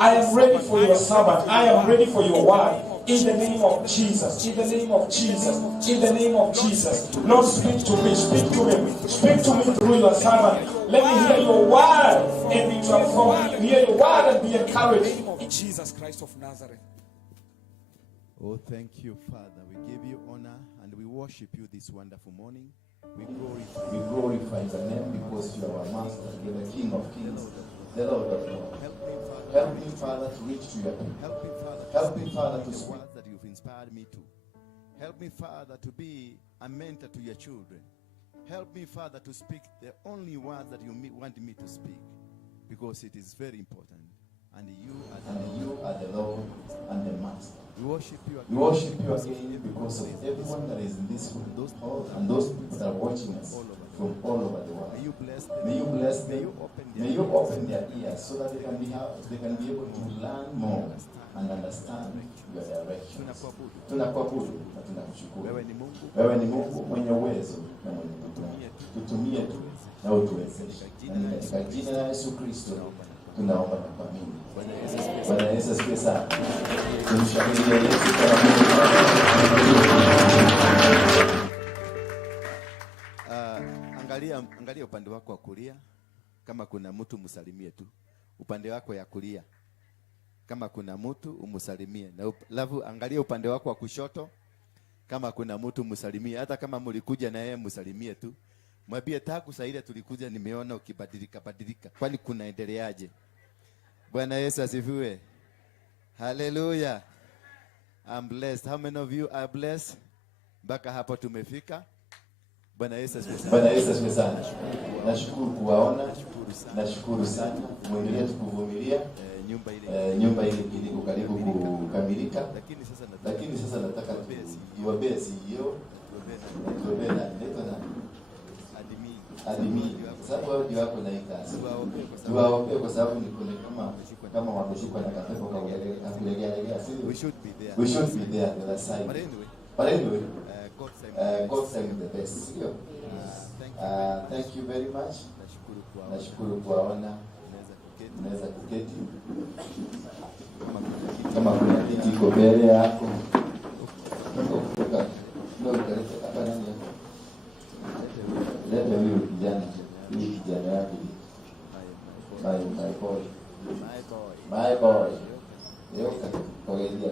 I am ready for your servant. I am ready for your word. In the name of Jesus. In the name of Jesus. In the name of Jesus. Lord, speak to me. Speak to me. Speak to me through your servant. Let me hear your word and be transformed. Hear your word and be encouraged. In Jesus Christ of Nazareth. Oh, thank you, Father. We give you honor and we worship you this wonderful morning. We glorify your name because you are our master. You are the King of Kings, the Lord of Lords. Help me, Father, to reach to your people. Help me, Father, to speak that you've inspired me to. Help me, Father, to be a mentor to your children. Help me, Father, to speak the only words that you want me to speak, because it is very important. And you are the Lord and the Master. We worship you again because of everyone that is in this room, and those people that are watching us from all over the world. May you bless them. May you open their ears so that they can be able to learn more and understand your direction. Tunakuabudu na tunakushukuru. Wewe ni Mungu mwenye uwezo na mwenye nguvu. Tutumie tu na utuwezeshe. Na katika jina la Yesu Kristo tunaomba na kuamini. Bwana Yesu asifiwe sana. Tumshangilie Yesu kwa angalia upande wako wa kulia. Kama kuna mtu msalimie tu. Upande wako ya kulia. Kama kuna mtu umsalimie. Na alafu angalia upande wako wa kushoto. Kama kuna mtu msalimie. Hata kama mlikuja na yeye msalimie tu. Mwambie tangu saa ile tulikuja nimeona ukibadilika. Kwani kunaendeleaje? Bwana Yesu asifiwe. Hallelujah. I'm blessed. How many of you are blessed? Mpaka hapo tumefika. Bwana Yesu asifiwe. Bwana Yesu asifiwe sana. Nashukuru kuwaona. Nashukuru sana. Muendelee kuvumilia. Nyumba ile iko karibu kukamilika. Lakini sasa nataka tuwaambie hiyo. Adimi. Sababu wao ndio wako na ikasi. Tuwaombee kwa sababu niko kama wameshikwa na kapepo kwa kulegea. We should be there the other side. But anyway, God send the best. Thank you very much. Nashukuru kuwaona. Unaweza kuketi. Kama kuna kiti iko mbele yako. Leta huyu kijana. Huyu kijana yake. My boy. Leo kakuelezea.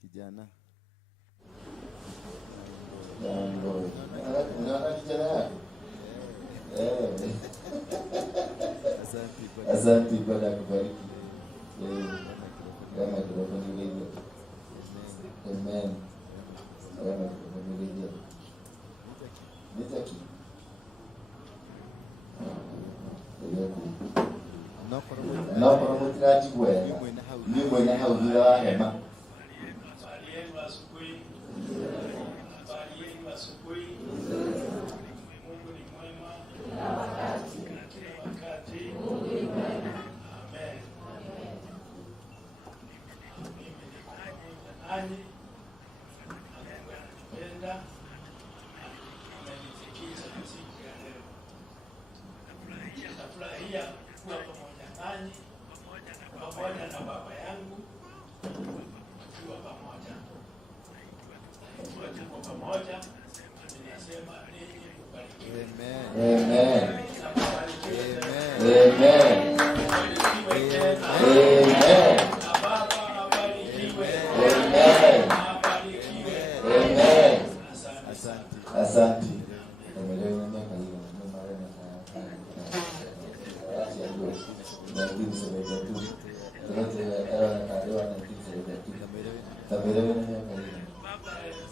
Kijana. Asante Bwana akubariki. Kama tunavyojua. Amen. Kama tunavyojua. Nitaki. No promotrati kwenda. Ni mwenye haudira hema.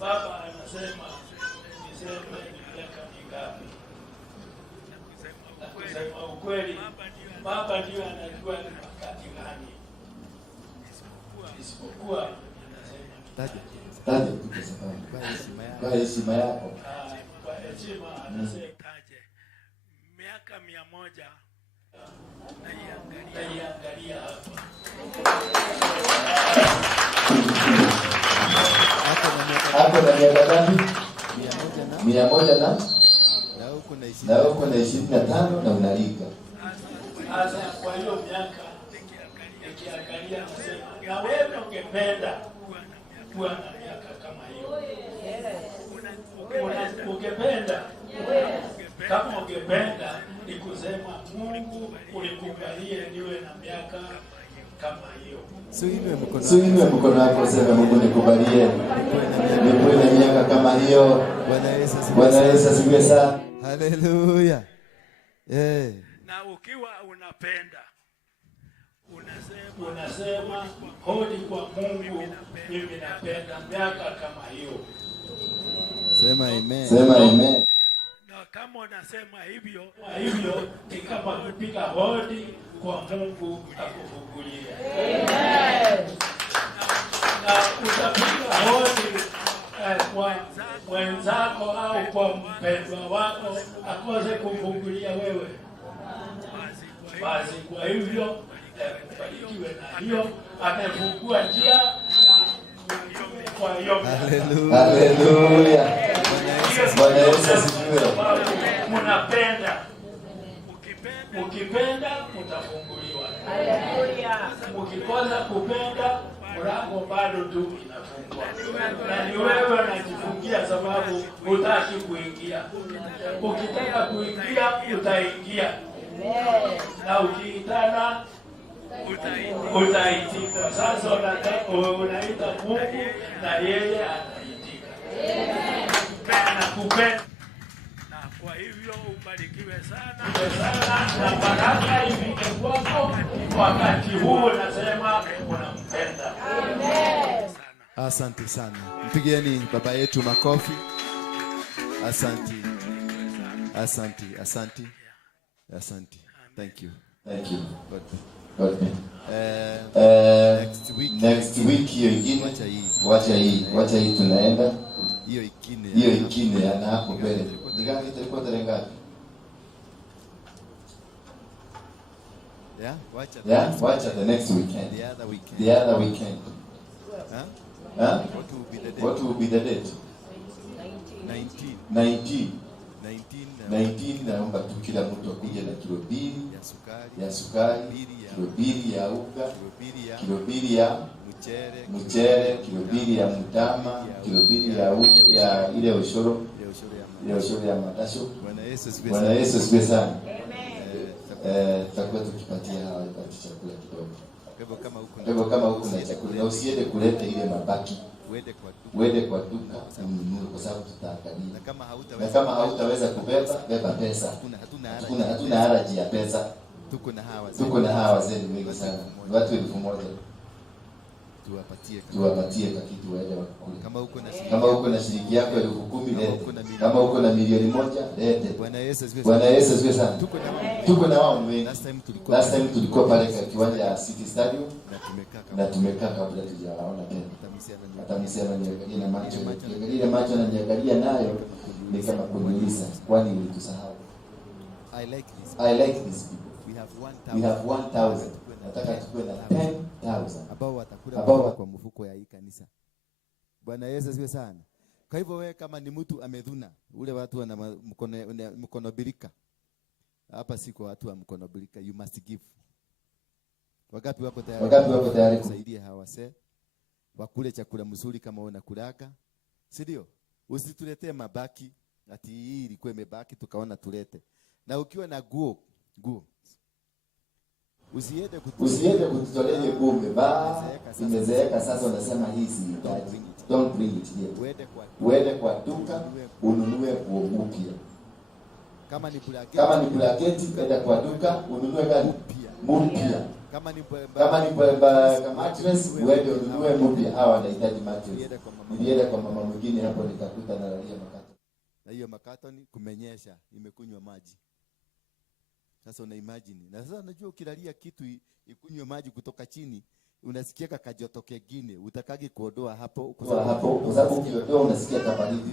Baba anasema niseme miaka mingapi? Kusema ukweli, Baba ndio anajua ni wakati gani. Isipokuwa taje kwa heshima yako. Kwa heshima anasema taje miaka 100 naiangalia hapa. Hapo na miaka ngapi? 100 na uko na 25 na unalika. Sasa kwa hiyo miaka nikiangalia nasema na wewe ungependa kuwa na miaka kama hiyo. Ungependa kama ungependa ni kusema Mungu ulikubalie niwe na miaka kama hiyo. Suinue mkono wako sema Mungu nikubalie niwe na miaka kama hiyo. Bwana Yesu asifiwe sana. Haleluya. Na ukiwa unapenda unasema hodi kwa Mungu, mimi napenda miaka kama hiyo. Sema amen. Sema amen. Na kama unasema hivyo ni kama kupiga hodi kwa Mungu akufungulie. Amen. Na utapiga hodi kwa mwenzako au kwa mpendwa wako akose kufungulia wewe. Basi kwa hivyo kubarikiwe na hiyo amefungua njia na kwa hiyo. Haleluya. Bwana Yesu asifiwe. Mnapenda. Ukipenda utafunguliwa. Haleluya. Ukikosa kupenda mlango bado tu inafungwa. Na ni wewe unajifungia sababu hutaki kuingia. Ukitaka kuingia utaingia. Na ukiitana utaitika. Sasa unaita Mungu na yeye ataitika. Anakupenda. Na kwa hivyo ubarikiwe sana. Na baraka ifike kwako wakati huu nasema unampenda. Amen. Asante sana. Mpigieni baba yetu makofi. Asante. Asante. Asante. Asante. Thank you. Thank you. God. Next week hiyo ingine wacha hii tunaenda hiyo ingine yana hapo mbele. Nigani itakuwa tarehe ngapi? Wacha the next weekend. The other weekend. What will be the date? 19 naomba tu kila mtu akuje na kilo 2 ya sukari, kilo 2 ya unga, kilo 2 ya mchere, kilo 2 ya mtama, kilo 2 ya ile ushoro ya matasho. Bwana Yesu asifiwe sana. Tutakuwa tukipatia hawa chakula kidogo. Kwa hivyo kama huko na chakula na usiende kuleta ile mabaki. Uende kwa duka ununue kwa sababu tutaangalia. Na kama hautaweza beba pesa. Hatuna haraji ya pesa. Tuko na hawa wazee wengi sana. Watu 1000. Tuwapatie kwa kitu waende wakule. Kama uko na shilingi yako 10,000 lete. Kama uko na milioni 1 lete. Bwana Yesu asifiwe sana. Tuko na wao wengi. Last time tulikuwa pale kwa kiwanja ya City Stadium na tumekaa kabla tujawaona tena. Hata msema niangalie na macho. Niangalie macho na niangalia nayo ni kama kuniuliza kwani ulitusahau. I like this people. We have 1,000. Nataka tukue na 10,000 ambao kwa mfuko ya hii kanisa. Bwana Yesu asifiwe sana. Kwa hivyo wewe kama ni mtu amedhuna, ule watu wana mkono birika. Hapa siko watu wa mkono birika, you must give. Wakati wako tayari kusaidia hawase wakule chakula mzuri kama unakulaka. Si ndio? Usituletee mabaki ati hii ilikuwa imebaki tukaona tulete. Na ukiwa na nguo usiende kututolea nguo umevaa imezeeka sasa unasema hizi don't bring it here. Uende kwa duka ununue nguo mpya. Kama ni blanketi enda kwa duka ununue gani mpya. Kama ni mattress uende ununue mpya. Hawa wanahitaji mattress. Nilienda kwa mama mwingine hapo nikakuta nalalia makato. Na hiyo makato ni kumenyesha imekunywa maji. Sasa una imagine. Na sasa unajua ukilalia kitu ikunywe maji kutoka chini, unasikia kajoto kingine, utakage kuondoa hapo kwa sababu ukiondoa unasikia kama hivi.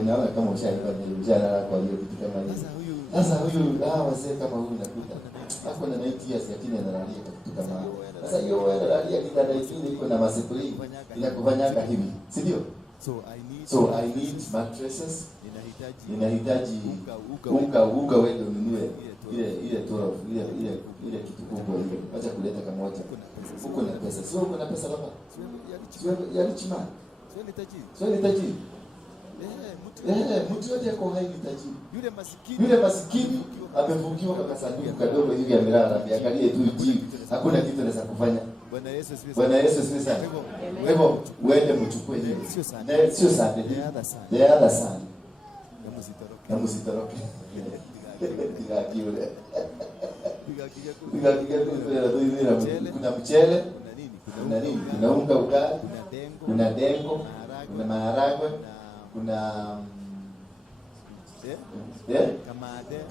Unaona kama ushailala kwa hiyo kitu kama hivi. Sasa huyu wazee kama huyu nakuta hapo na 90 years lakini analalia kitu kama hapo. Sasa hiyo wewe analalia kitanda kingine iko na masepuli inakufanyanga hivi, si ndio? So I need So I need mattresses. Ninahitaji unga wewe ununue ile toro ile kitu kubwa ile. Acha kuleta kamoja. Uko na pesa. Sio uko na pesa baba. Sio ya richman. Sio ni tajiri. Mtu yote yako hai ni tajiri. Yule maskini amefungiwa kwa kasanduku kadogo hivi amelala, angalie tu juu. Hakuna kitu anaweza kufanya. Bwana Yesu asifiwe sana. Wewe uende mchukue hiyo. Sio sana. The other side. Na msitoroke. Kuna mchele, kuna nini? Kuna unga ugali, kuna dengo, kuna maharagwe, kuna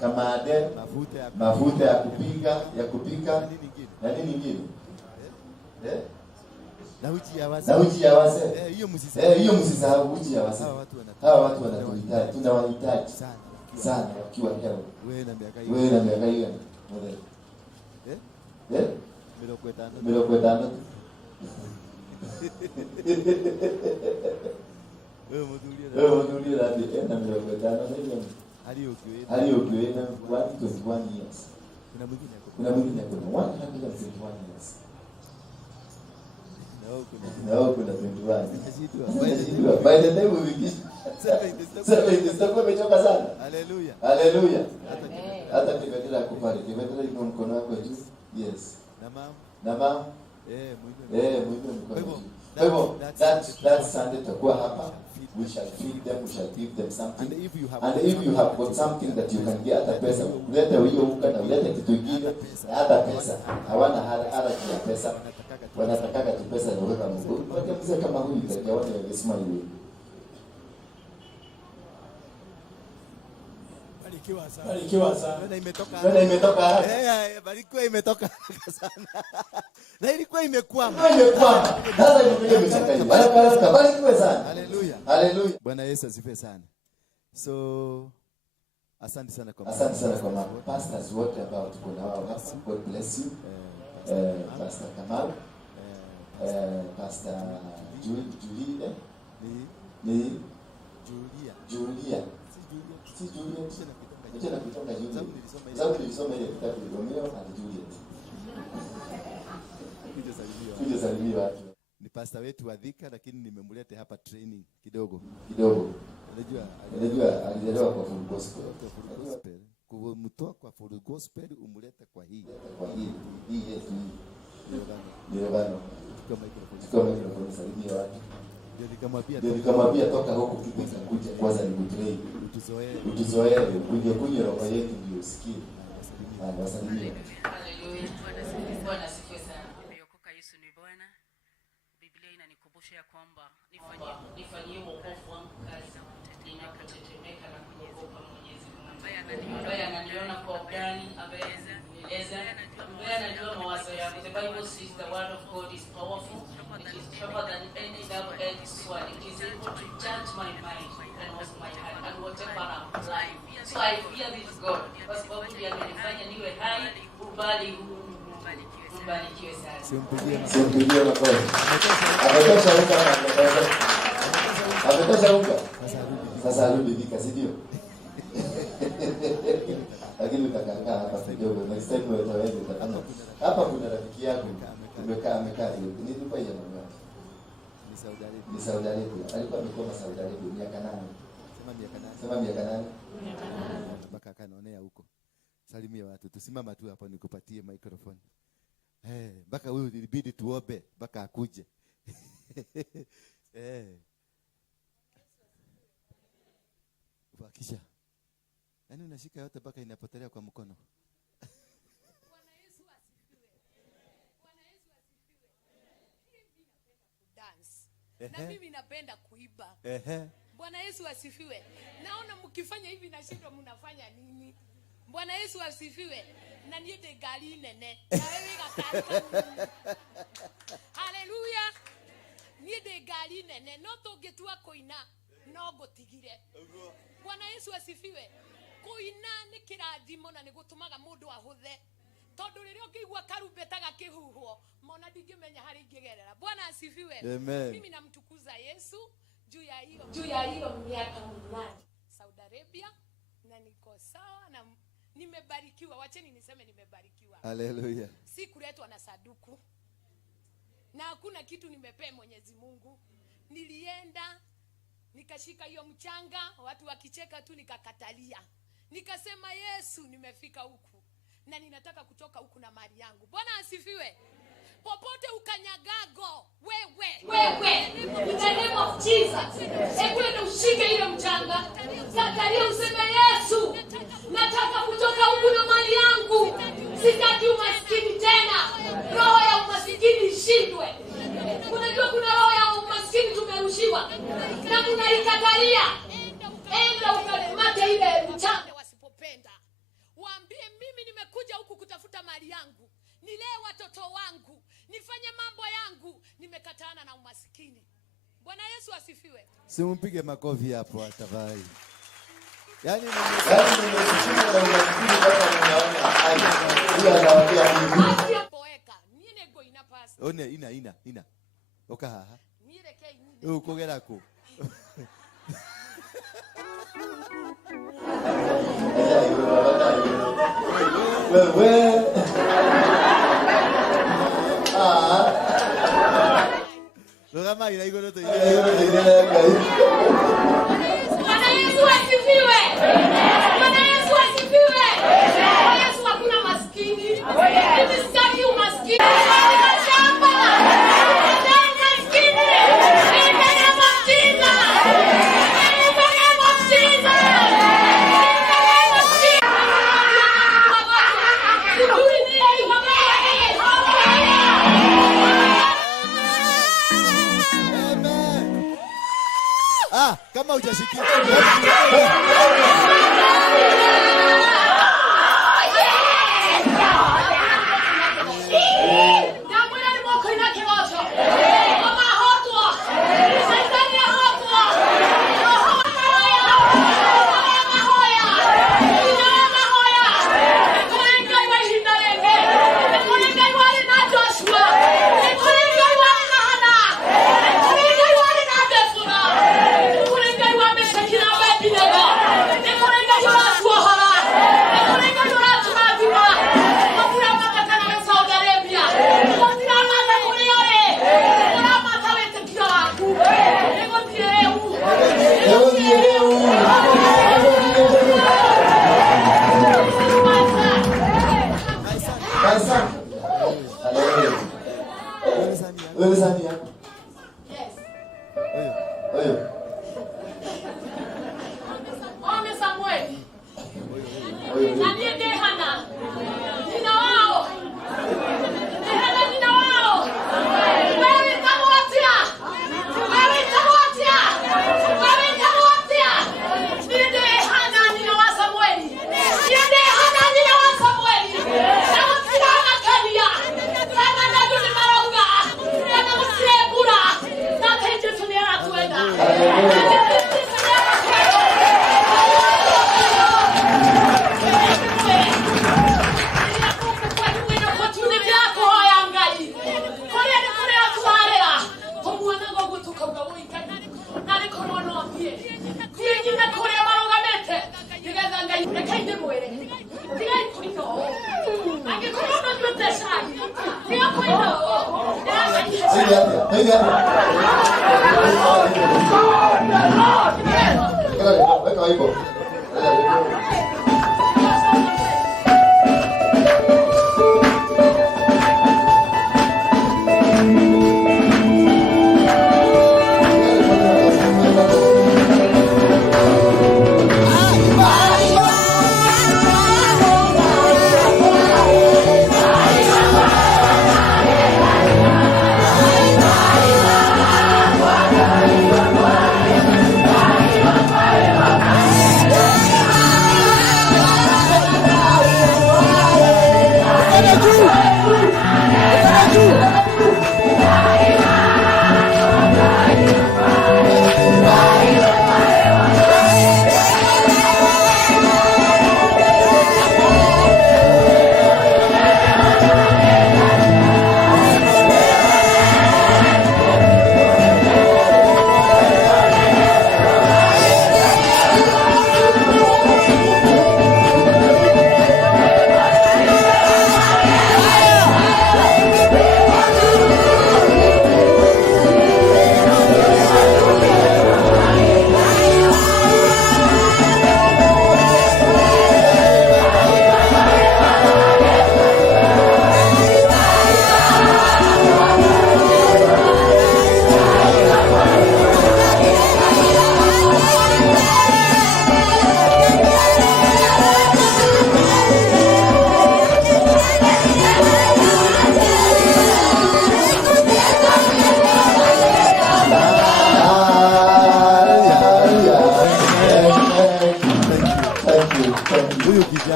kamade, mafuta ya kupika, na nini nyingine? Na uji ya wazee. Hiyo msisahau uji ya wazee. Hawa watu wanatuhitaji, tunawahitaji sana wakiwa heo. Wewe na miaka hiyo. Miloko tano. Wewe mtulie na miloko tano hiyo. Hali ukiwe na 121 years. Kuna mwingine kuna 121 years. No, kuna 21. By the time we begin. Sasa umechoka sana. Hallelujah. Hata kimetela kupari. Kimetela iko mkono wako juu. Yes. Na mama. Mwingine mkono. Kwa hivyo that Sunday tutakuwa hapa. We shall feed them, we shall give them something. And if you have got something that you can get hata pesa, ulete hiyo unga na ulete kitu kingine hata pesa. Hawana haraji ya pesa. Wanataka tu pesa ndio weka Mungu. Kwa mzee kama huyu itakiona yangesema hivi. Barikiwa sana. Ndio imetoka. Barikiwa imetoka sana. Na ilikuwa imekwama. Sasa imekuja imechaka. Barikiwa sana. Hallelujah. Bwana Yesu asifiwe sana. So asante sana kwa pastors wote ambao tuko na wao hapa. God bless you. Pastor Kamal. Pastor Julia. Julia. Si Julia. Tena kutoka Julia. Sababu nilisoma ile kitabu ya Romeo and Juliet. Kuja salimia watu. Ni pastor wetu wa Thika lakini nimemleta hapa training kidogo. Unajua alielewa kwa full gospel. Kumtoa kwa full gospel umleta kwa hii. Hii yetu. Ndio bana. Kama microphone salimia watu. Ndio nikamwambia toka huko kipita kuja kwanza nikutrain. Utuzoee kuja roho yetu ndio usikie. Wasalimia. Haleluya. Bwana asifiwe sana. Nimeokoka, Yesu ni Bwana. Biblia inanikumbusha ya kwamba nifanyie wokovu wangu kazi. Ninapotetemeka na kuogopa Mwenyezi Mungu. Ambaye ananiona kwa undani, ambaye anajua mawazo yangu. The Bible says the word of God is powerful. It is sharper than any double-edged sword. It is able to judge my mind and also my heart and whatever I'm applying. So I fear this God. Kwa sababu ndiye amenifanya niwe hai, ubali huu. Mbarikiwe sana. Simpigie makofi. Ametosha unga. Sasa arudi Thika, si ndio? Lakini utakaa hapa kidogo. Next time wewe utaweza. Hapa kuna rafiki yako amekaa hiyo. Ni Dubai ya mama. Ni Saudi Arabia. Alikuwa amekuwa Saudi Arabia miaka 8. Sema miaka 8. Mpaka kanaonea huko. Salimia watu. Tusimama tu hapa nikupatie microphone. Mpaka huyu ilibidi tuombe mpaka akuje. Bakisha. Yaani unashika yote mpaka inapotelea kwa mkono. Bwana Yesu asifiwe. Bwana Yesu asifiwe. Mimi napenda kudance. Na mimi napenda kuimba. Bwana Yesu asifiwe. Naona mkifanya hivi na shida mnafanya nini? Bwana Yesu asifiwe. Na niende gari nene. Na wewe gakari. Haleluya. Niende gari nene. No tungetua koina no gutigire. Bwana Yesu asifiwe. Koina ni kirathimo na nigutumaga mundu ahuthe. Tondu riria ukigwa karumbeta gakihuhwo mona ndingimenya hari ngigerera. Bwana asifiwe. Amen. Mimi namtukuza Yesu juu ya hiyo miaka minane Saudi Arabia, na niko sawa na nimebarikiwa. Wacheni niseme nimebarikiwa. Hallelujah. Si kuletwa na saduku. Na hakuna kitu nimepea Mwenyezi Mungu. Nilienda nikashika hiyo mchanga, watu wakicheka tu nikakatalia. Nikasema Yesu, nimefika huku na ninataka kutoka huku na mali yangu. Bwana asifiwe. Popote ukanyagago wewe in the name of Jesus, ekwenda ushike ile mchanga, katalia useme Yesu, nataka kutoka huku na mali yangu. Sitaki umaskini tena. Roho ya umaskini ishindwe. Unajua kuna roho ya umaskini tumerushiwa na tunaikatalia. Enda ukalemate ile mchanga. Wasipopenda waambie mimi nimekuja huku kutafuta mali yangu, nilee watoto wangu, nifanye mambo yangu, nimekatana na umaskini. Bwana Yesu asifiwe. Simpige makofi hapo tafadhali. Yaani nimeshinda na umaskini kama ninaona poeka nine go ina pass one ina oka haha nireke nine ukogera ko wewe Rogama ina igoro to Bwana Yesu asifiwe. Bwana Yesu asifiwe. Yesu hakuna maskini. Mimi sitaki umaskini. Shamba. Maskini. kama hujasikia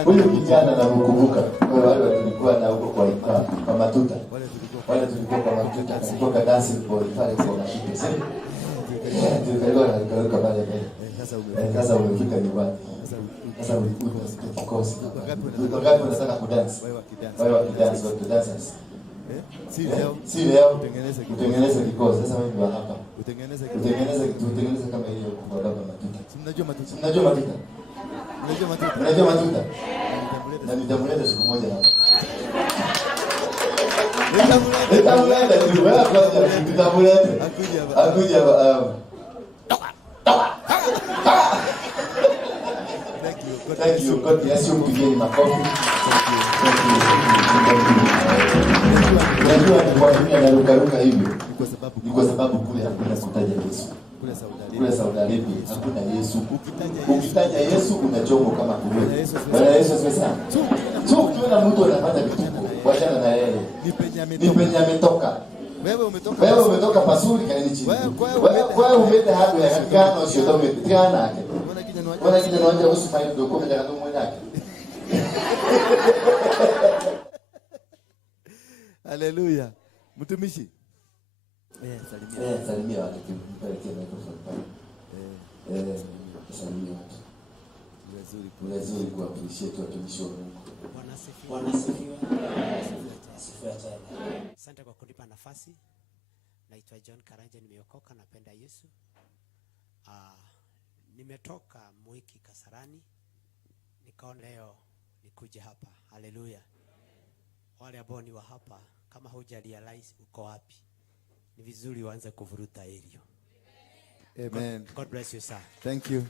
Huyu kijana namkumbuka. Wale tulikuwa na huko kwa matuta. Wale tulikuwa kwa matuta. Tulikuwa dancing boy pale kwa matuta. Tulikuwa na pale. Sasa umefika nyumbani. Sasa ulikuwa kikosi. Wakati unataka kudance. Wale wakidance, watu dancers. Si leo utengeneze kikosi. Sasa wewe ndio hapa. Utengeneze kama hiyo kwa baba matuta. Mnajua matuta? Unajua matuta? Na nitamleta siku moja hapa. Nitamleta tu wewe kwanza nitamleta. Akuja Thank you. God bless you. Pigeni makofi. Unajua kwa nini anaruka hivyo? Ni kwa sababu kule hakuna kutaja Yesu. Kule Saudi Arabia hakuna Yesu. Ukitaja Yesu unachomwa kama kule. Bwana Yesu asifiwe sana. Ukiona mtu anafanya vituko, wachana na yeye. Ni penye ametoka. Wewe umetoka pasuri kaeni chini. Wewe umete hapo ya ngano sio ndio umepiana yake. Wana kijana wanja usifahamu ndio kwa mjana mmoja yake. Haleluya. Mtumishi. Salimia watu mpelekee microphone pale. Salimia watu. Vizuri kwa appreciate watumishi wa Mungu. Bwana asifiwe. Asifiwe tena. Asante kwa kunipa nafasi. Naitwa John Karanja, nimeokoka, napenda Yesu. Nimetoka Mwiki Kasarani. Nikaona leo nikuje hapa. Haleluya. Wale ambao ni wa hapa, kama huja realize uko wapi, ni vizuri uanze kuvuruta area. Amen. God bless you, sir. Thank you.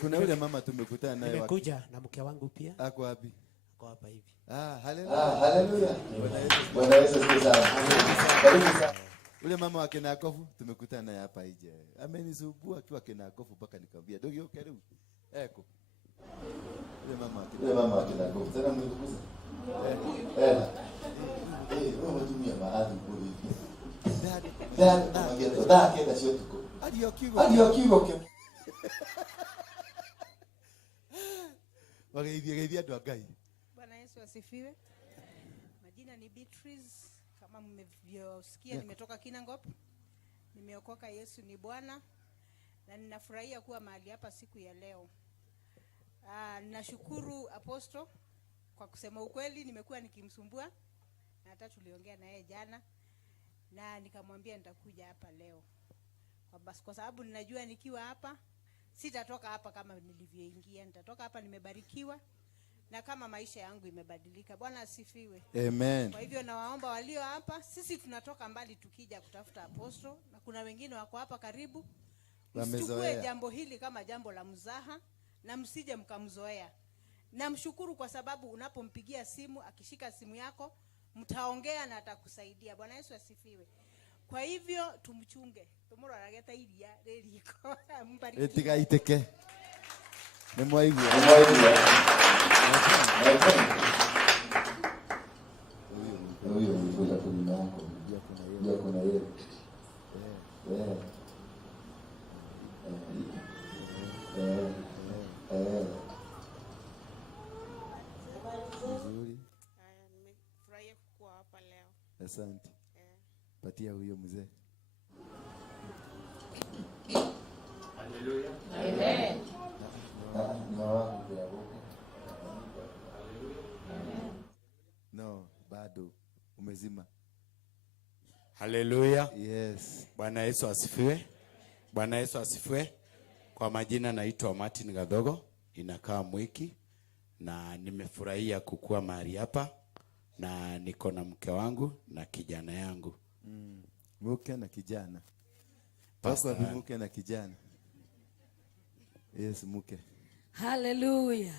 Kuna yule mama tumekutana naye nimekuja na mke wangu pia. Ako wapi? Ako hapa hivi. Haleluya. Bwana Yesu asifiwe sana. Karibu sana. Ule mama wa Kenakofu tumekutana naye hapa nje. Amenisumbua akiwa Kenakofu mpaka nikamwambia, "Dogo karibu." Eko. Ule mama wa Kenakofu tena mlikuza. Wewe unatumia maadhi kule. Dad, kenda sio tuko. Hadi kigo. Wakaivia ndo agai. Bwana Yesu asifiwe. Majina ni Beatrice, kama mmevyosikia nimetoka Synagogue. Nimeokoka, Yesu ni Bwana. Na ninafurahia kuwa mahali hapa siku ya leo. Ninashukuru Apostle kwa kusema ukweli, nimekuwa nikimsumbua. Na hata tuliongea na yeye jana na nikamwambia nitakuja hapa leo. Kwa sababu ninajua nikiwa hapa sitatoka hapa kama nilivyoingia. Nitatoka hapa nimebarikiwa na kama maisha yangu imebadilika. Bwana asifiwe. Amen. Kwa hivyo nawaomba walio hapa, sisi tunatoka mbali tukija kutafuta Apostle, na kuna wengine wako hapa karibu. Msichukue jambo hili kama jambo la mzaha na msije mkamzoea. Namshukuru kwa sababu unapompigia simu, akishika simu yako, mtaongea na atakusaidia. Bwana Yesu asifiwe. Kwa hivyo tumchunge. Tumuro arageta iria reriko. Mbarikiwe. Etiga iteke. Nemwaigwa. Huyo ni kwa nyuma yako. Ndio kuna yeye. Nimefurahia kuwa hapa leo. Asante. Patia huyo mzee. Hallelujah. Amen. No, bado umezima. Hallelujah. Yes. Bwana Yesu asifiwe. Bwana Yesu asifiwe. Kwa majina naitwa Martin Gadogo, inakaa Mwiki, na nimefurahia kukua mahali hapa, na niko na mke wangu na kijana yangu. Mke na kijana. Pastor mke na kijana. Yes, mke. Hallelujah.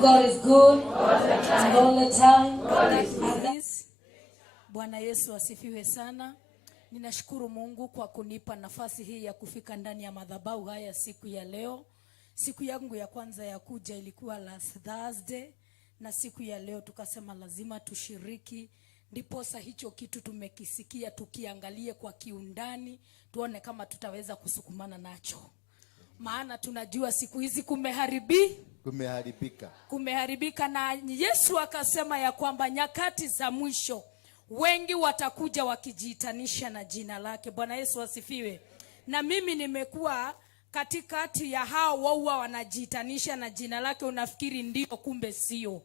God is good and all the time. God is. Bwana Yesu asifiwe sana. Ninashukuru Mungu kwa kunipa nafasi hii ya kufika ndani ya madhabahu haya siku ya leo. Siku yangu ya kwanza ya kuja ilikuwa last Thursday, na siku ya leo tukasema lazima tushiriki. Ndiposa hicho kitu tumekisikia, tukiangalie kwa kiundani, tuone kama tutaweza kusukumana nacho. maana tunajua siku hizi kumeharibika, na Yesu akasema ya kwamba nyakati za mwisho wengi watakuja wakijiitanisha na jina lake. Bwana Yesu asifiwe. Na mimi nimekuwa katikati ya hao wao wanajiitanisha na jina lake, unafikiri ndio, kumbe sio.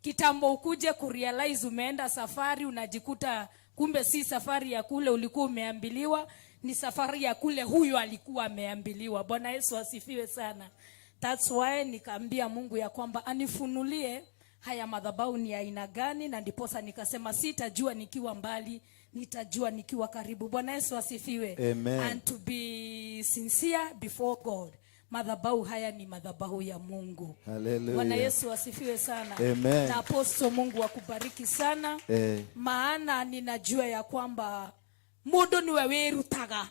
Kitambo ukuje kurealize umeenda safari, unajikuta kumbe si safari ya kule ulikuwa umeambiliwa, ni safari ya kule huyo alikuwa ameambiliwa. Bwana Yesu asifiwe sana. That's why nikaambia Mungu ya kwamba anifunulie haya madhabahu ni aina gani, na ndiposa nikasema sitajua nikiwa mbali, nitajua nikiwa karibu. Bwana Yesu asifiwe. Amen. And to be sincere before God, madhabahu haya ni madhabahu ya Mungu. Hallelujah. Bwana Yesu asifiwe sana. Amen. Na Apostle, Mungu akubariki sana. Maana ninajua ya kwamba modo ni wewe rutaga.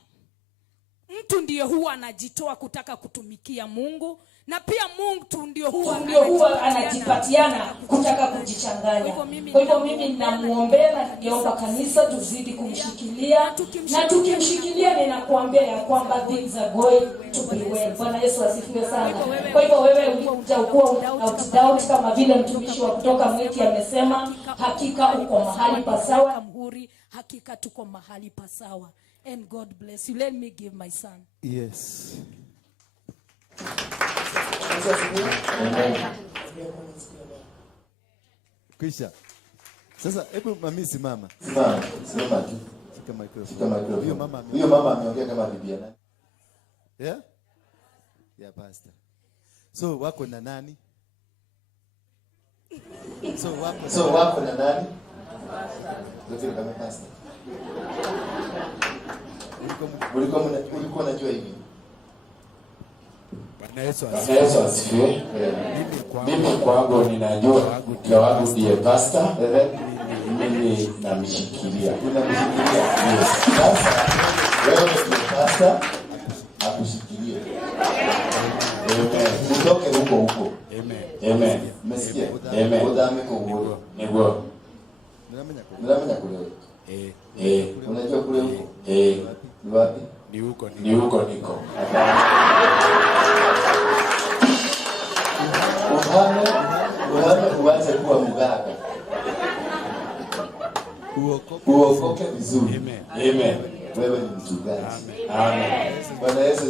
Mtu ndio huwa anajitoa kutaka kutumikia Mungu, na pia Mungu ndio huwa anajipatiana kutaka kujichanganya. Kwa hivyo mimi ninamuombea na niomba kanisa tuzidi kumshikilia, na tukimshikilia ninakuambia ya kwamba things are going to be well. Bwana Yesu asifiwe sana. Kwa hivyo wewe utakuwa out doubt kama vile mtumishi wa kutoka Mwiki amesema, hakika uko mahali pasawa. Mhuri, hakika tuko mahali pasawa. And God bless you. Let me give my son. Yes. Kisha. Sasa hebu mami simama. Simama tu. Shika microphone. Huyo mama ameongea kama bibi yana. Yeah? Yeah, pastor. So wako na nani? So wako na nani? Ndio kama pastor. Ulikuwa unajua hivi. Bwana Yesu asifiwe. Mimi kwangu ninajua mke wangu ndiye pastor. Mimi namshikilia. Yes. Sasa wewe ni pastor, akushikilie. Amen. Utoke huko. Amen. Umesikia? Amen. Udame kwa uwezo. Nigwa. Mnamenya kule. Unajua kule huko? Ni wapi? Ni huko niko. Uanze kuwa mganga. Uokoke vizuri. Amen. Wewe ni mchungaji. Amen. Bwana Yesu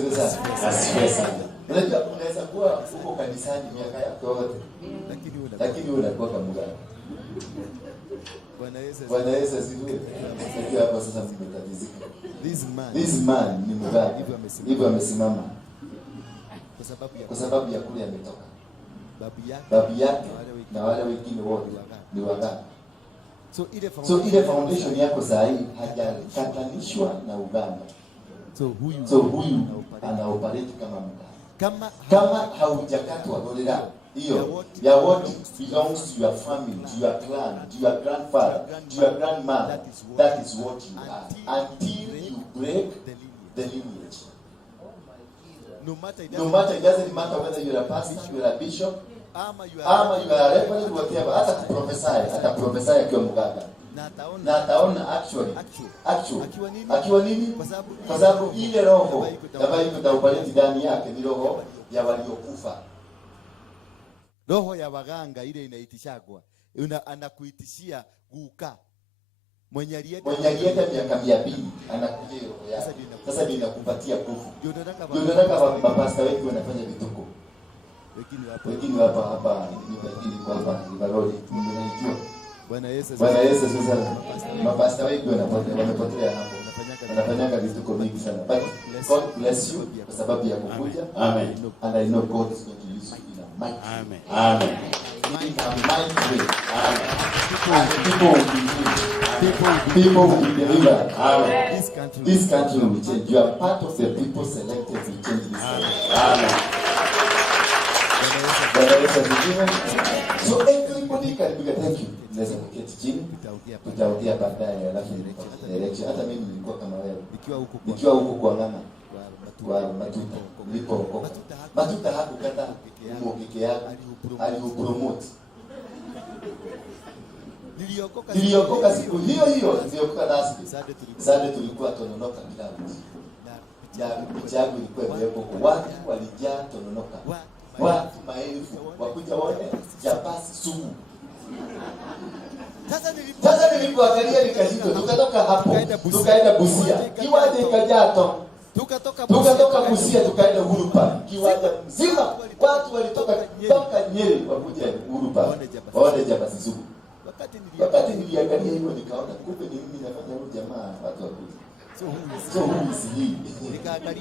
asifiwe sana. Unaweza kuwa huko kanisani miaka yako yote, lakini unakuwa kama mganga. Bwana Yesu asifiwe. Ndio hapo sasa mmetatizika. This man ni mganga. Hivyo amesimama kwa sababu ya kule ametoka. Babu yake na wale wengine wote ni waganga. So ile foundation yako sahi hajakatanishwa na uganga. So huyu ana operate kama mganga. Kama haujakatwa gorera hiyo ya what belongs to your family, to your clan, to your grandfather, to your grandmother, that is what you are until you break the lineage. No matter, it doesn't matter whether you're a pastor, you're a bishop, you are a reverend, whatever. Hata prophesy akiwa mganga. Na ataona actually akiwa nini? Kwa sababu ile roho ambayo itaupaleti ndani yake ni roho ya waliokufa. Roho ya waganga ile inaitishagwa. Anakuitishia guka. Mwenye alienda miaka 200 anakuja roho yake. Sasa ninakupatia nguvu. Ndio nataka mapasta wengi wanafanya vituko. Wengine hapa ni barodi. Mnajua. Bwana Yesu sasa mapasta wengi wamepotea hapo. Wanafanyanga vituko vingi sana. But God bless you kwa sababu ya kukuja. Amen. And I know God is going to use you in a mighty way. Amen. In a mighty way. People will be delivered. Amen. This country will change. You are part of the people selected to change this country. Amen. So everybody can be thank you. Let's get chini. Tutaongea baadaye alafu direction. Hata mimi nilikuwa kama wewe. Nikiwa huko kwa ngana. Kwa matuta. Nilipo matuta hakukata umokeke yako. Aliupromote. Niliokoka siku hiyo niliokoka rasmi. Sasa tulikuwa tunaondoka bila ya picha yangu ilikuwa imewekwa kwa watu walijaa tononoka. Watu maelfu wakuja waone jabasi sumu. Sasa nilipoangalia nikashindwa, tukatoka hapo tukaenda Busia. Kiwanja ikajato. Tukatoka Busia tukaenda Uhuru Park. Kiwanja mzima watu walitoka Nyeri wakuja Uhuru Park. Waone jabasi sumu. Wakati niliangalia hivyo nikaona kumbe ni mimi nafanya huyu jamaa watu wakuja. So huyu si hii.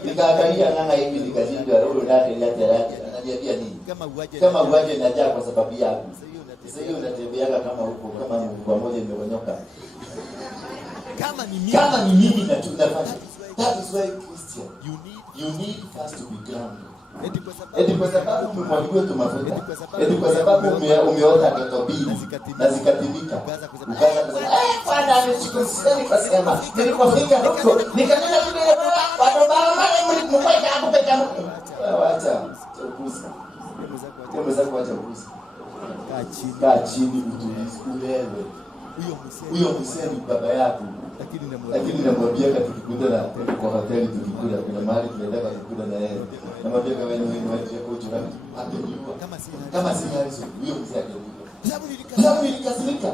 Nikaangalia nganga hivi nikashindwa roho lake yake ananiambia nini? Kama uaje najaa kwa sababu yako. Sasa hiyo unatembeaga kama huko kama mvua moja imeonyoka. Kama ni mimi na tunafanya. That is why Christian you need first to be grounded. Eti kwa sababu umemwagiwa tu mafuta. Eti kwa sababu umeota ndoto mbili na zikatimika. Ukaanza kusema Bwana amesikusema kasema nilipofika huko nikanena vile watu baba mlikuja hapo peke yako. Acha upuzi. Umeweza kuacha upuzi. Kaa chini utulize huyo msemi baba yako. Lakini namwambia tukikutana kwa hoteli tukikula kuna mahali tunaenda kukula na yeye. Namwambia kama wewe ni watu wako juu kama si hizo huyo mzee sababu nilikasirika.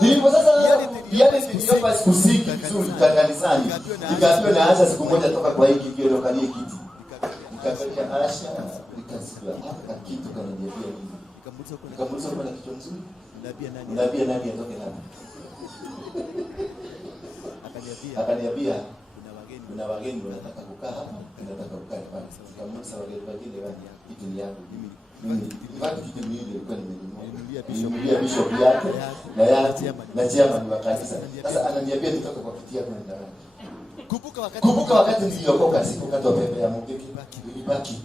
Nilipo sasa yale niliyopa sikusiki vizuri kanisani. Nikaambiwa naacha siku moja toka kwa hiki kioo kalie kiti. Nikaangalia Asha nikasikia hapa kitu kananiambia nini. Nikamuuliza kwa kitu nzuri. Nabii nani atoke hapa? Akaniambia kuna wageni wanataka kukaa hapa, nataka kukaa pale. Nikamuuliza wageni wani kitu ni yangu mimi. Wakati kitu mimi nilikuwa nimenunua bishop yake na chairman wa kanisa. Sasa ananiambia nitoke kwa kiti yako na ndani. Kumbuka wakati niliokoka sikukatwa pepe ya Mungu ilibaki.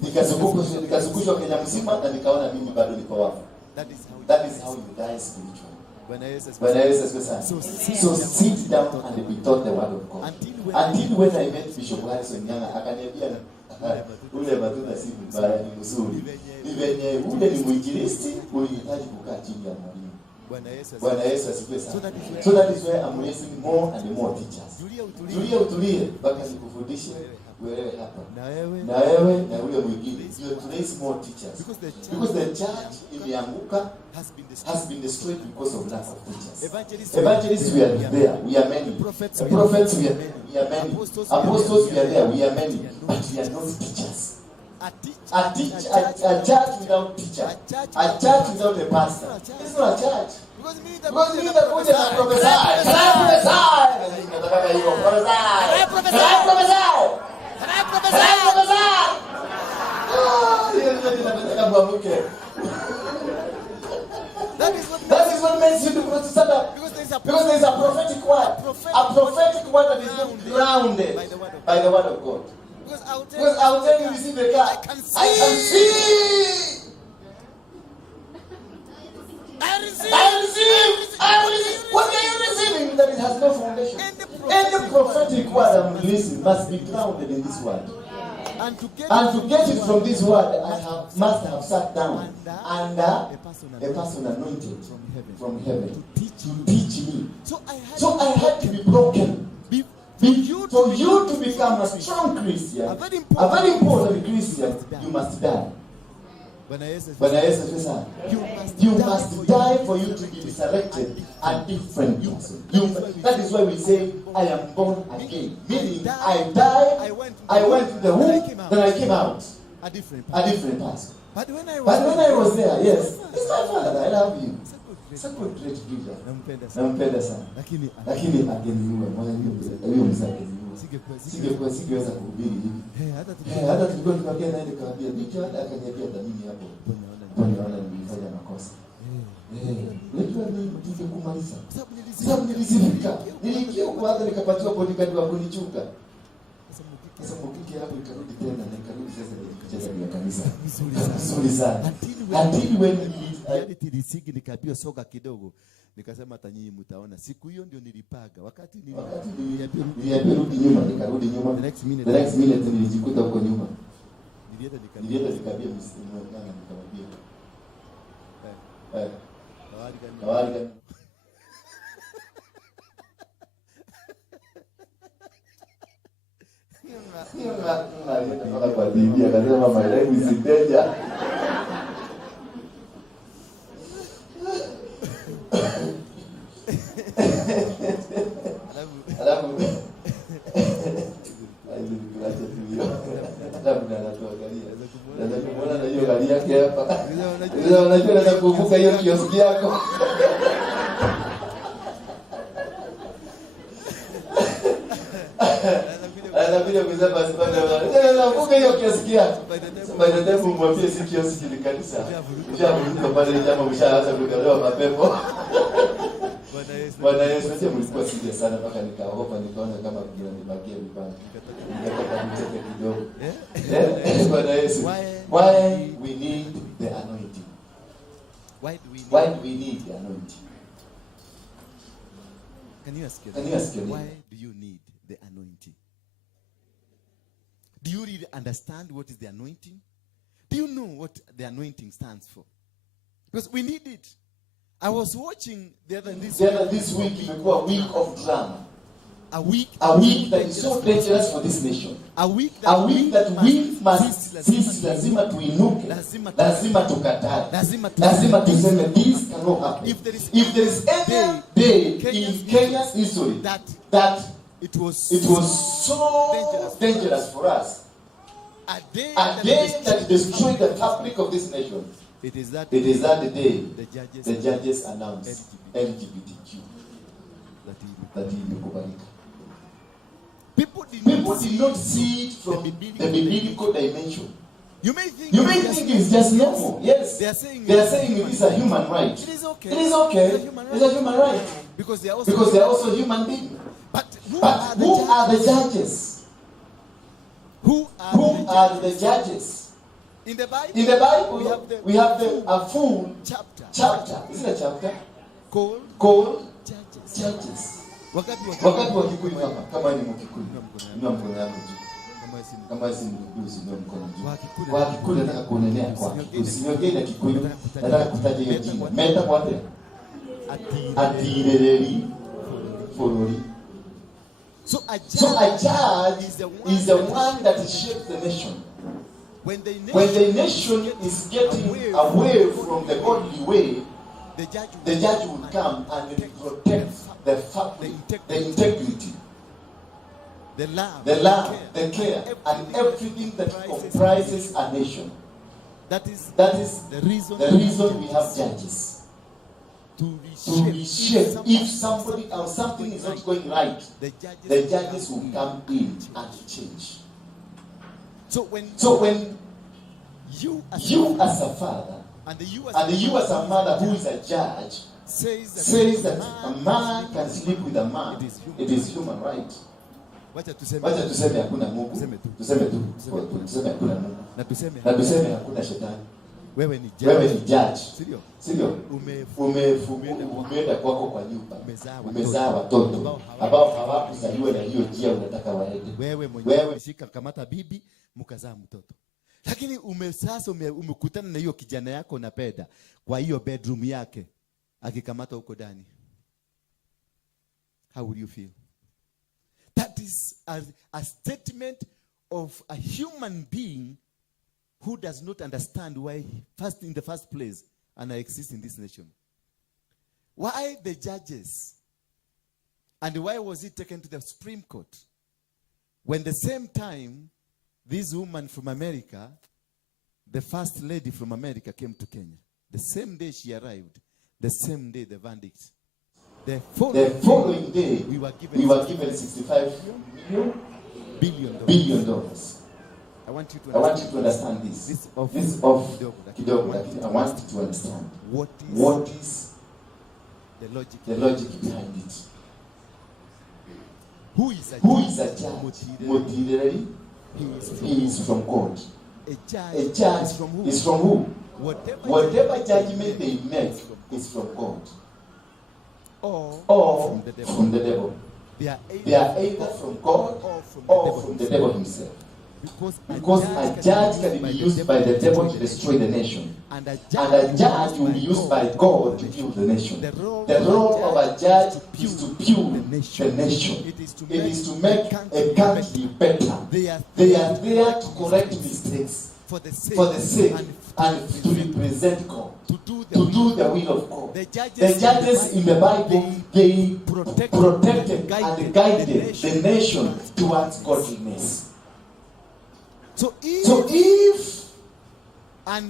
Nikazungushwa Kenya mzima na nikaona mimi bado niko wapi. That is how you die spiritually. When I so sit down and be taught the word of God. Until when I met Bishop Harrison Nyanga akaniambia ule matunda si mbaya ni mzuri. Ni venye ule ni mwinjilisti unahitaji kukaa chini ya mwalimu. Bwana Yesu asifiwe sana. So that is why I'm raising more and more teachers. Tulie mpaka nikufundishe uelewe hapa. Na wewe na ule mwingine. You to raise more teachers. Because the church imeanguka has been destroyed because of lack of teachers. Evangelists we are there. We are many. Prophets we are many. Apostles we are there. We are many. But we are not teachers. A church without teacher. A church without a pastor. It's not a church. Because you need to put it on prophesy. That is what makes you to prophesy. Because there is a prophetic word. A prophetic word that is grounded by the word of God. Because I'll tell you, receive a car. I can see. I receive. What are you receiving? That it has no foundation. Any prophetic word I'm releasing must be grounded in this word. And to get it from this word, must have sat down under a person anointed from heaven to teach me. So I had to be broken. For you to become a strong Christian, a very important Christian, you must die. You must die for you to be resurrected a different person. That is why we say, I am born again. Meaning, I died, I went to the womb, then I came out. A different person. But when I was there, yes, it's my father, I love you. It's a good great giver. Nampenda sana. Lakini angeniua moyo huyo msakeniua. Singeweza kuhubiri hivi. Hata tulikuwa tunakaa naye nikamwambia nikiwa akaniambia dhamini hapo. Naona nilifanya makosa. Nilikuwa ningekumaliza. Sababu nilizifika. Niliingia huko hata nikapatiwa bodyguard wa kunichunga. Sasa mkike hapo ikarudi tena na ikarudi sasa nikicheza kwa kanisa. Vizuri sana. Until when nilisigi nikaambiwa soka kidogo. Nikasema hata nyinyi mtaona. Siku hiyo ndio nilipaga. Wakati niliambia rudi nyuma, nikarudi nyuma. The next minute nilijikuta huko nyuma. Nilienda nikaambia msimu wangu nikamwambia. Kawali gani? Alienda kwa bibi akasema my life is in danger. Alafu naweza kumwona na hiyo gari yake hapa. Unajua naweza kuvuka hiyo kioski yako. Anabidi kusema sipande wala. Navuka hiyo kioski yako. By the time mwambie si kioski ni kanisa. Ushavuka pale jamaa mshaanza kutolewa mapepo. Bwana Yesu, sasa mlikuwa serious sana mpaka nikaogopa nikaona kama kuna nibakie vibaya. Nikataka nicheke kidogo. Bwana Yesu, why we need the anointing? Why do we need the anointing? Can you ask yourself? Why do you need the anointing? Do you really understand what is the anointing? Do you know what the anointing stands for? Because we need it. I was watching this week imekuwa week of drama. A week that is so dangerous for this nation. A week that we must sisi lazima tuinuke. Lazima tukatae. Lazima tuseme this cannot happen. If there is any day in Kenya's history that it was so dangerous for us. A day that destroyed the fabric of this nation. It is that the day the judges announced LGBTQ that he will kubalika. People did not see it from the biblical dimension. You may think it's just normal. Yes, they are saying it is a human right. It is okay. It's a human right because they are also human beings. But who are the judges? Who are the judges? In the Bible, we have a full chapter. Isn't it a chapter? Called Judges. Wakati wa Kikuyu hapa, kama ni Mkikuyu, inua mkono wako juu. Kama si Mkikuyu, inua mkono juu. Wa Kikuyu nataka kuonelea kwa Kikuyu. Usiongee na Kikuyu, nataka kutaja hiyo jina. Meta kwate. Atirereri forori. So a judge is the one that shapes the nation. When the nation is getting away from the godly way, the judge will come and protect the fabric, the integrity, the love, the care, and everything that comprises a nation. That is the reason we have judges. To reshape. If somebody or something is not going right, the judges will come in and change. So when you as a father and you as a mother who is a judge says that a man can sleep with a man, it is human right. Wacha tuseme hakuna Mungu. Tuseme hakuna Mungu. Na tuseme hakuna shetani. Wewe ni judge. Sio? Umeenda kwako kwa nyumba. Umezaa watoto ambao hawakuzaliwa na hiyo njia unataka waende. Wewe mwenyewe umeshika kamata bibi mkazaa mtoto. Lakini umekutana na hiyo kijana yako na peda kwa hiyo bedroom yake akikamata huko ndani. How would you feel? That is a statement of a human being who does not understand why in the first place and I exist in this nation. Why the judges? And why was it taken to the Supreme Court? When the same time, this woman from America, the first lady from America came to Kenya. The same day she arrived, the same day the verdict. The following day, we were given $65 billion. I want you to understand this. This of Kidogo. I want you to understand what is the logic behind it. Who is a judge? Motireri. He is from God. A judge is from who? Whatever judgment they make is from God. Or from the devil. They are either from God or from the devil himself. Because a judge can be used by the devil to destroy the nation. And a judge will be used by God to build the nation. The role of a judge is to build the nation. It is to make a country better. They are there to correct mistakes for the sake and to represent God, to do the will of God. The judges in the Bible, they protected and guided the nation towards godliness. So if when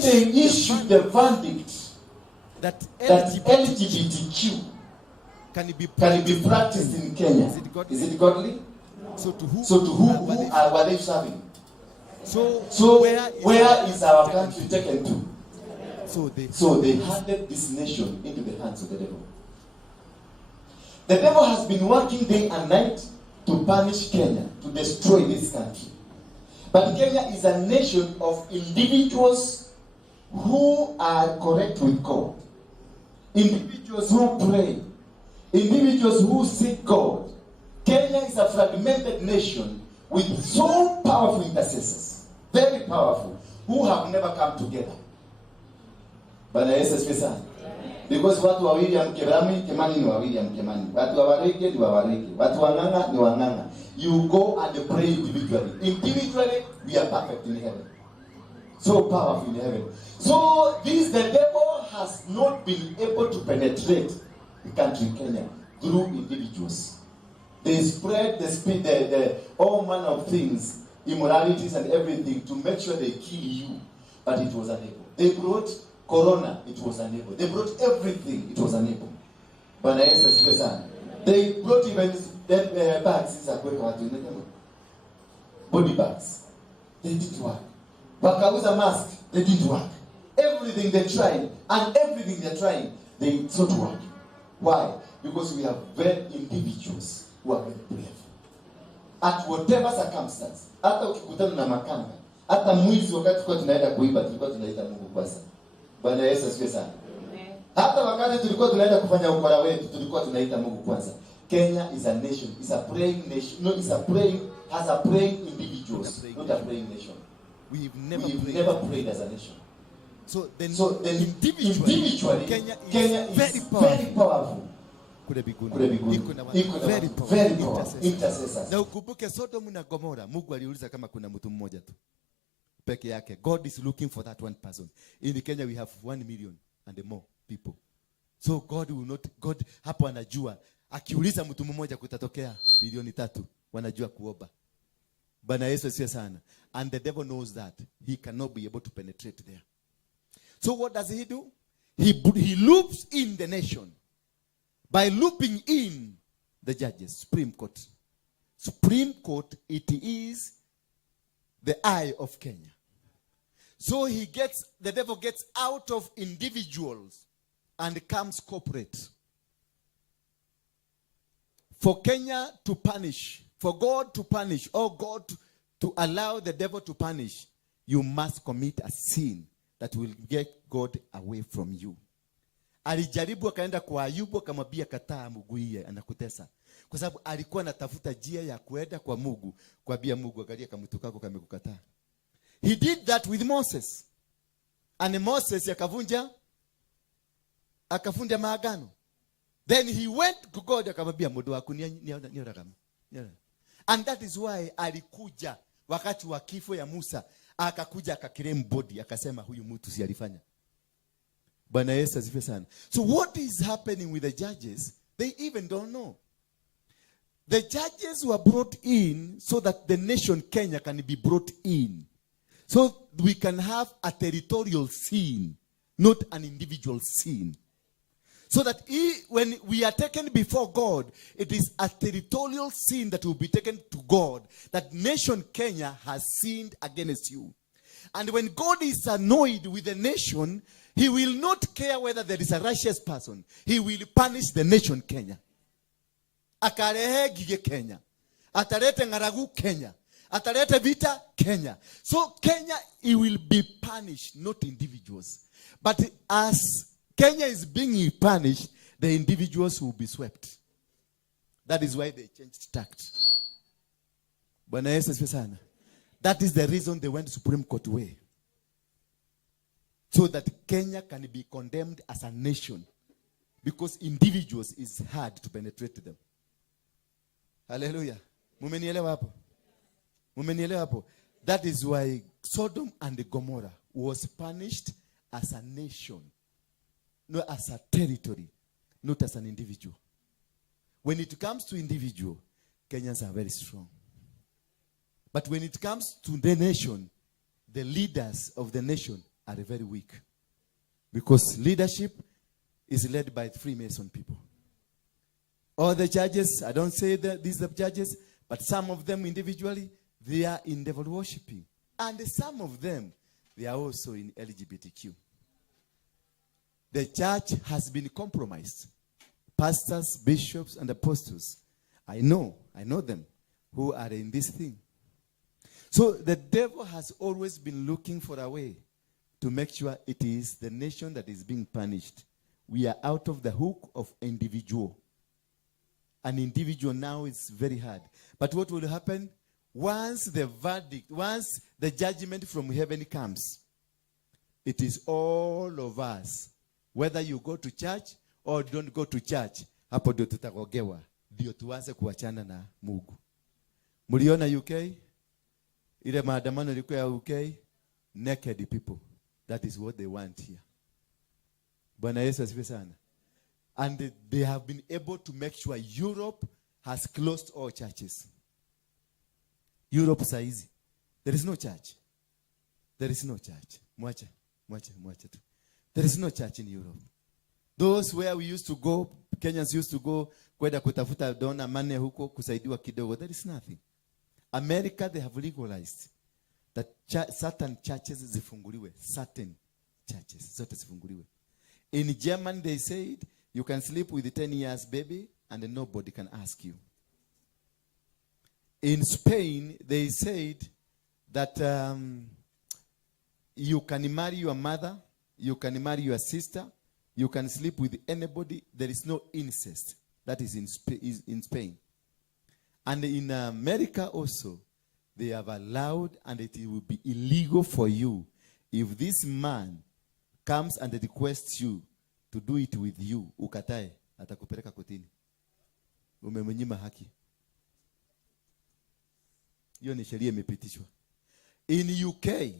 they issued the verdict that LGBTQ can be practiced in Kenya, is it godly? So to who were they serving? So where is our country taken to? So they handed this nation into the hands of the devil. The devil has been working day and night to punish Kenya, to destroy this country. But Kenya is a nation of individuals who are correct with God. Individuals who pray. Individuals who seek God. Kenya is a fragmented nation with so powerful intercessors. Very powerful. Who have never come together. Bwana Yesu asifiwe sana. Because watu wa William Kimani ni wa William Kimani. Watu wa Waruinge ni wa Waruinge. Watu wa Ng'ang'a ni wa Ng'ang'a. You go and pray individually. Individually, we are perfect in heaven. So powerful in heaven. So the devil has not been able to penetrate the country Kenya through individuals. They spread the all manner of things, immoralities and everything to make sure they kill you. But it was unable. They brought Corona, it was unable. They brought everything, it was unable. Bwana Yesu asifiwe sana. They brought even bags, body bags. They didn't work. Wakauza mask, they didn't work. Everything they tried, and everything they're trying, it's not working. Why? Because we have very individuals who are very brave. At whatever circumstance, hata ukikutana na makanga, hata mwizi wakati kwa tunaenda kuiba, tulikuwa tunaita Mungu kwanza. Bwana Yesu asifiwe sana. Hata wakati tulikuwa tunaenda kufanya ukora wetu, tulikuwa tunaita Mungu kwanza. Kenya is a nation, is a praying nation. No, has a praying individuals, not a praying nation. We've never prayed as a nation. So individually, Kenya is very powerful. Very powerful intercessors. Na ukumbuke Sodom na Gomora, Mungu aliuliza kama kuna mtu mmoja tu peke yake. God is looking for that one person. In Kenya we have 1 million and more people. So God hapo anajua akiuliza mtu mmoja kutatokea 3,000,000 wanajua kuomba. Bwana Yesu asifiwe sana. And the devil knows that he cannot be able to penetrate there. So what does he do? He loops in the nation by looping in the judges, Supreme Court. Supreme Court, it is the eye of Kenya. So the devil gets out of individuals and comes corporate. For Kenya to punish, for God to punish, or God to allow the devil to punish, you must commit a sin that will get God away from you. Alijaribu akaenda kwa Ayubu akamwambia kataa Mungu yeye anakutesa. Kwa sababu alikuwa anatafuta njia ya kuenda kwa Mungu, kuambia Mungu angalia kama mtu kako kamekukataa. He did that with Moses. And Moses akavunja maagano. Then he went to God akamwambia mundu wako ni oragama. And that is why alikuja wakati wa kifo ya Musa akakuja akakirem body akasema huyu mtu si alifanya. Bwana Yesu asifiwe sana. So what is happening with the judges? They even don't know. The judges were brought in so that the nation Kenya can be brought in. So we can have a territorial sin, not an individual sin. So that when we are taken before God, it is a territorial sin that will be taken to God. That nation Kenya has sinned against you. And when God is annoyed with the nation, he will not care whether there is a righteous person. He will punish the nation Kenya. Akarehe gige Kenya. Atarete ngaragu Kenya. Atarete vita Kenya. So Kenya, it will be punished, not individuals. But as Kenya is being punished, the individuals will be swept. That is why they changed tact. Bwana Yesu asifiwe sana. That is the reason they went Supreme Court way. So that Kenya can be condemned as a nation. Because individuals is hard to penetrate them. Hallelujah. Mumenielewa hapo? Mumenielewa hapo? That is why Sodom and Gomorrah was punished as a nation. Not as a territory. Not as an individual. When it comes to individual, Kenyans are very strong. But when it comes to the nation, the leaders of the nation are very weak. Because leadership is led by Freemason people. All the judges, I don't say that these are the judges, but some of them individually, they are in devil worshipping. And some of them, they are also in LGBTQ. The church has been compromised. Pastors, bishops, and apostles. I know them who are in this thing. So the devil has always been looking for a way to make sure it is the nation that is being punished. We are out of the hook of individual. An individual now is very hard. But what will happen? Once the verdict, once the judgment from heaven comes, it is all of us. Whether you go to church or don't go to church, hapo ndio tutagogewa. Ndio tuanze kuachana na Mungu. Mliona UK? Ile maandamano ilikuwa ya UK? Naked people. That is what they want here. Bwana Yesu asifiwe sana. And they have been able to make sure Europe has closed all churches. Europe saizi. There is no church. There is no church. Mwacha tu. There is no church in Europe. Those where we used to go, Kenyans used to go, kwenda kutafuta dona mane huko kusaidiwa kidogo. There is nothing. America, they have legalized that certain churches zifunguliwe. Certain churches. Zote zifunguliwe. In Germany, they said, you can sleep with a 10 years baby and nobody can ask you. In Spain, they said that you can marry your mother, you can marry your sister, you can sleep with anybody. There is no incest. That is in Spain. And in America also, they have allowed, and it will be illegal for you if this man comes and requests you to do it with you, ukatae, atakupeleka kotini. Umemnyima haki. Hiyo ni sheria imepitishwa. In UK,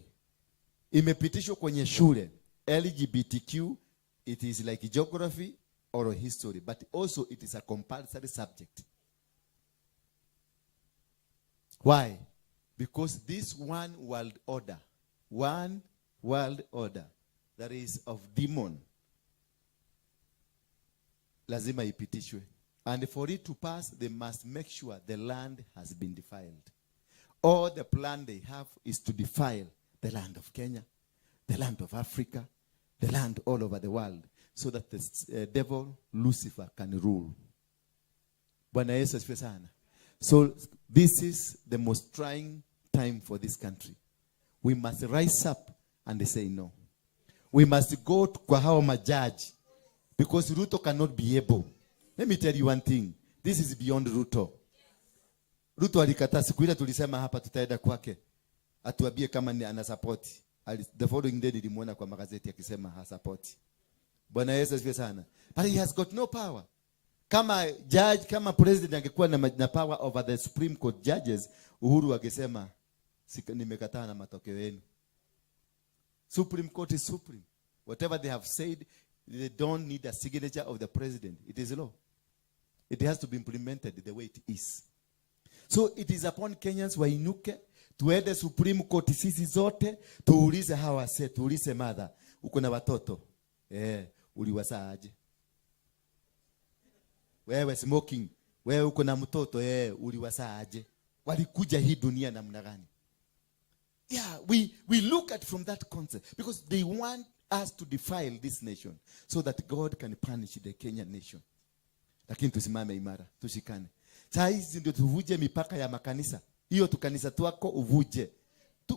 imepitishwa kwenye shule. LGBTQ, it is like geography or history, but also it is a compulsory subject. Why? Because this one world order that is of demon, lazima ipitishwe. And for it to pass, they must make sure the land has been defiled. All the plan they have is to defile the land of Kenya, the land of Africa, the land all over the world, so that the devil, Lucifer, can rule. Bwana Yesu asifiwe sana. So this is the most trying time for this country. We must rise up and say no. We must go kwa hao majaji, because Ruto cannot be able. Let me tell you one thing. This is beyond Ruto. Ruto alikataa siku ile tulisema hapa tutaenda kwake. Atuambie kama ni ana support. The following day nilimuona kwa magazeti akisema ha support. Bwana Yesu asifiwe sana. But he has got no power. Kama judge, kama president angekuwa na power over the Supreme Court judges, Uhuru akisema nimekataa na matokeo yenu. Supreme Court is supreme. Whatever they have said, they don't need a signature of the president. It is law. It has to be implemented the way it is. So it is upon Kenyans wainuke, tuende Supreme Court sisi zote, tuulize hawa se, tuulize mother, uko na watoto. Uliwasa aje? Wewe smoking, wewe uko na mtoto, uliwasa aje? Walikuja hii dunia namna gani? Yeah, we look at from that concept, because they want us to defile this nation so that God can punish the Kenyan nation. Lakini tusimame imara, tushikane. Saa hizi ndio tuvuje mipaka ya makanisa. Hiyo tu kanisa twako uvuje.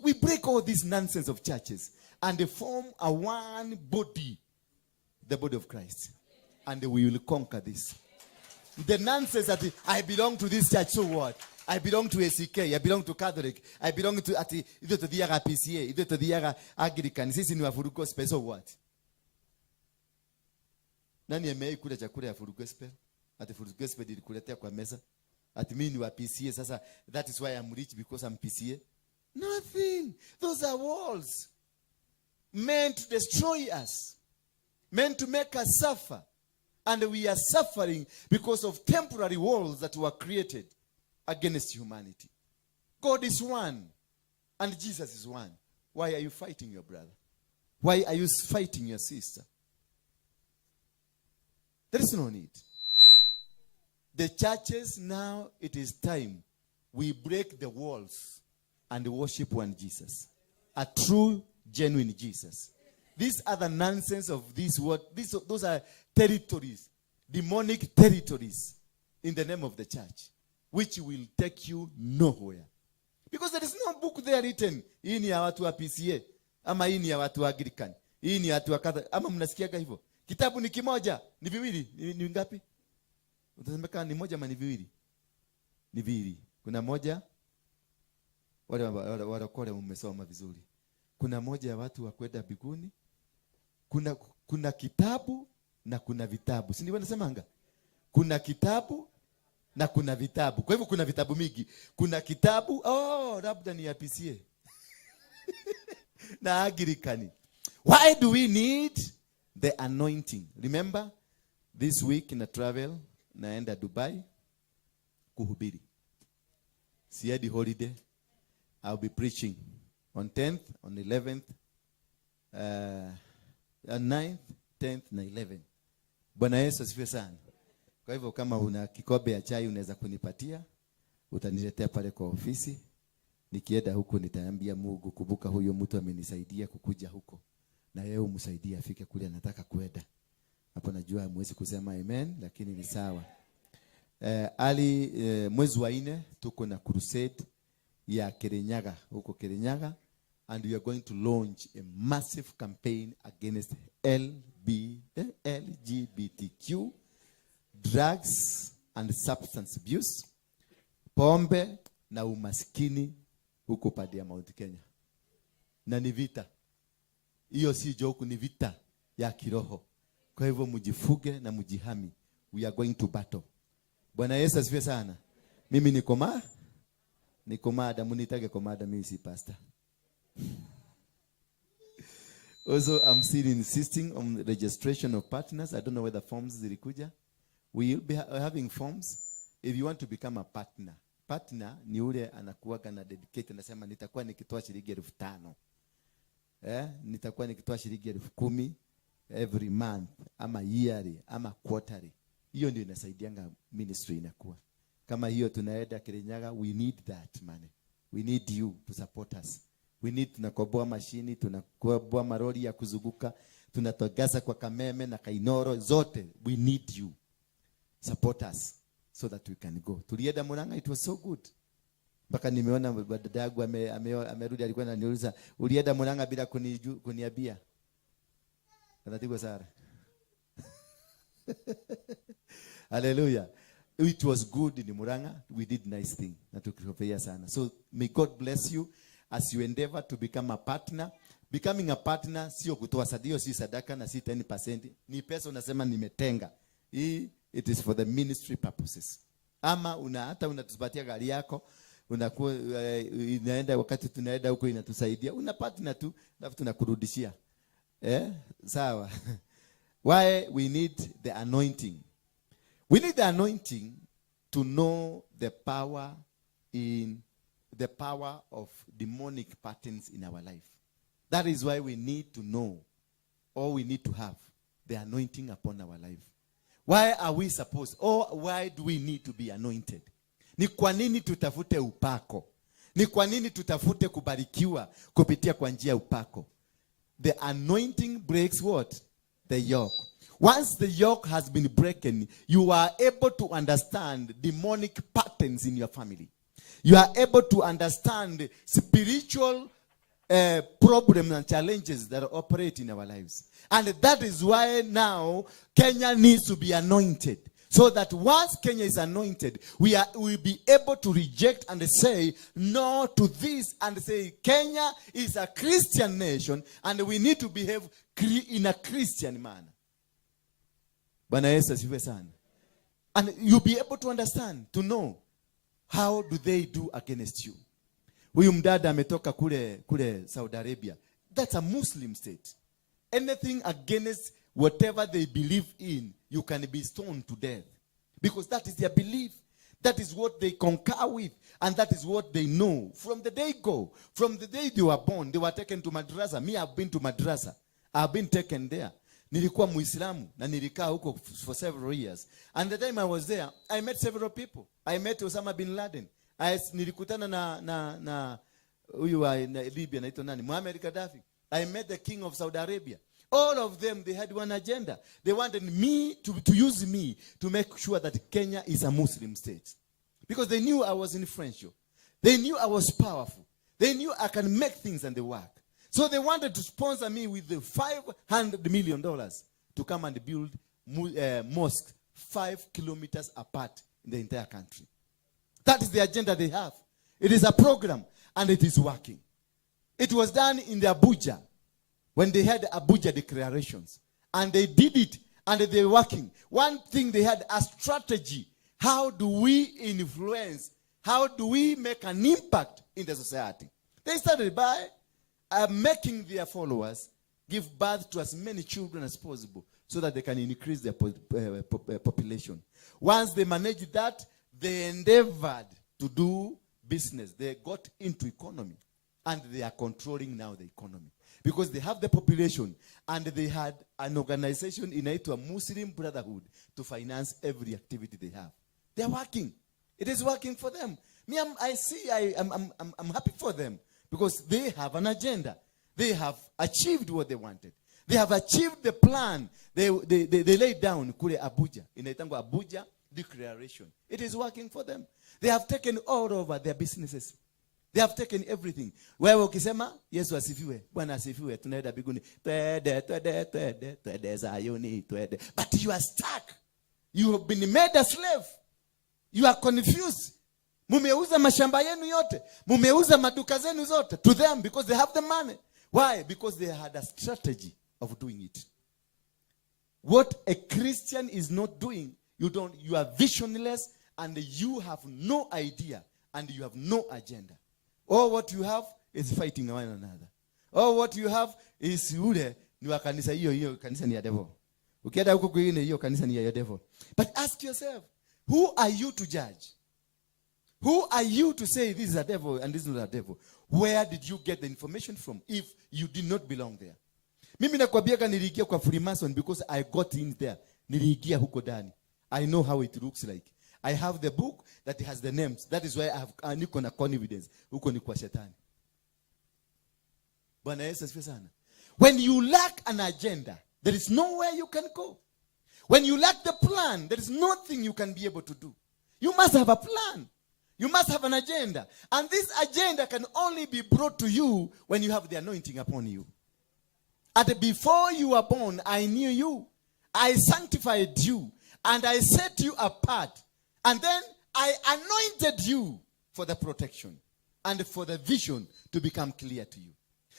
We break all this nonsense of churches and form a one body, the body of Christ. And we will conquer this. The nonsense that I belong to this church, so what? I belong to ACK, I belong to Catholic, I belong to either to the PCA, either to the Anglican. Sisi ni wa full gospel, so what? Nani ameikula chakula ya full gospel? Ati full gospel ilikuletea kwa meza. Ati mimi ni wa PCA, sasa that is why I'm rich because I'm PCA. Nothing. Those are walls meant to destroy us, meant to make us suffer. And we are suffering because of temporary walls that were created against humanity. God is one, and Jesus is one. Why are you fighting your brother? Why are you fighting your sister? There is no need. The churches now, it is time we break the walls and worship one Jesus. A true, genuine Jesus. These other nonsense of this word, those are territories, demonic territories in the name of the church, which will take you nowhere. Because there is no book there written, hii ni ya watu wa PCA, ama hii ni ya watu wa Anglican, hii ni ya watu wa Catholic, ama mnasikiaga hivyo. Kitabu ni kimoja, ni viwili, ni ngapi? Utasemeka ni moja ama ni viwili? Ni viwili. Kuna moja, wale warokole mmesoma vizuri. Kuna moja ya watu wa kwenda mbinguni. Kuna kitabu na kuna vitabu. Si ndio wanasemanga? Kuna kitabu na kuna vitabu. Kwa hivyo kuna vitabu mingi. Kuna kitabu, labda ni ya PCA. Na Anglican. Why do we need the anointing? Remember, this week in a travel, naenda Dubai kuhubiri. Siedi holiday. I'll be preaching on 10th, on 11th, 9th, 10th na 11th. Bwana Yesu asifiwe sana. Kwa hivyo kama una kikombe ya chai unaweza kunipatia, utaniletea pale kwa ofisi. Nikienda huko nitaambia Mungu, kumbuka huyo mtu amenisaidia kukuja huko. Na yeye umsaidie afike kule anataka kwenda. Hapo najua hamwezi kusema amen, lakini ni sawa. Mwezi wa 4 tuko na crusade ya Kirinyaga, huko Kirinyaga, and we are going to launch a massive campaign against LGBTQ, drugs and substance abuse, pombe na umaskini huko pande ya Mount Kenya. Na ni vita. Hiyo si joke, ni vita ya kiroho. Kwa hivyo mjifuge na mjihami. We are going to battle. Bwana Yesu asifiwe sana. Mimi ni komada, munitage komada, mimi si pastor. Also, I'm still insisting on the registration of partners. I don't know whether forms zilikuja. We will be having forms if you want to become a partner. Partner ni ule anakuwa na dedicate, anasema nitakuwa nikitoa shilingi 5,000. Nitakuwa nikitoa shilingi 10,000 every month, ama yearly, ama quarterly. Hiyo ndio inasaidianga ministry inakuwa. Kama hiyo tunaenda Kirinyaga, we need that money. We need you to support us. We need, tunakoboa mashini, tunakoboa maroli ya kuzunguka, tunatogaza kwa Kameme na Kainoro zote. We need you. Support us so that we can go. Tulienda Murang'a, it was so good. Mpaka nimeona dada yangu amerudi, alikuwa ananiuliza, ulienda Murang'a bila kuniambia? Anatigwa Sara. Hallelujah. It was good in Murang'a. We did nice thing. Na tukifurahia sana. So may God bless you as you endeavor to become a partner. Becoming a partner sio kutoa sadio, si sadaka na si 10%. Ni pesa unasema nimetenga. It is for the ministry purposes. Ama hata unatupatia gari yako, unakuwa inaenda wakati tunaenda huko inatusaidia. Una partner tu, alafu tunakurudishia. Sawa. Why we need the anointing? We need the anointing to know the power of demonic patterns in our life. That is why we need to know, or we need to have the anointing upon our life. Why are we supposed, or why do we need to be anointed? Ni kwa nini tutafute upako? Ni kwa nini tutafute kubarikiwa kupitia kwa njia upako? The anointing breaks what? The yoke. Once the yoke has been broken, you are able to understand demonic patterns in your family. You are able to understand spiritual problems and challenges that operate in our lives. And that is why now Kenya needs to be anointed So that once Kenya is anointed, we will be able to reject and say no to this and say Kenya is a Christian nation and we need to behave in a Christian manner. Bwana Yesu asifiwe sana. And you'll be able to understand, to know how do they do against you. Huyu mdada ametoka kule Saudi Arabia. That's a Muslim state. Anything against whatever they believe in, you can be stoned to death. Because that is their belief. That is what they concur with. And that is what they know. From the day go, from the day they were born, they were taken to madrasa. Me, I've been to madrasa. I've been taken there. Nilikuwa Muislamu na nilikaa huko for several years. And the time I was there, I met several people. I met Osama bin Laden. Nilikutana na huyu wa Libya naitwa nani? Muammar Gaddafi. I met the king of Saudi Arabia. All of them, they had one agenda. They wanted me to use me to make sure that Kenya is a Muslim state. Because they knew I was influential. They knew I was powerful. They knew I can make things and they work. So they wanted to sponsor me with the $500 million to come and build mosques 5 kilometers apart in the entire country. That is the agenda they have. It is a program and it is working. It was done in the Abuja when they had Abuja declarations. And they did it and they're working. One thing, they had a strategy. How do we influence? How do we make an impact in the society? They started by making their followers give birth to as many children as possible so that they can increase their population. Once they managed that, they endeavored to do business. They got into economy. And they are controlling now the economy. Because they have the population and they had an organization into a Muslim Brotherhood to finance every activity they have. They are working. It is working for them. Me, I'm happy for them. Because they have an agenda. They have achieved what they wanted. They have achieved the plan. They laid down kule Abuja. Inaitangwa Abuja Declaration. It is working for them. They have taken all over their businesses. They have taken everything. Wewe ukisema Yesu asifiwe, Bwana asifiwe, tunaenda biguni. Twende Zayuni, twende. But you are stuck. You have been made a slave. You are confused. Mumeuza mashamba yenu yote. Mumeuza maduka zenu zote to them because they have the money. Why? Because they had a strategy of doing it. What a Christian is not doing, you are visionless and you have no idea and you have no agenda. All what you have is fighting one another. All what you have is ule ni wa kanisa hiyo kanisa ni ya devil. Ukienda huko kwingine hiyo kanisa ni ya devil. But ask yourself, who are you to judge? Who are you to say this is a devil and this is not a devil? Where did you get the information from if you did not belong there? Mimi nakwambiaga niliingia kwa Freemason because I got in there. Niliingia huko ndani. I know how it looks like. I have the book that has the names. That is why I have niko na confidence. Huko ni kwa shetani. Bwana Yesu asifiwe sana. When you lack an agenda, there is nowhere you can go. When you lack the plan, there is nothing you can be able to do. You must have a plan. You must have an agenda. And this agenda can only be brought to you when you have the anointing upon you. And before you were born, I knew you. I sanctified you. And I set you apart. And then I anointed you for the protection. And for the vision to become clear to you.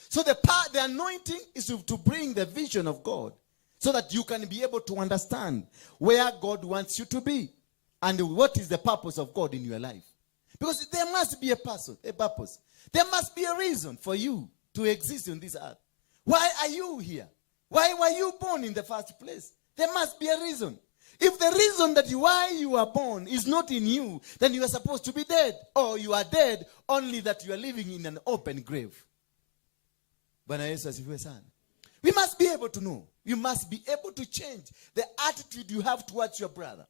So the anointing is to bring the vision of God. So that you can be able to understand where God wants you to be. And what is the purpose of God in your life. Because there must be a purpose. There must be a reason for you to exist on this earth. Why are you here? Why were you born in the first place? There must be a reason. If the reason why you are born is not in you, then you are supposed to be dead. Or you are dead only that you are living in an open grave. Bwana Yesu asifiwe sana. We must be able to know. You must be able to change the attitude you have towards your brother.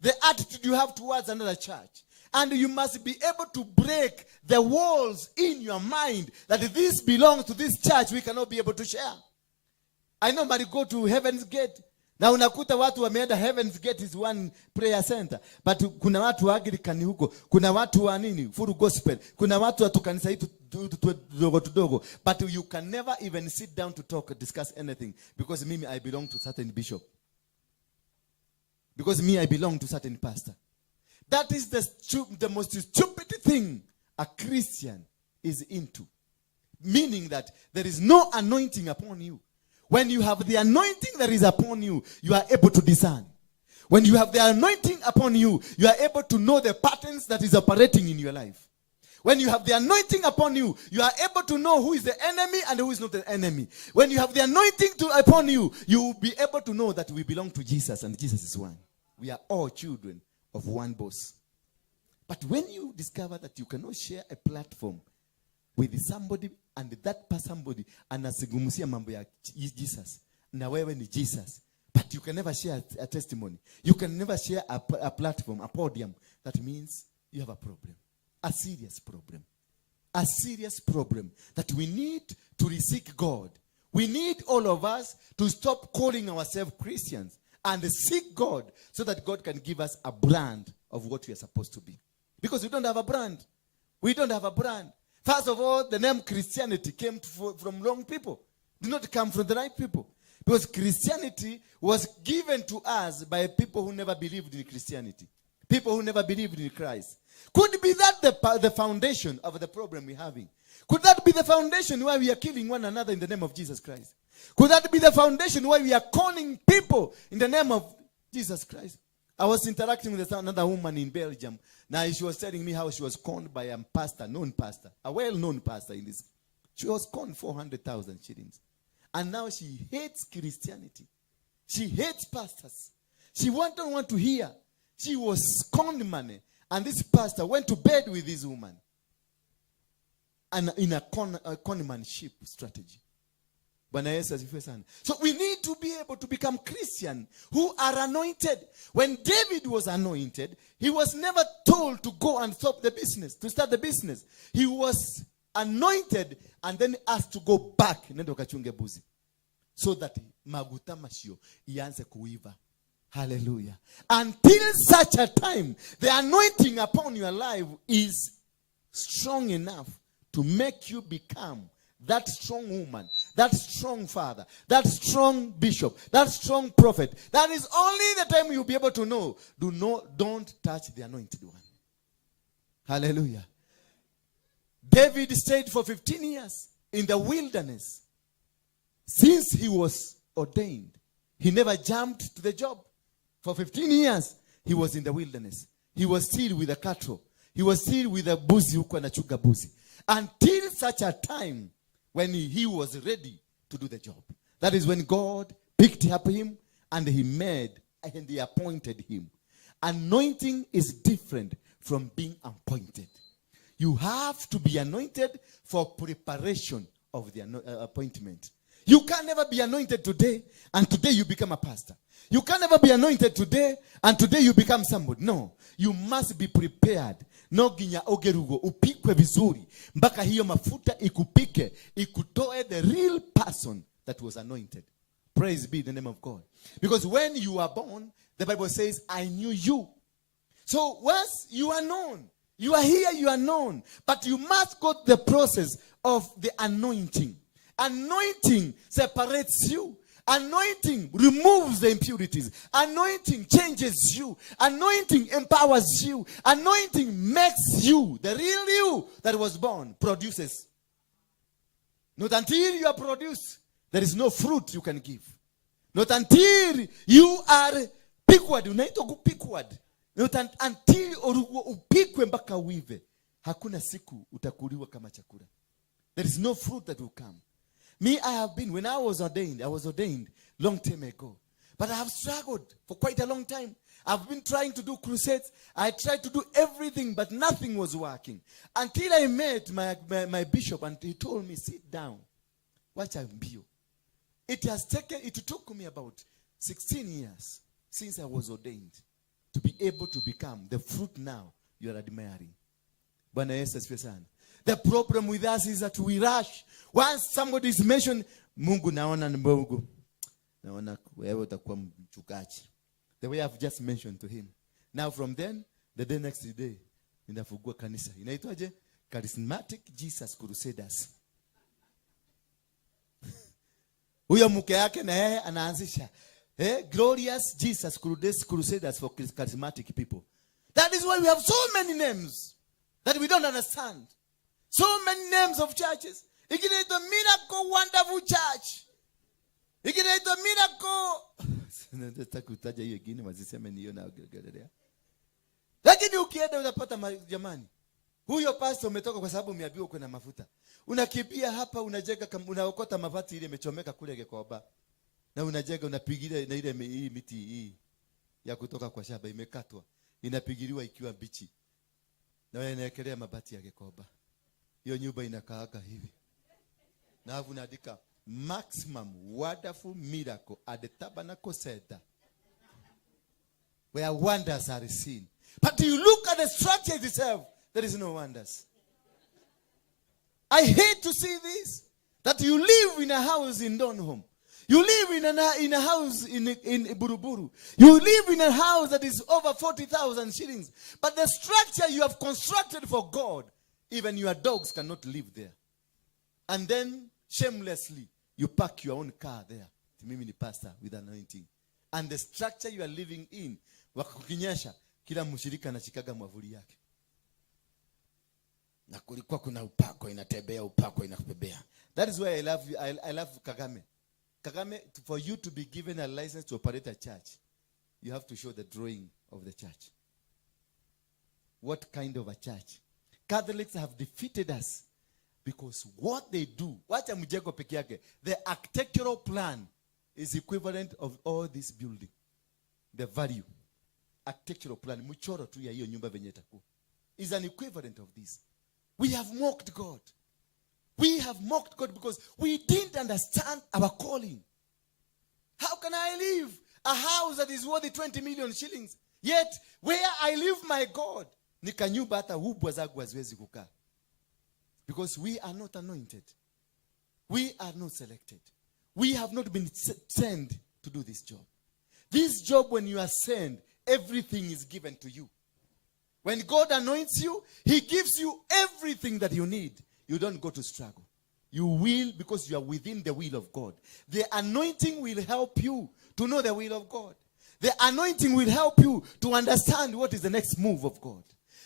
The attitude you have towards another church. And you must be able to break the walls in your mind that if this belongs to this church, we cannot be able to share. I normally go to Heaven's Gate. Na unakuta watu wameenda Heaven's Gate is one prayer center. But kuna watu wa Anglican huko. Kuna watu wa nini? Full gospel. Kuna watu wa kanisa hii tudogo. But you can never even sit down to talk, discuss anything. Because mimi, I belong to certain bishop. because me, I belong to certain pastor. That is the most stupid thing a Christian is into. Meaning that there is no anointing upon you. When you have the anointing that is upon you, you are able to discern. When you have the anointing upon you, you are able to know the patterns that is operating in your life. When you have the anointing upon you, you are able to know who is the enemy and who is not the enemy. When you have the anointing upon you, you will be able to know that we belong to Jesus and Jesus is one. We are all children of one boss. But when you discover that you cannot share a platform with somebody and that somebody anazungumzia mambo ya Jesus, na wewe ni Jesus, but you can never share a testimony, you can never share a platform, a podium, that means you have a problem. A serious problem. A serious problem that we need to seek God. We need all of us to stop calling ourselves Christians and seek God so that God can give us a brand of what we are supposed to be. Because we don't have a brand. We don't have a brand. First of all, the name Christianity came from wrong people. Did not come from the right people. Because Christianity was given to us by people who never believed in Christianity. People who never believed in Christ. Could be that the foundation of the problem we're having? Could that be the foundation why we are killing one another in the name of Jesus Christ? Could that be the foundation why we are conning people in the name of Jesus Christ? I was interacting with another woman in Belgium. Now she was telling me how she was conned by a pastor, known pastor, a well-known pastor in this. She was conned 400,000 shillings. And now she hates Christianity. She hates pastors. She don't want to hear. She was conned money. And this pastor went to bed with this woman. And in a conmanship strategy. So we need to be able to become Christian who are anointed. When David was anointed, he was never told to go and stop the business, to start the business. He was anointed and then asked to go back. So that maguta mashio ianze kuiva. Hallelujah. Until such a time, the anointing upon your life is strong enough to make you become that strong woman, that strong father, that strong bishop, that strong prophet. That is only the time you'll be able to know. Don't touch the anointed one. Hallelujah. David stayed for 15 years in the wilderness. Since he was ordained, he never jumped to the job. For 15 years, he was in the wilderness. He was still with the cattle. He was still with the buzi huko anachuga buzi. Until such a time when he was ready to do the job. That is when God picked up him and he appointed him. Anointing is different from being appointed. You have to be anointed for preparation of the appointment. You can never be anointed today and today you become a pastor. You can never be anointed today and today you become somebody. No, you must be prepared. No ginya ogerugo upikwe vizuri mpaka hiyo mafuta ikupike ikutoe the real person that was anointed. Praise be the name of God. Because when you are born, the Bible says, I knew you. So once you are known, you are here, you are known. But you must go through the process of the anointing. Anointing separates you. Anointing removes the impurities. Anointing changes you. Anointing empowers you. Anointing makes you, the real you that was born, produces. Not until you are produced, there is no fruit you can give. Not until you are pickward. Unaitwa kupickward. Not until upikwe mpaka uive. Hakuna siku utakuliwa kama chakula. There is no fruit that will come. Me, I have been, when I was ordained long time ago. But I have struggled for quite a long time. I've been trying to do crusades. I tried to do everything, but nothing was working. Until I met my bishop and he told me, sit down. Watch a view. It took me about 16 years since I was ordained to be able to become the fruit now you are admiring. The problem with us is that we rush. Once somebody is mentioned, Mungu naona Mungu. Naona wewe utakuwa mchungaji. The way I've just mentioned to him. Now from then, the next day, ninafungua kanisa. Inaitwaje? Charismatic Jesus Crusaders. Huyo mke yake na yeye anaanzisha. Glorious Jesus Crusaders for charismatic people. That is why we have so many names that we don't understand. So many names of churches. It is the miracle wonderful church. It is the miracle. Lakini ukienda unapata jamani. Huyo pastor umetoka kwa sababu umeambiwa uko na mafuta. Unakimbia hapa unajega unaokota mabati ile imechomeka kule Gekoba. Na unajega unapigilia na ile hii miti hii ya kutoka kwa shamba imekatwa. Inapigiliwa ikiwa mbichi. Na wewe unaekelea mabati ya Gekoba. Hiyo nyumba inakaaga hivi. Na hapo unaandika maximum wonderful miracle at the tabernacle center where wonders are seen. But you look at the structure itself, there is no wonders. I hate to see this. That you live in a house in Donholm. You live in a house in Buruburu. You live in a house that is over 40,000 shillings. But the structure you have constructed for God, even your dogs cannot live there. And then, shamelessly, you park your own car there. Mimi ni pastor with anointing. And the structure you are living in, wakukinyesha, kila mshirika anashikaga mwavuli yake. Na kulikuwa kuna upako inatembea, upako inakubebea. That is why I love Kagame. Kagame, for you to be given a license to operate a church, you have to show the drawing of the church. What kind of a church? Catholics have defeated us because what they do, wacha mjengo peke yake, the architectural plan is equivalent of all this building. The value, architectural plan, mchoro tu ya hiyo nyumba venye itakuwa, is an equivalent of this. We have mocked God. We have mocked God because we didn't understand our calling. How can I live a house that is worth 20 million shillings? Yet, where I live my God, nikanyumba hata hubwa zangu haziwezi kukaa. Because we are not anointed. We are not selected. We have not been sent to do this job. This job, when you are sent, everything is given to you. When God anoints you, He gives you everything that you need. You don't go to struggle. You will, because you are within the will of God. The anointing will help you to know the will of God. The anointing will help you to understand what is the next move of God.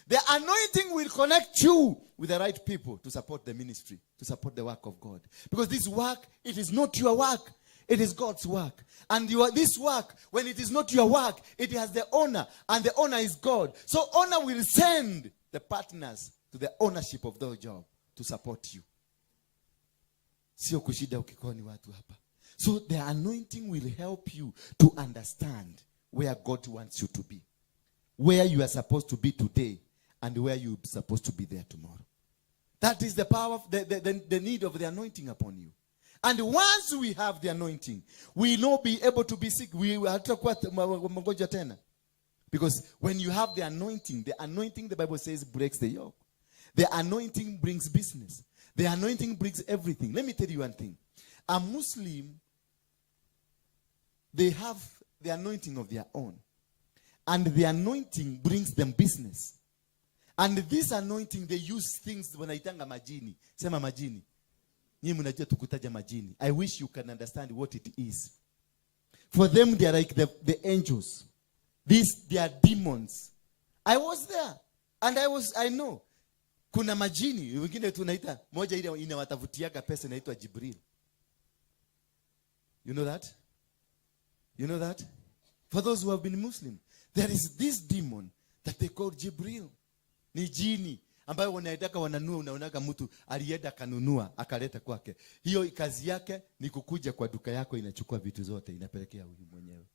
The anointing will connect you with the right people to support the ministry, to support the work of God. Because this work, it is not your work. It is God's work. And this work, when it is not your work, it has the owner. And the owner is God. So owner will send the partners to the ownership of the job to support you. Sio kushida ukikoni watu hapa. So the anointing will help you to understand where God wants you to be. Where you are supposed to be today and where you are supposed to be there tomorrow. That is the power of the need of the anointing upon you. And once we have the anointing, we will not be able to be sick. We have to magonjwa tena. Because when you have the anointing, the Bible says breaks the yoke. The anointing brings business. The anointing brings everything. Let me tell you one thing. A Muslim, they have the anointing of their own. And the anointing brings them business. And this anointing, they use things wanaitanga majini. Sema majini. Nyinyi mnajua tukutaja majini. I wish you can understand what it is. For them, they are like the angels. They are demons. I was there. And I know. Kuna majini, wengine tunaita, moja ile inawatavutiaga pesa inaitwa Jibril. You know that? You know that? For those who have been Muslim, there is this demon that they call Jibril. Ni jini ambayo wanaitaka wananua, unaonaga mtu alienda kanunua akaleta kwake. Hiyo kazi yake ni kukuja kwa duka yako, inachukua vitu zote inapelekea huyu mwenyewe.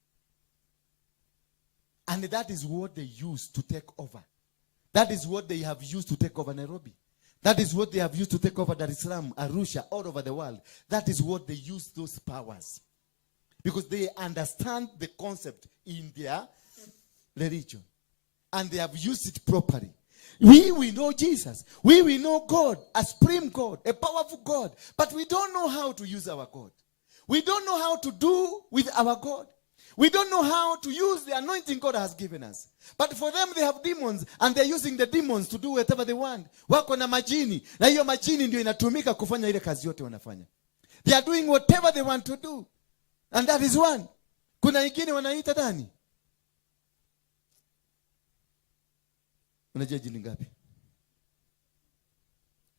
And that is what they use to take over. That is what they have used to take over Nairobi. That is what they have used to take over Dar es Salaam, Arusha, all over the world. That is what they use those powers. Because they understand the concept in their religion. And they have used it properly. We know Jesus. We know God, a supreme God, a powerful God. But we don't know how to use our God. We don't know how to do with our God. We don't know how to use the anointing God has given us. But for them, they have demons, and they're using the demons to do whatever they want. Wako na majini, na hiyo majini ndio inatumika kufanya ile kazi yote wanafanya. They are doing whatever they want to do. And that is one. Kuna wengine wanaita Dani. Unajua jini ngapi?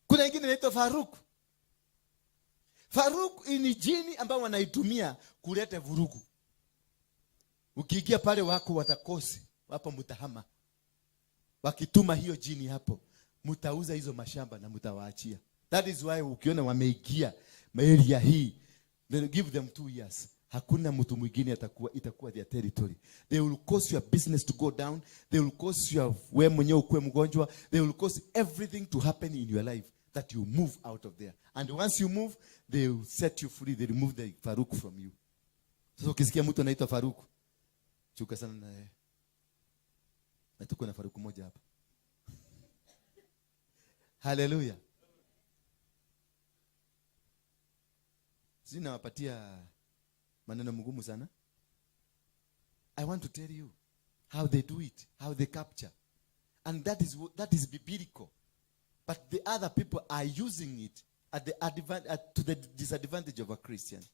Kuna wengine wanaitwa Faruk. Faruk ni jini ambao wanaitumia kuleta vurugu. Ukiingia pale wako watakosi, wapo mtahama. Wakituma hiyo jini hapo, mtauza hizo mashamba na mtawaachia. That is why ukiona wameingia area hii, they give them 2 years. Hakuna mtu mwingine itakuwa their territory. They will cause your business to go down. They will cause your wewe mwenyewe ukue mgonjwa. They will cause everything to happen in your life that you move out of there. And once you move, they will set you free. They remove the Faruk from you. Sasa ukisikia mtu anaitwa Faruk, chuka sana na yeye. Na tuko na Faruk moja hapa. Hallelujah. Sina wapatia maneno mgumu sana. I want to tell you how they do it, how they capture. And that is biblical. But the other people are using it to the disadvantage of a Christian.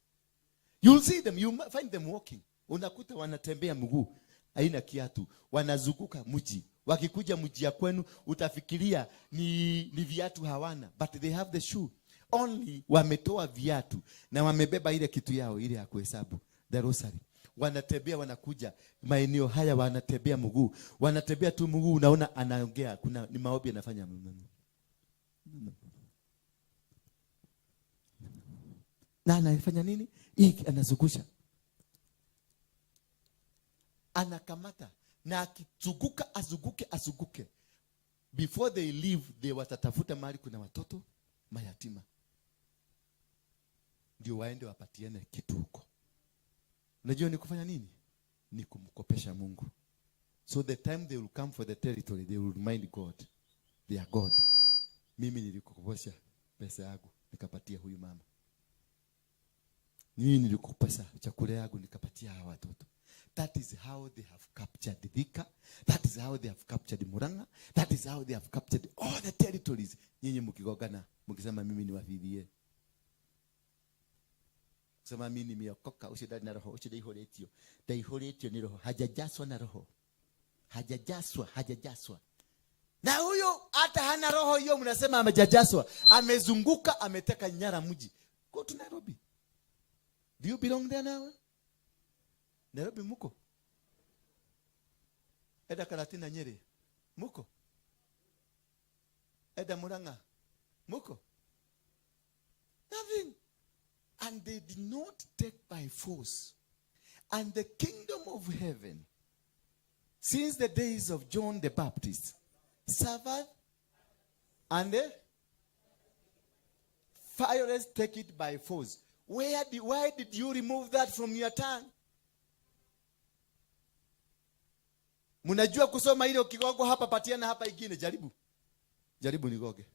You'll see them, you find them walking. Unakuta wanatembea mguu, haina kiatu, wanazunguka mji. Wakikuja mji ya kwenu utafikiria ni viatu hawana, but they have the shoe. Only wametoa viatu na wamebeba ile kitu yao ile ya kuhesabu, the rosary. Wanatembea wanakuja maeneo haya, wanatembea mguu, wanatembea tu mguu, unaona anaongea, kuna ni maombi anafanya. Na anafanya nini? Hii anazungusha. Anakamata na akizunguka azunguke. Before they leave, they watatafuta mahali kuna watoto mayatima, ndio waende wapatiane kitu huko. Unajua ni kufanya nini? Ni kumkopesha Mungu. So the time they will come for the territory, they will remind God, they are God. Mimi nilikukopesha pesa yangu nikapatia huyu mama. Mimi nilikukopesha chakula yangu nikapatia hawa watoto. That is how they have captured Thika. That is how they have captured Muranga. That is how they have captured all the territories. Nyinyi mkigogana, mkisema mimi ni wafidhie. Sema mimi nimeokoka, usidani na roho, usidaihoretio. Daihoretio ni roho, hajajaswa na roho. Hajajaswa. Na huyo hata hana roho hiyo, mnasema amejajaswa. Amezunguka, ameteka nyara mji. Go to Nairobi. Do you belong there now? Nairobi muko? Eda Karatina Nyeri muko? Eda Muranga muko? Nothing. And they did not take by force. And the kingdom of heaven, since the days of John the Baptist, suffered, and the violence take it by force. Why did you remove that from your tongue? Munajua kusoma ile ukigogo hapa patiana hapa ingine, jaribu nigoge.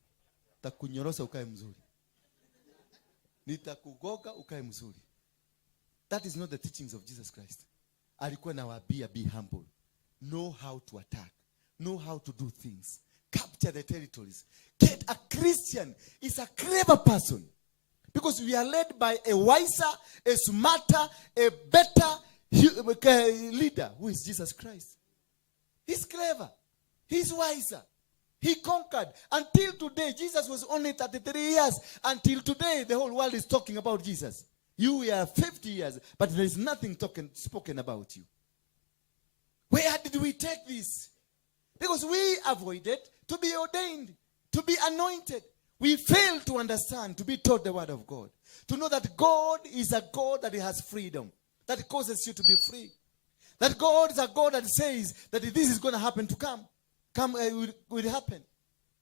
Takunyorosa ukae mzuri. Nitakugoga ukae mzuri. That is not the teachings of Jesus Christ. Alikuwa anawaambia be humble. Know how to attack. Know how to do things. Capture the territories. Get a Christian is a clever person. Because we are led by a wiser, a smarter, a better leader, who is Jesus Christ. He's clever. He's wiser. He conquered. Until today, Jesus was only 33 years. Until today, the whole world is talking about Jesus. You were 50 years, but there is nothing spoken about you. Where did we take this? Because we avoided to be ordained, to be anointed. We failed to understand, to be taught the word of God. To know that God is a God that has freedom, that causes you to be free. That God is a God that says that this is going to happen to will happen.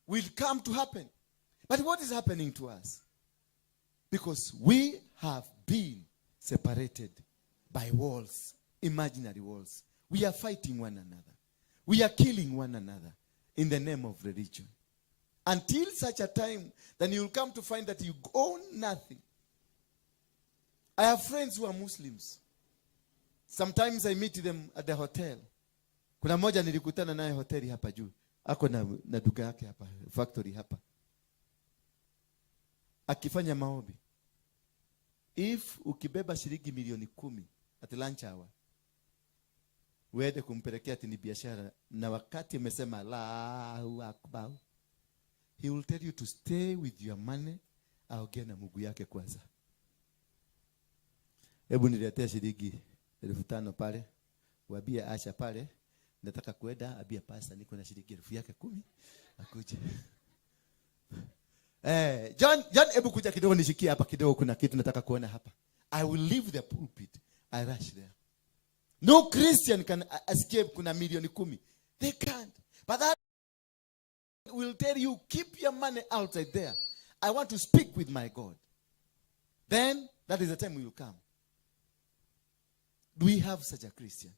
Will come to happen. But what is happening to us? Because we have been separated by walls, imaginary walls. We are fighting one another. We are killing one another in the name of religion. Until such a time, then you will come to find that you own nothing. I have friends who are Muslims. Sometimes I meet them at the hotel. Kuna moja nilikutana naye hoteli hapa juu. Ako na duka yake hapa, factory hapa. Akifanya maombi. If ukibeba shilingi milioni 10 at lunch hour, uende kumpelekea ati ni biashara, na wakati amesema Allahu Akbar, he will tell you to stay with your money, aongee na Mungu yake kwanza. Hebu niletea shilingi 5,000 pale, waambie Asha pale nataka kwenda, abia pasta niko na shilingi 10,000 yake 10 akuje. John, hebu kuja kidogo nishikie hapa kidogo, kuna kitu nataka kuona hapa. I will leave the pulpit, I rush there. No Christian can escape kuna milioni 10. They can't. But that will tell you, keep your money outside there. I want to speak with my God. Then, that is the time we will come. Do we have such a Christian?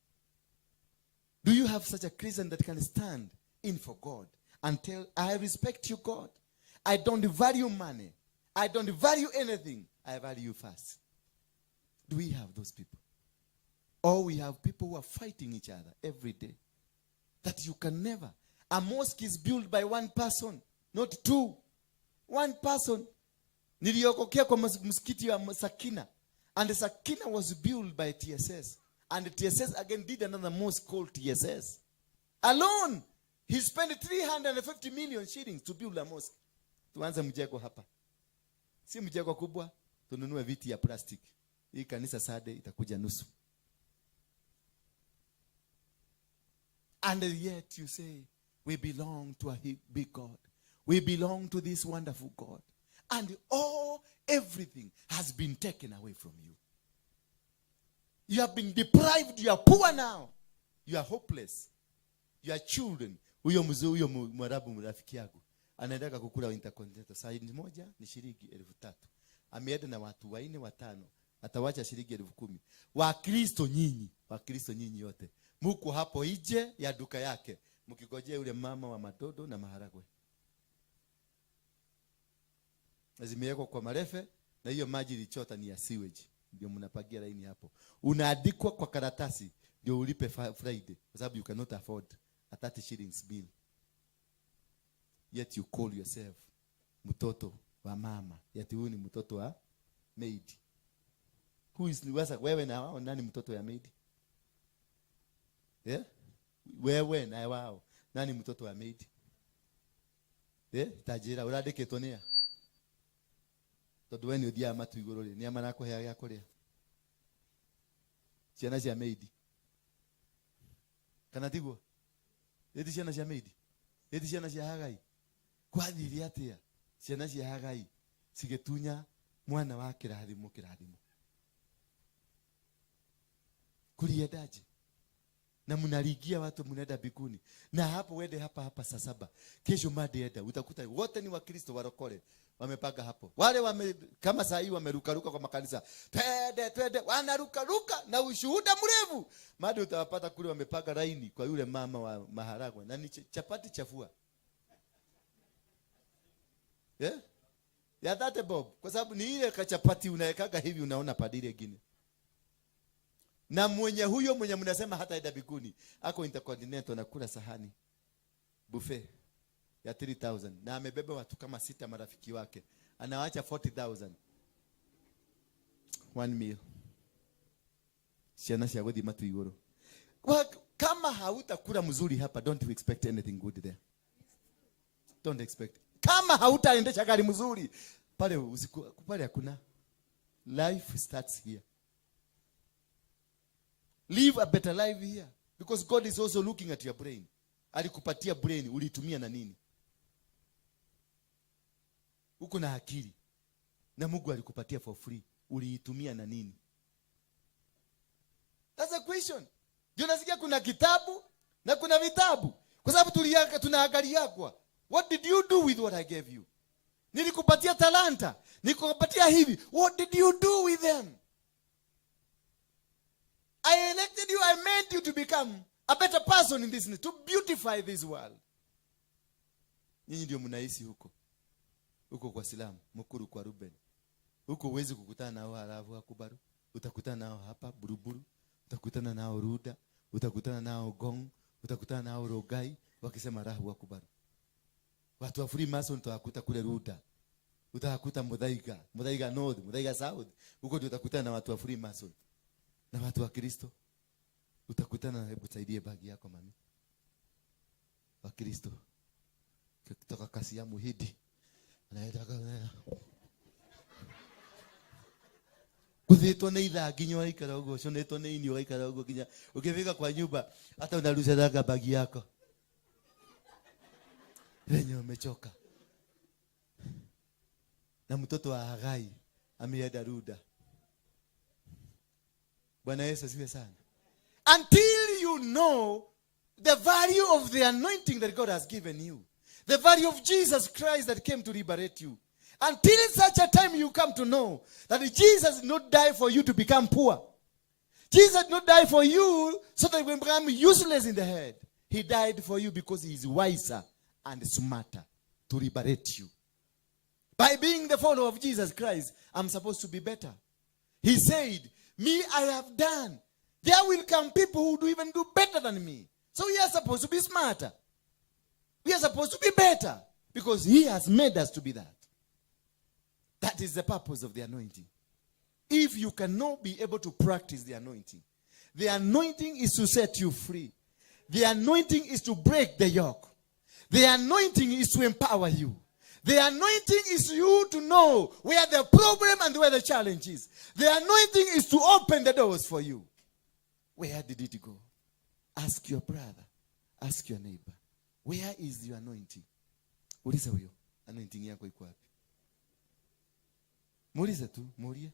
Do you have such a Christian that can stand in for God and tell, I respect you, God. I don't value money. I don't value anything. I value you first. Do we have those people? Or we have people who are fighting each other every day. That you can never. A mosque is built by one person, not two. One person. Niliokokea kwa msikiti wa Sakina. And the Sakina was built by TSS. And the TSS again did another mosque called TSS. Alone, he spent 350 million shillings to build a mosque. Tuanze mjengo hapa. Si mjengo kubwa, tununue viti ya plastic. Hii kanisa sade itakuja nusu. And yet you say, we belong to a big God. We belong to this wonderful God. And everything has been taken away from you. You have been deprived. You are poor now. You are hopeless. You are children. Huyo mwarabu mrafiki yangu anaendaka kukula Intercontinental. Saa moja ni shilingi 3,000. Ameenda na watu 4 5. Atawacha shilingi 10,000. Wakristo nyinyi yote. Muko hapo nje ya duka yake. Mkigojea yule mama wa madodo na maharagwe. Zimewekwa kwa marefe na hiyo maji ilichota ni ya sewage. Ndio mnapagia laini hapo. Unaandikwa kwa karatasi ndio ulipe Friday kwa sababu you cannot afford a 30 shillings bill. Yet you call yourself mtoto wa mama. Yet huyu ni mtoto wa maid. Who is wewe na wao nani mtoto ya maid? Yeah? Wewe na wao nani mtoto wa maid? Tajira uradeke tonea. Tondu we ni uthia matu iguru ri ni amana kuhea gya kuria. Ciana cia maid. Kana tiguo? Eti ciana cia maid. Eti ciana cia hagai. Kwathiri atia? Ciana cia hagai cigetunya mwana wa kirathimo. Kuriendaje? Na mnaligia watu mnaenda biguni. Na hapo wende hapa saa 7. Kesho madienda utakuta wote ni Wakristo warokole. Wamepanga hapo. Wale kama saa hii wamerukaruka kwa makanisa. Twende wanarukaruka na ushuhuda mrefu. Madi utawapata kule wamepanga laini kwa yule mama wa maharagwe. Na ni chapati chafua. Ya date Bob. Kwa sababu ni ile kachapati unawekaga hivi unaona padiri wengine. Na mwenye mnasema hata enda biguni. Ako Intercontinental na kula sahani. Buffet ya 3,000. Na amebeba watu kama 6 marafiki wake. Anawaacha 40,000. One meal. Siana cia guthi matu iguru. Kama hautakula mzuri hapa, don't expect anything good there. Don't expect. Kama hautaendesha gari mzuri, pale hakuna. Life starts here. Live a better life here. Because God is also looking at your brain. Alikupatia brain, ulitumia na nini? Uko na akili. Na Mungu alikupatia for free. Uliitumia na nini? That's a question. Ndio nasikia kuna kitabu na kuna vitabu. Kwa sababu tunaangalia kwa. What did you do with what I gave you? Nilikupatia talanta. Nilikupatia hivi. What did you do with them? I elected you, I made you to become a better person in this, to beautify this world. Nyinyi ndio mnaishi huko. Huko kwa Silamu, Mukuru kwa Ruben. Huko huwezi kukutana nao halafu Akubaru. Utakutana nao hapa Buruburu, utakutana nao Ruda, utakutana nao Gong, utakutana nao Rogai, wakisema Rahu Akubaru. Watu wa Freemason utawakuta kule Ruda. Utawakuta Muthaiga North, Muthaiga South. Huko ndio utakutana na watu wa Freemason. Na watu wa Kristo Utakutana, hebu saidie bagi yako mami. Wa Kristo. Kutoka kasi ya muhidi. Anaenda kana. Kuthitwo nĩ ithangi nyo ikara ugo, conetwo nĩ ini ugaikara ugo kinya. Ukifika kwa nyumba hata unaruhusa daga bagi yako. Wenye umechoka. Na mtoto wa Hagai ameenda Ruda. Bwana Yesu asifiwe sana. Until you know the value of the anointing that God has given you, the value of Jesus Christ that came to liberate you, until such a time you come to know that Jesus did not die for you to become poor. Jesus did not die for you so that you will become useless in the head. He died for you because he is wiser and smarter to liberate you. By being the follower of Jesus Christ, I'm supposed to be better. He said, me, I have done. There will come people who do even do better than me. So we are supposed to be smarter. We are supposed to be better because he has made us to be that. That is the purpose of the anointing. If you cannot be able to practice the anointing is to set you free. The anointing is to break the yoke. The anointing is to empower you. The anointing is you to know where the problem and where the challenge is. The anointing is to open the doors for you. Where did it go? Ask your brother. Ask your neighbor. Where is your anointing? Uliza huyo. Anointing yako iko wapi? Muulize tu, muulie.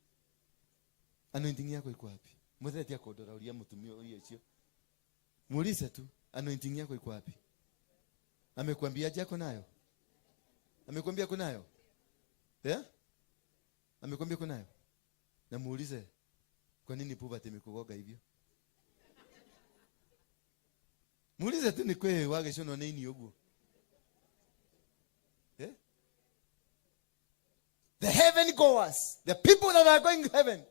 Anointing yako iko wapi? Mwatheti yako dora ulia mutumio ulie chio. Muulize tu, anointing yako iko wapi? Amekwambia yako nayo? Amekwambia kunayo? Yeah? Amekwambia kunayo? Na muulize, kwa nini poverty imekugoga hivyo? Muulize tu ni kwe wage shono nini oguo. Yeah? The heaven goers, the people that are going to heaven,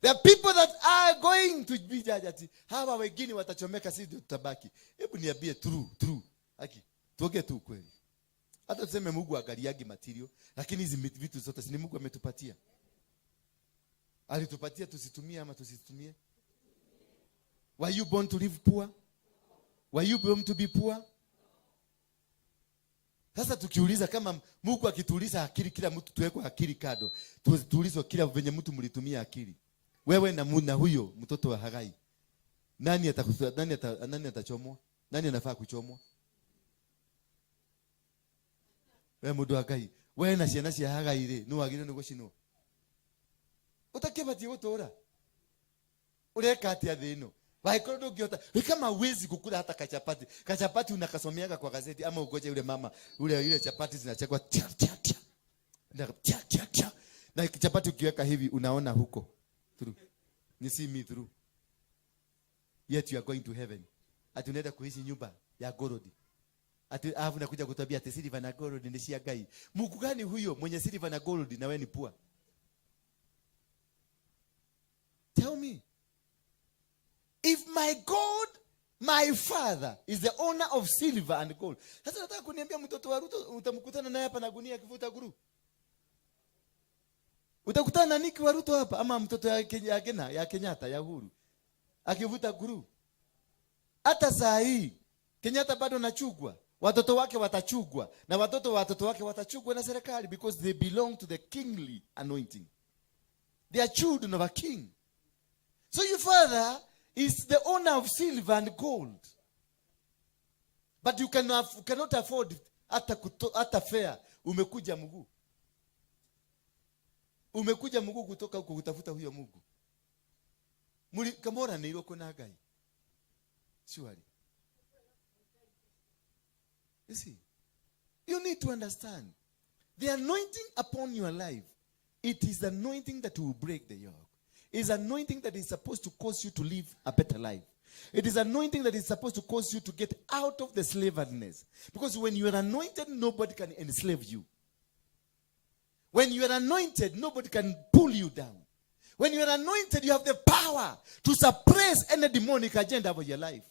the people that are going to be judged, hawa wengine watachomeka, sisi tutabaki. Hebu niambie true. Haki, tuongee tu kweli. Hata tuseme Mungu angaliagi material, lakini hizi vitu zote si Mungu ametupatia. Alitupatia tusitumie ama tusitumie? Were you born to live poor? Were you born to be poor? Sasa tukiuliza kama Mungu akituuliza akili, kila mtu tuwekwe akili kado. Tuulizwe kila venye mtu mlitumia akili. Wewe na huyo mtoto wa Hagai. Nani atachomwa? Nani anafaa kuchomwa? Wewe mudu wa Hagai. Wewe na ciana cia Hagai ri, no wagire ni gucinwo. Utakibati gutura. Ureka ati athino. Waikoro ndungiota. Kama uwezi kukula hata kachapati. Kachapati unakasomeaga kwa gazeti ama ugoje yule mama, ile chapati zinachekwa tia. Na chapati ukiweka hivi unaona huko. Through. You see me through. Yet you are going to heaven. Ati unaenda kuishi nyumba ya gorodi. Ati afu nakuja kutabia ati silver na gold ni cia Ngai. Mungu gani huyo mwenye silver na gold na wewe ni poor? Tell me. If my God, my Father is the owner of silver and gold. Sasa nataka kuniambia mtoto wa Ruto utamkutana naye hapa na gunia akivuta guru? Utakutana na Niki wa Ruto hapa ama mtoto ya Kenyatta ya Uhuru akivuta guru? Hata saa hii Kenyatta bado anachugwa. Watoto wake watachugwa na watoto wake watachugwa na serikali because they belong to the kingly anointing. They are children of a king. So your father is the owner of silver and gold. But you cannot afford hata fare. Umekuja Mungu. Umekuja Mungu kutoka huko kutafuta huyo Mungu. Kamora ni iloko na Hagai. Surely. You see, you need to understand the anointing upon your life. It is the anointing that will break the yoke. It is anointing that is supposed to cause you to live a better life. It is anointing that is supposed to cause you to get out of the slaveliness. Because when you are anointed, nobody can enslave you. When you are anointed, nobody can pull you down. When you are anointed, you have the power to suppress any demonic agenda of your life.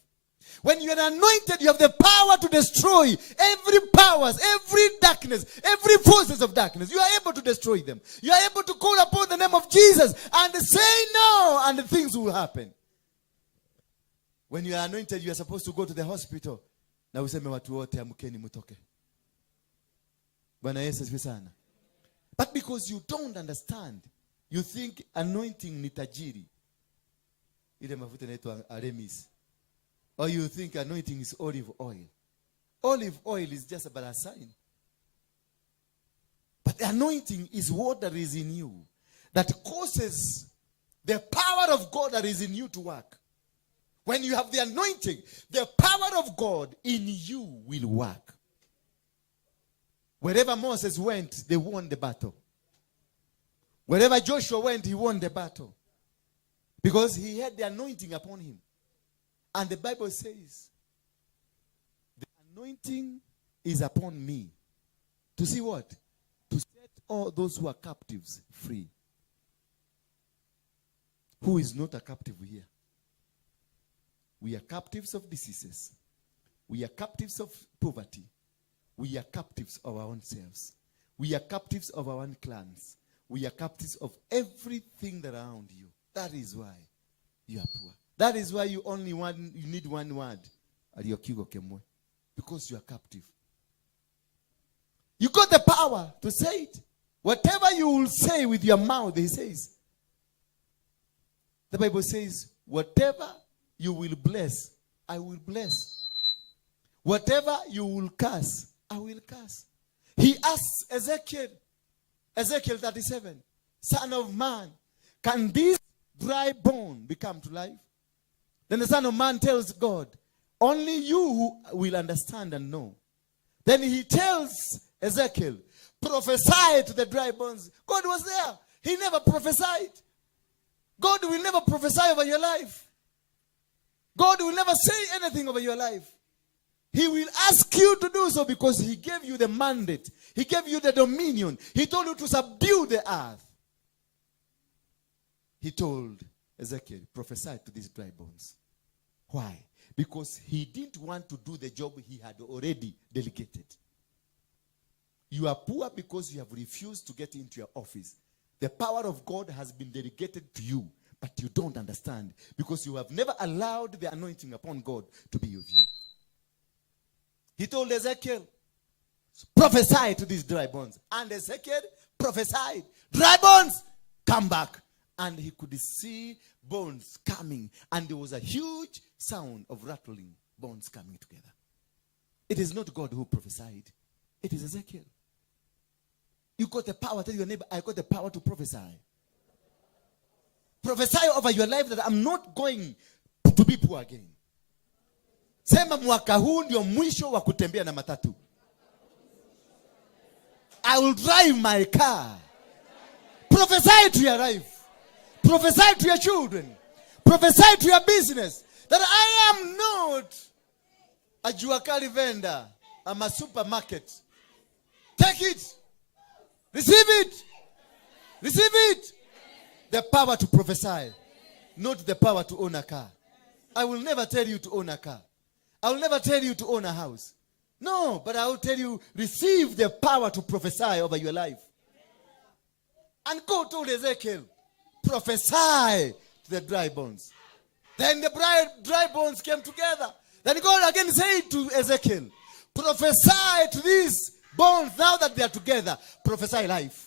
When you are anointed, you have the power to destroy every powers, every darkness, every forces of darkness. You are able to destroy them. You are able to call upon the name of Jesus and say no, and things will happen. When you are anointed, you are supposed to go to the hospital. Na useme watu wote amkeni mutoke. Bwana Yesu asifiwe sana. But because you don't understand, you think anointing ni tajiri. Ile mafuta inaitwa Aramis. Or you think anointing is olive oil. Olive oil is just about a sign. But the anointing is what that is in you that causes the power of God that is in you to work. When you have the anointing, the power of God in you will work. Wherever Moses went, they won the battle. Wherever Joshua went, he won the battle. Because he had the anointing upon him. And the Bible says, the anointing is upon me. To see what? To set all those who are captives free. Who is not a captive here? We are captives of diseases. We are captives of poverty. We are captives of our own selves. We are captives of our own clans. We are captives of everything that around you. That is why you are poor. That is why you need one word. Because you are captive. You got the power to say it. Whatever you will say with your mouth, he says. The Bible says, whatever you will bless, I will bless. Whatever you will curse, I will curse. He asks Ezekiel 37, Son of man, can this dry bone become to life? Then the Son of Man tells God, only you will understand and know. Then he tells Ezekiel, prophesy to the dry bones. God was there. He never prophesied. God will never prophesy over your life. God will never say anything over your life. He will ask you to do so because he gave you the mandate. He gave you the dominion. He told you to subdue the earth. He told Ezekiel, prophesy to these dry bones. Why? Because he didn't want to do the job he had already delegated. You are poor because you have refused to get into your office. The power of God has been delegated to you, but you don't understand because you have never allowed the anointing upon God to be with you. He told Ezekiel, prophesy to these dry bones. And Ezekiel prophesied, dry bones, come back. And he could see bones coming. And there was a huge sound of rattling, bones coming together. It is not God who prophesied. It is Ezekiel. You got the power. Tell your neighbor, I got the power to prophesy. Prophesy over your life that I'm not going to be poor again. Sema mwaka huu ndio mwisho wa kutembea na matatu. I will drive my car. Prophesy to your life. Prophesy to your children. Prophesy to your business. That I am not a juakali vendor. I'm a supermarket. Take it. Receive it. Receive it. The power to prophesy. Not the power to own a car. I will never tell you to own a car. I will never tell you to own a house. No, but I will tell you, receive the power to prophesy over your life. And God told Ezekiel, prophesy to the dry bones. Then the dry bones came together. Then God again said to Ezekiel, prophesy to these bones now that they are together. Prophesy life.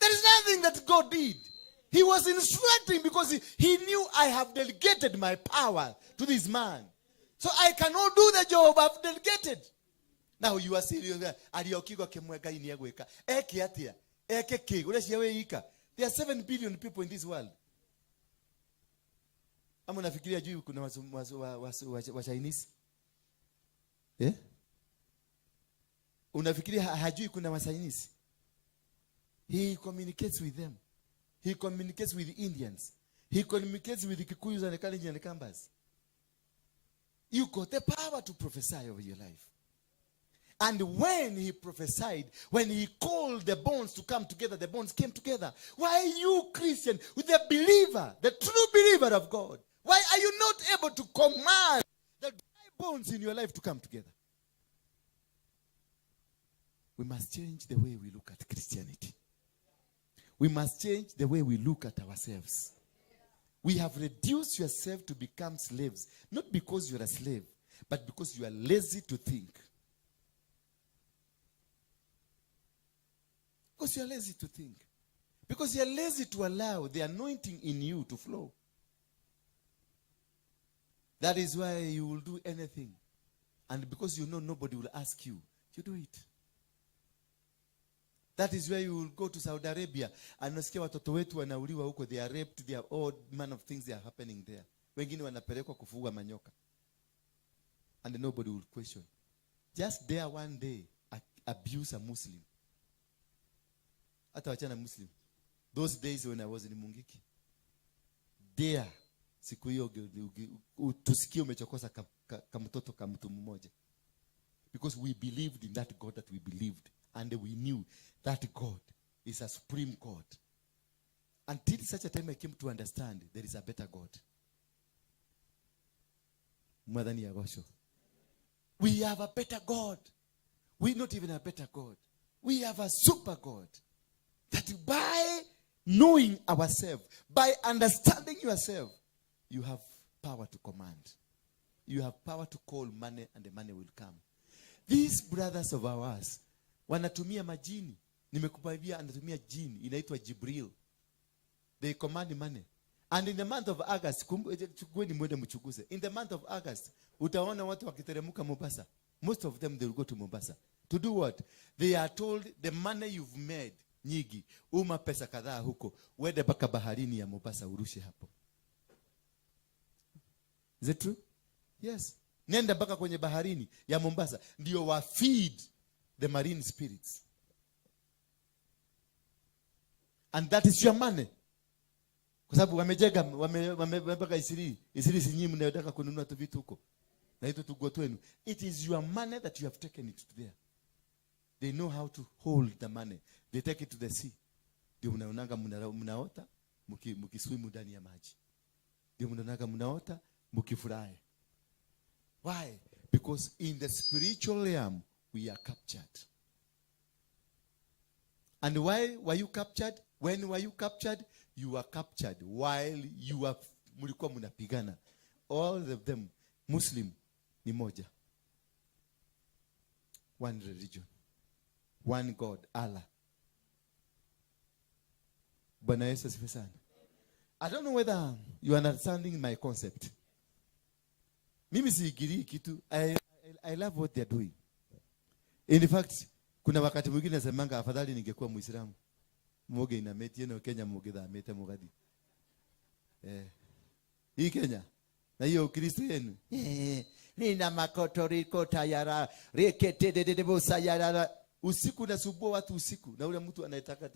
There is nothing that God did. He was instructing because he knew I have delegated my power to this man. So I cannot do the job I've delegated. Now you are serious. There are 7 billion people in this world. Ama unafikiria juu kuna wa Chinese? Eh? Unafikiria hajui kuna wa Chinese? He communicates with them. He communicates with the Indians. He communicates with the Kikuyus and the Kalenjin and the Kambas. You got the power to prophesy over your life. And when he prophesied, when he called the bones to come together, the bones came together. Why you, Christian, with the believer, the true believer of God, why are you not able to command the dry bones in your life to come together? We must change the way we look at Christianity. We must change the way we look at ourselves. We have reduced yourself to become slaves, not because you're a slave, but because you are lazy to think. Because you are lazy to think. Because you are lazy to allow the anointing in you to flow. That is why you will do anything. And because you know nobody will ask you, you do it. That is where you will go to Saudi Arabia and nasikia watoto wetu wanauliwa huko, they are raped, they are all manner of things they are happening there. Wengine wanapelekwa kufuga manyoka. And nobody will question. Just there one day, abuse a Muslim. Hata wachana Muslim. Those days when I was in Mungiki. There, siku hiyo tusikie umechokosa kamtoto kamtu mmoja. Because we believed in that God that we believed. And we knew that God is a supreme God. Until such a time I came to understand there is a better God. Mwadhani ya gosho. We have a better God. We not even a better God. We have a super God. That by knowing ourselves, by understanding yourself, you have power to command. You have power to call money and the money will come. These brothers of ours, wanatumia majini. Nimekupaibia anatumia jini. Inaitwa Jibril. They command money. And in the month of August, in the month of August, utaona watu wakiteremuka Mombasa. Most of them, they will go to Mombasa. To do what? They are told the money you've made, nyigi, uma pesa kadhaa huko, wende baka baharini ya Mombasa urushe hapo. Is it true? Yes. Nenda baka kwenye baharini ya Mombasa, ndio wa feed the marine spirits. And that is your money. Kwa sababu wamejega, wamebaka isiri si nyinyi mnayotaka kununua tu vitu huko. Na hizo tugoto wenu. It is your money that you have taken it there. They know how to hold the money. They take it to the sea. Ndio mnaonanga mnaota mkiswim ndani ya maji. Ndio mnaonanga mnaota mkifurahi. Why? Because in the spiritual realm we are captured. And why were you captured? When were you captured? You were captured while you were mulikuwa mnapigana. All of them Muslim ni moja. One religion. One God, Allah. Bwana Yesu asifiwe sana. I don't know whether you are understanding my concept. Mimi siigiri kitu. I love what they are doing. In fact, kuna wakati mwingine nasemanga afadhali ningekuwa Muislamu. Moge ina meti eno Kenya moge da meta mogadi. Hii Kenya. Na hiyo Ukristo yenu. Nina makotoriko tayara rekete de bosa yara. Usiku nasubua watu usiku. Na ule mtu anayetaka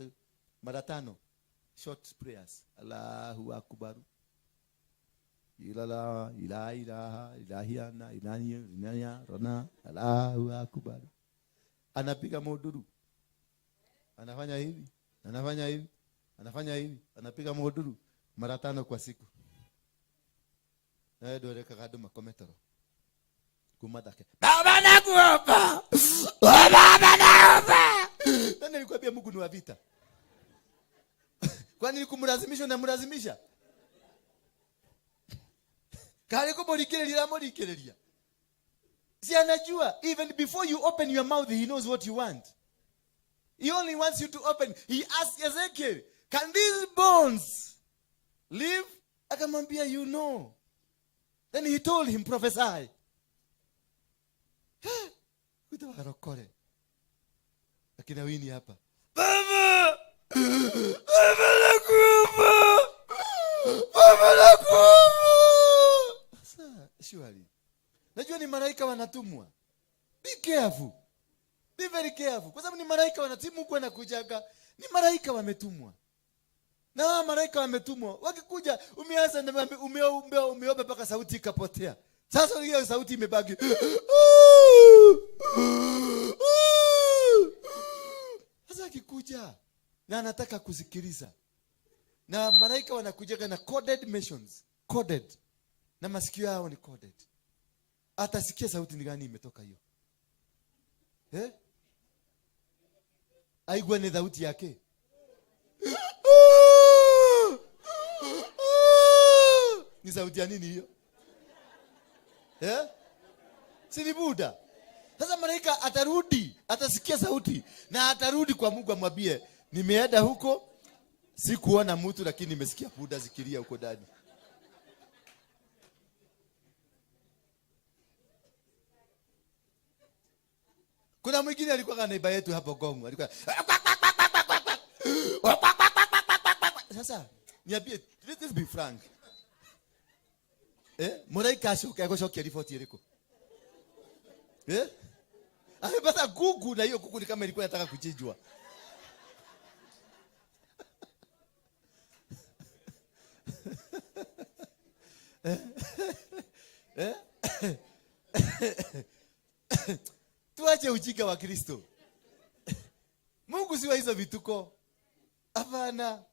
mara 5 short prayers. Allahu akbar. Ilala ila ilaha ilahiana inania rona Allahu akbar. Anapiga moduru. Anafanya hivi. Anafanya hivi. Anafanya hivi. Anapiga moduru mara 5 kwa siku. Na ndio reka kado makometero. Kumadake. Baba nakuomba. Baba naomba. Nani alikwambia Mungu ni wa vita? Kwani nikumlazimisha na mlazimisha? Kale ko molikerelia. Si anajua even before you open your mouth he knows what you want. He only wants you to open. He asked Ezekiel, can these bones live? Akamwambia, you know. Then he told him, prophesy. Utawarokore. Akina wini hapa. Baba! Baba nakuomba! Baba nakuomba! Sasa, surely. Najua ni malaika wanatumwa. Be careful. Be very careful. Kwa sababu ni malaika wanatimu kwa nakujaga. Ni malaika wametumwa. Na malaika wametumwa. Wakikuja umeanza umeomba mpaka sauti ikapotea. Sasa hiyo sauti imebaki. Sasa akikuja na anataka kusikiliza. Na malaika wanakujaga na coded missions. Coded. Na masikio yao ni coded. Atasikia sauti ni gani imetoka hiyo. Aigwa ni sauti yake. Ni sauti ya nini hiyo? Si ni Buddha. Sasa malaika atarudi, atasikia sauti na atarudi kwa Mungu amwambie, nimeenda huko, sikuona mtu lakini nimesikia Buddha zikilia huko ndani. Kuna mwingine alikuwa naiba yetu hapo Gongo, alikuwa sasa niambie, let's be frank. Malaika ashokia ripoti iliko. Amepata kuku na hiyo kuku ni kama ilikuwa inataka kuchinjwa. Tuache ujinga wa Kristo. Mungu si wa hizo vituko. Hapana.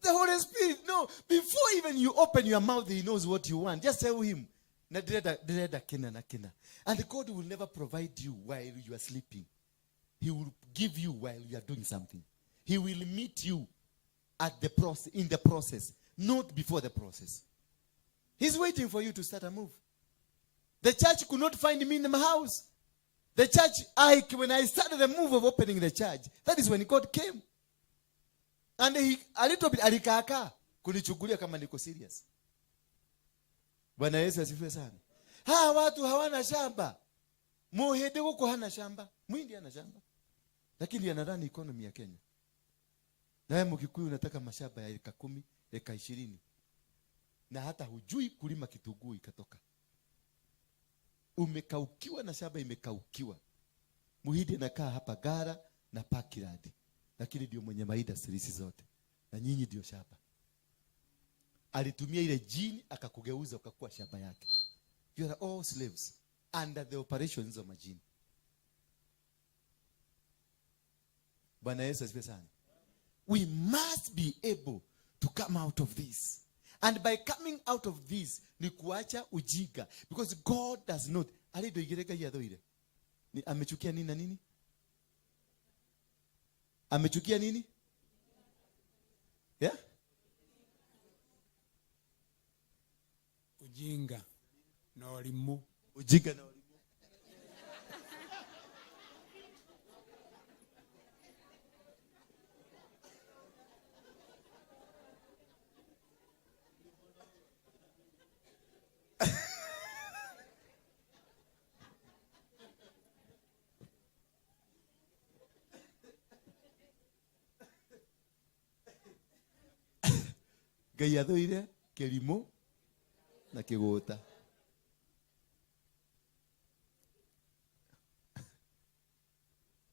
The Holy Spirit, no. Before even you open your mouth, he knows what you want. Just tell him. And God will never provide you while you are sleeping. He will give you while you are doing something. He will meet you at the process, in the process, not before the process. He's waiting for you to start a move. The church could not find me in my house. The church, when I started the move of opening the church, that is when God came. And a little bit, alikaka, kunichukulia kama niko serious. Bwana Yesu asifiwe sana. Watu hawana shamba. Muhede huko hana shamba. Mwindi hana shamba. Lakini anadhani economy ya Kenya. Nawe Mkikuyu unataka mashamba ya eka 10, eka 20. Na hata hujui kulima kitunguu ikatoka. Umekaukiwa na shamba imekaukiwa. Muhidi anakaa hapa Gara na Parkland. Lakini ndio mwenye maida sirisi zote. Na nyinyi ndio shamba. Alitumia ile jini akakugeuza ukakuwa shamba yake. You are all slaves under the operations of majini. Bwana Yesu asifiwe sana. We must be able to come out of this. And by coming out of this, ni kuacha ujinga. Because God does not. Alidoigereka yadoire. Ni amechukia nini na nini? Amechukia nini? Yeah? Ujinga na walimu. Ujinga na walimu. Gayadoire, kelimo na kigota.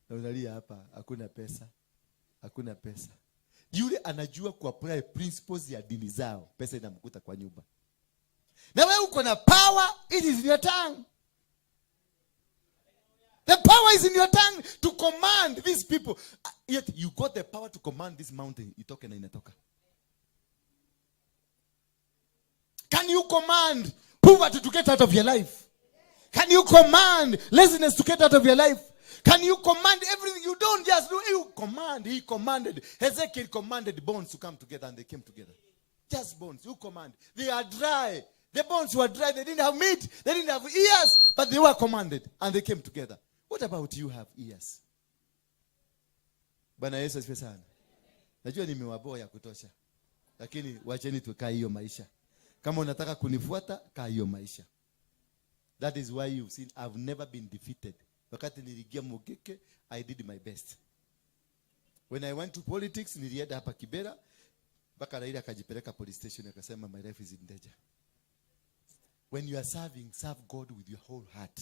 Unalia hapa, hakuna pesa. Hakuna pesa. Yule anajua kuapply principles ya dini zao, pesa inamkuta kwa nyumba. Na wewe uko na power, it is in your tongue. The power is in your tongue to command these people. Yet you got the power to command this mountain, itoke na inatoka. Can you command poverty to get out of your life? Can you command laziness to get out of your life? Can you command everything? You don't just do. You command. He commanded. Ezekiel commanded bones to come together and they came together. Just bones. You command. They are dry. The bones were dry. They didn't have meat. They didn't have ears. But they were commanded and they came together. What about you have ears? Bwana Yesu asifiwe sana. Najua nimewaboa ya kutosha. Lakini wacheni tukae hiyo maisha. Kama unataka kunifuata, kaa hiyo maisha. That is why you've seen I've never been defeated. Wakati niliingia Mogeke, I did my best. When I went to politics, nilienda hapa Kibera, mpaka Raila akajipeleka police station akasema my life is in danger. When you are serving, serve God with your whole heart.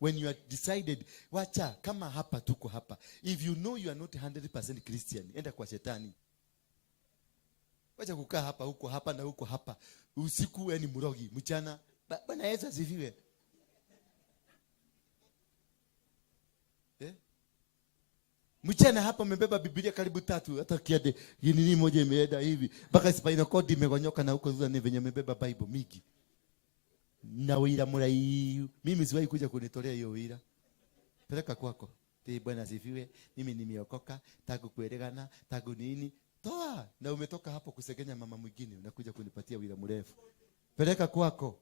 When you are decided, wacha kama hapa tuko hapa. If you know you are not 100% Christian, enda kwa shetani. Wacha kukaa hapa huko hapa na huko hapa. Usiku wewe ni mrogi, mchana Bwana Yesu asifiwe. Mchana hapa umebeba Biblia karibu 3, hata kiade nini moja imeenda hivi. Mpaka spinal cord imegonyoka na huko zani venye umebeba Bible mingi. Na wira murai. Mimi siwahi kuja kunitolea hiyo wira. Peleka kwako. Bwana asifiwe. Mimi nimeokoka, tangu kuelegana, tangu nini. Toa. Na umetoka hapo kusegenya mama mwingine, unakuja kunipatia wila mrefu. Peleka kwako.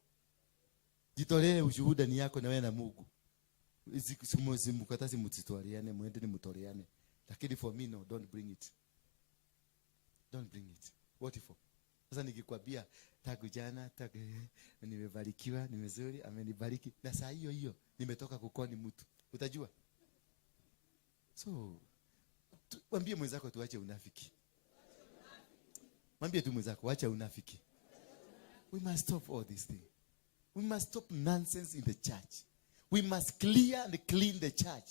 Jitolee ushuhuda ni yako na wewe na Mungu. Mkatazi mtitoleane, muende ni mtoleane. Lakini for me no, don't bring it. Don't bring it. What for? Sasa nikikwambia tangu jana, nimebarikiwa, nimezuri, amenibariki. Na saa hiyo hiyo nimetoka kukoni mtu. Utajua? So, mwambie mwenzako tuache unafiki. Mwambie tu mwenzako acha unafiki. We must stop all these things. We must stop nonsense in the church. We must clear and clean the church.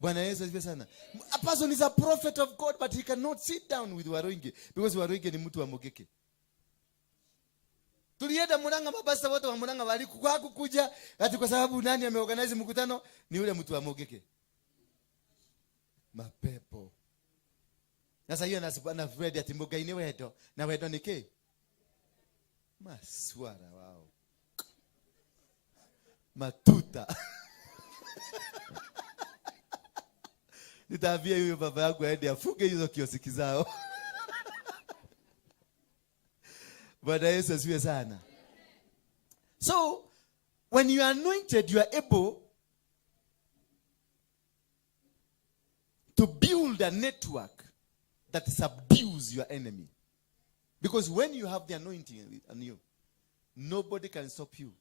Bwana Yesu asifiwe sana. A person is a prophet of God, but he cannot sit down with Waruinge because Waruinge ni mtu wa Mogeke. Tulienda Murang'a, mabasta wote wa Murang'a walikuwa kuja ati kwa sababu nani ameorganize mkutano ni yule mtu wa Mogeke. Mapepo. Sasa hiyo na Fred ati Mugaine wedo na wedo nike. Maswara wao. Matuta. Nitaambia huyo baba yangu aende afunge hizo kiosiki zao. Bwana Yesu asifiwe sana. So, when you are anointed, you are able to build a network that subdues your enemy. Because when you have the anointing on you, nobody can stop you.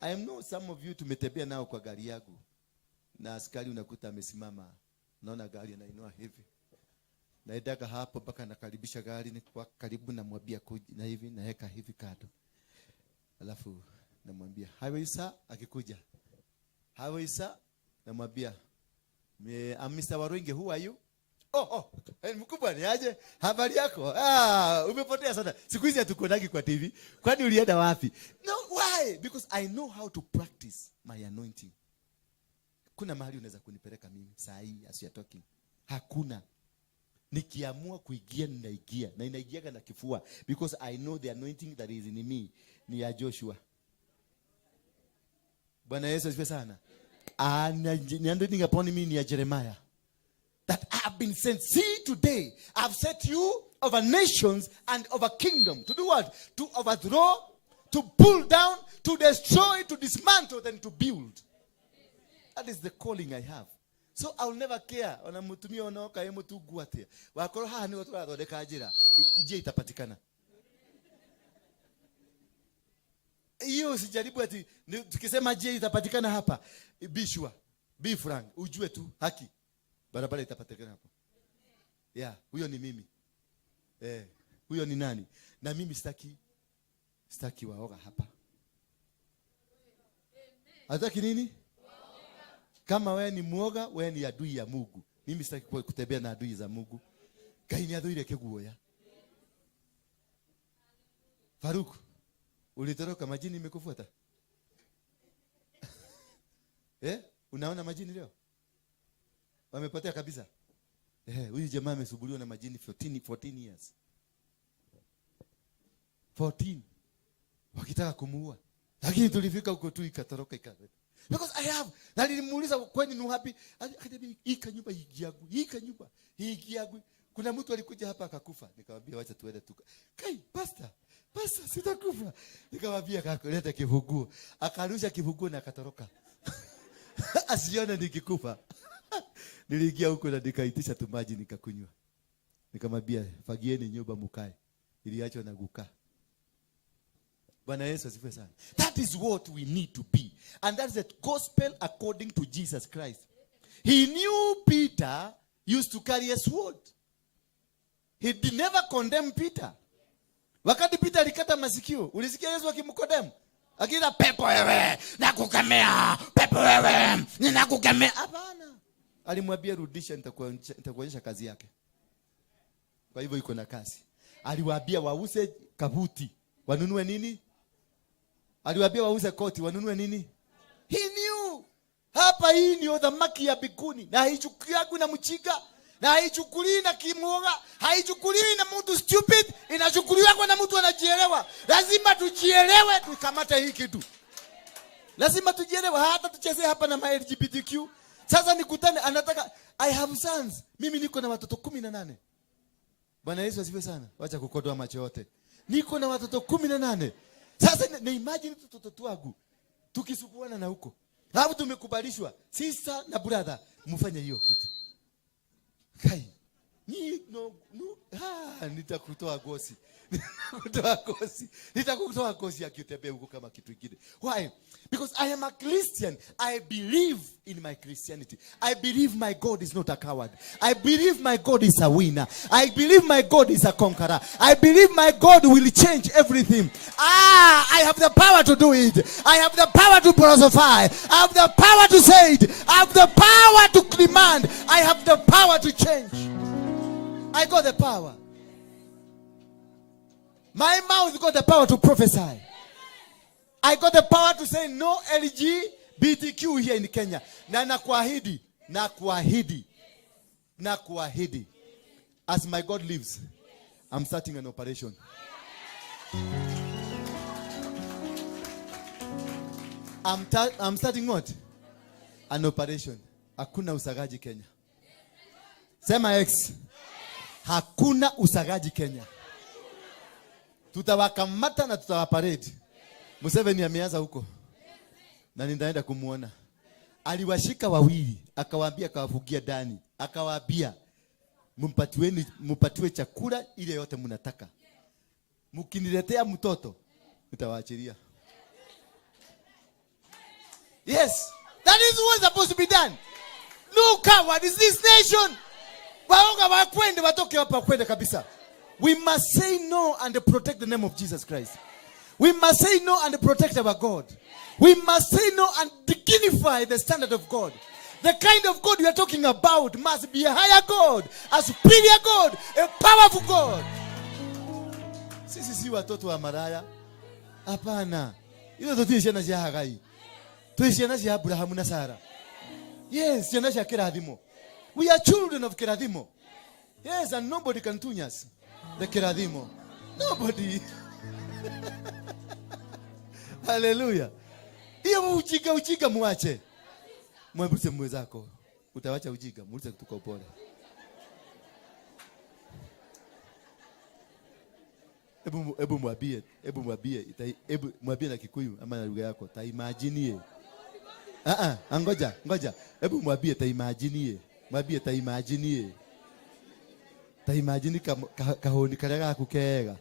I know some of you tumetembea nao kwa gari yangu. Na askari unakuta amesimama. Naona gari anainua hivi. Naendaka hapo mpaka nakaribisha gari ni kwa karibu na mwambia kuja na hivi naeka hivi kado. Alafu namwambia, "Highway sir," akikuja. "Highway sir," namwambia, "I'm Mr. Waruinge, who are you?" Oh, mkubwa ni aje? Habari yako? Umepotea sana. Siku hizi hatukonagi kwa TV. Kwani ulienda wapi? No, why? Because I know how to practice my anointing. Kuna mahali unaweza kunipeleka mimi saa hii as you are talking. Hakuna. Nikiamua kuingia ninaingia na inaingiaga na kifua because I know the anointing that is in me ni ya Joshua. Bwana Yesu asifiwe sana. Ni anointing upon me ni ya Jeremiah. That I have been sent. See, today I've set you over nations and over kingdom. To do what? To overthrow, to pull down, to destroy, to dismantle, and to build. That is the calling I have. So I'll never care. Wanamutumia wanaoka yemo tu guate. Wakoro haa ni watu wathondeka ajira. Ikujia itapatikana. Hiyo sijaribu ati tukisema je itapatikana hapa. Be sure. Be frank. Ujue tu haki. Barabara itapatikana hapo. Yeah, huyo ni mimi. Huyo ni nani? Na mimi sitaki waoga hapa. Hataki nini? Kama wewe ni muoga, wewe ni adui ya Mungu. Mimi sitaki kutembea na adui za Mungu. Kai ni adui yake guoya. Faruk, ulitoroka majini imekufuata? Unaona majini leo? Wamepotea kabisa. Huyu jamaa amesubuliwa na majini 14 years. 14. Wakitaka kumuua. Lakini tulifika huko tu ikatoroka ikawe. Because I have. Na nilimuuliza kwani ni happy? Akaniambia hika nyumba hiki yangu. Kuna mtu alikuja hapa akakufa. Nikamwambia wacha tuende tu. Kai, pastor, sitakufa. Nikamwambia kakuleta kifunguo. Akarusha kifunguo na akatoroka. Asione nikikufa. Niliingia huko na nikaitisha tu maji nikakunywa. Nikamwambia fagieni nyumba mkae. Iliachwa na guka. Bwana Yesu asifiwe sana. That is what we need to be. And that's the gospel according to Jesus Christ. He knew Peter used to carry a sword. He did never condemn Peter. Wakati Peter alikata masikio, ulisikia Yesu akimkodem? Akila pepo wewe, nakukemea. Pepo wewe, ninakukemea. Hapana. Alimwambia rudisha nitakuonyesha kazi yake. Kwa hivyo iko na kazi. Aliwaambia wauze kabuti, wanunue nini? Aliwaambia wauze koti, wanunue nini? He knew. Hapa hii ni odhamaki ya bikuni. Na haichukuliwi na mchiga. Na haichukuliwi na kimuoga. Haichukuliwi na mtu stupid. Inachukuliwa na mtu anajielewa. Lazima tujielewe tukamata hii kitu. Lazima tujielewe. Hata tucheze hapa na LGBTQ. Sasa nikutane anataka I have sons. Mimi niko na watoto 18. Bwana Yesu asifiwe sana. Wacha kukodoa macho yote. Niko na watoto 18. Sasa na imagine watoto wangu tukisukuana na huko. Hapo tumekubalishwa sister na brother mfanye hiyo kitu. Kai. Nitakutoa gosi. Nitakutoa gosi akitembea huko kama kitu kingine. Why? Because I am a Christian. I believe in my Christianity. I believe my God is not a coward. I believe my God is a winner. I believe my God is a conqueror. I believe my God will change everything. I have the power to do it. I have the power to prophesy. I have the power to say it. I have the power to demand. I have the power to change. I got the power. My mouth got the power to prophesy. I got the power to say no LGBTQ here in Kenya. Na nakuahidi. As my God lives, I'm starting an operation. I'm starting what? An operation. Hakuna usagaji Kenya. Sema X. Hakuna usagaji Kenya. Tutawakamata na tutawaparade. Museveni ameanza huko. Na nitaenda kumuona. Aliwashika wawili, akawaambia akawafugia ndani, akawaambia mpatiwe chakula ile yote mnataka. Mkiniletea mtoto nitawaachilia. Yes, that is what's supposed to be done. No coward is this nation. Waonga wakwende watoke hapa kwende kabisa. We must say no and protect the name of Jesus Christ. We must say no and protect our God. We must say no and dignify the standard of God. The kind of God we are talking about must be a higher God, a superior God, a powerful God. Sisi si watoto wa maraya. Hapana. Hiyo tutishe na jia hagai. Tuishe na jia Abraham na Sara. Yes, jia na jia Keradimo. We are children of Keradimo. Yes, and nobody can tune us. The Keradimo. Nobody. Hallelujah. Hiyo ujiga muache. Mwambie mwenzako, utawacha ujiga, muulize kutoka upole. Ebu mwambie na Kikuyu ama na lugha yako, taimaginie. Ngoja. Ebu mwambie taimaginie. Mwambie taimaginie. Taimagini kahoni karaga kukega.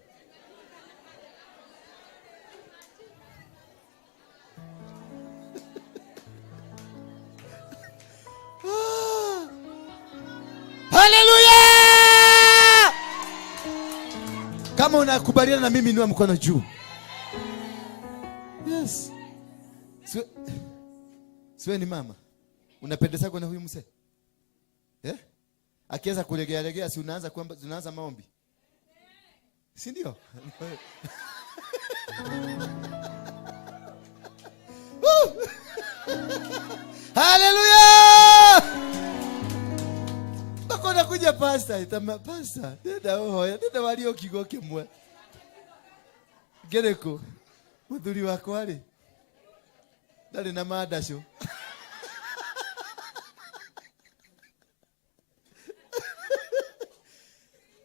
Hallelujah! Kama unakubaliana na mimi inua mkono juu. Yes. Siwe ni mama. Unapendeza kwa na huyu mzee? Eh? Akianza kulegea si unaanza maombi. Si ndio? Hallelujah! Bakona kuja pastor, pastor. Dada walio kigoke mwe. Gereko. Mudhuri wako ali. Dale na maadasho.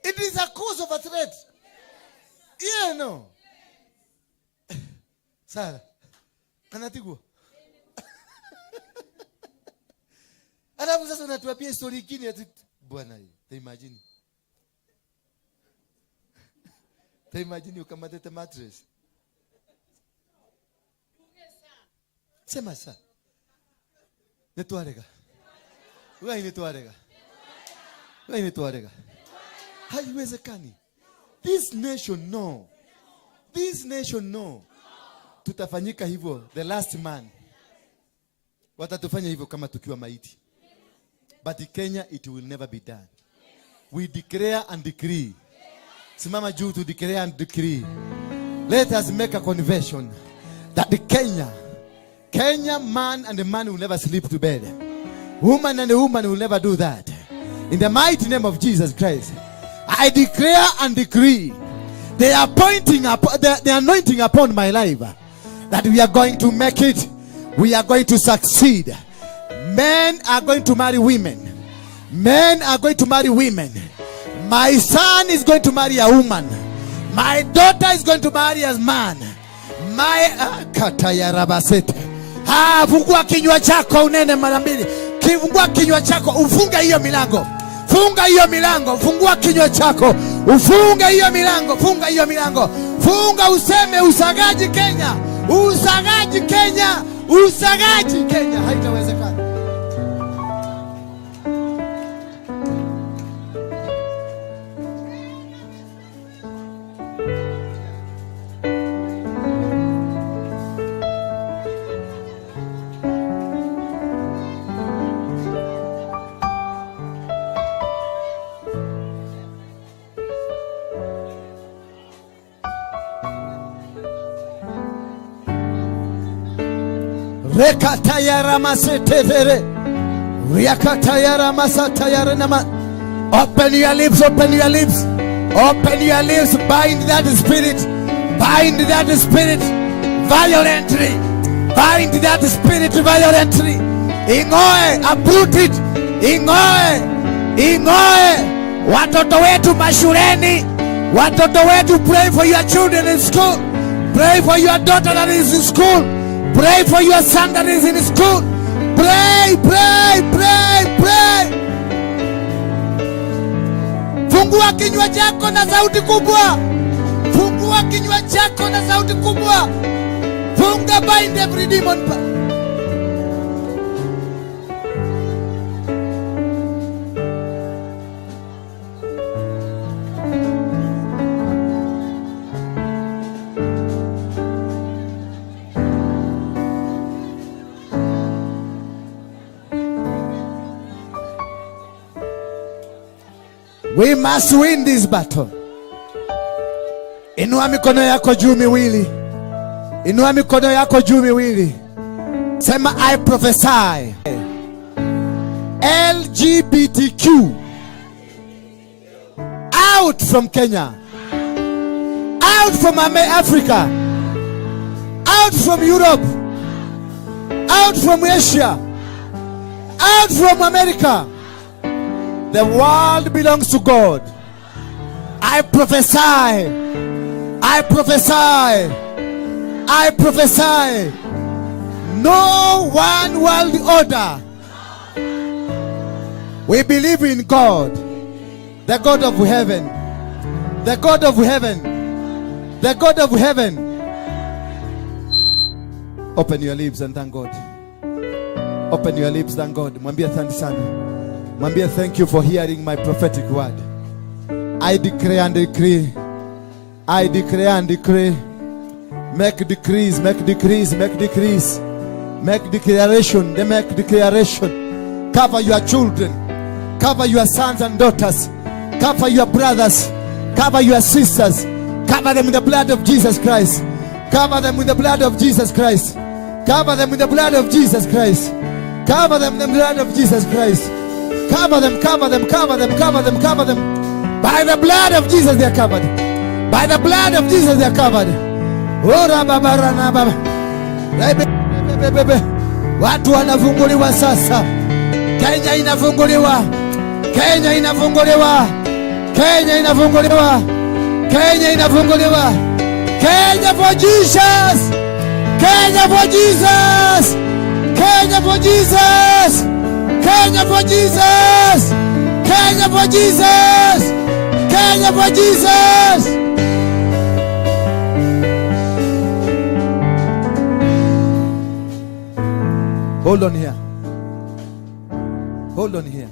It is a cause of a threat. Yeah, no. Sara. Kanatigo. Alafu sasa unatuambia story nyingine ati bwana hii. Imagine ukamata the mattress. Sema sasa. Netuarega. Wewe netuarega. Haiwezekani. This nation no. Tutafanyika hivyo the last man. Watatufanya hivyo kama tukiwa maiti. But in Kenya it will never be done. We declare and decree. Simama juu to declare and decree. Let us make a conversion that the Kenya man and the man will never sleep to bed. Woman and the woman will never do that. In the mighty name of Jesus Christ, I declare and decree the anointing upon my life that we are going to make it. We are going to succeed. Men are going to marry women. Men are going to marry women. My son is going to marry a woman. My daughter is going to marry a man. My katayarabasete. Fungua kinywa chako unene mara mbili. Fungua kinywa chako ufunge hiyo milango. Funga hiyo milango. Fungua kinywa chako ufunge hiyo milango. Funga hiyo milango. Funga useme usagaji Kenya. Usagaji Kenya. Usagaji Kenya. Haitawezekana. Rekatayara masetevere. Riakatayara masatayara nama. Open your lips, open your lips. Open your lips. Bind that spirit. Bind that spirit violently. Bind that spirit violently. Ingoe, uproot it. Ingoe. Ingoe. Watoto wetu mashuleni. Watoto wetu, pray for your children in school. Pray for your daughter that is in school. Pray for your son that is in school. Pray, pray, pray, pray. Fungua kinywa chako na sauti kubwa. Fungua kinywa chako na sauti kubwa. Funga, bind every demon. We must win this battle. Inua mikono yako juu miwili. Inua mikono yako juu miwili. Sema, I prophesy. LGBTQ out from Kenya. Out from Africa. Out from Europe. Out from Asia. Out from America. The world belongs to God. I prophesy. I prophesy. I prophesy. No one world order. We believe in God, the God of heaven. The God of heaven. The God of heaven. Open your lips and thank God. Open your lips, thank God. Mwambie asante sana. Mwambie, thank you for hearing my prophetic word. I declare and decree. I declare and decree. Make decrees, make decrees, make decrees. Make declaration, they make declaration. Cover your children. Cover your sons and daughters. Cover your brothers. Cover your sisters. Cover them in the blood of Jesus Christ. Cover them with the blood of Jesus Christ. Cover them with the blood of Jesus Christ. Cover them in the blood of Jesus Christ. Cover them, cover them, cover them, cover them, cover them. By the blood of Jesus they are covered. By the blood of Jesus they are covered. Watu wanafunguliwa sasa. Kenya inafunguliwa. Kenya inafunguliwa. Kenya inafunguliwa. Kenya inafunguliwa. Kenya for Jesus. Kenya for Jesus. Kenya for Jesus. Kenya for Jesus. Kenya for Jesus. Kenya for Jesus. Hold on here. Hold on here.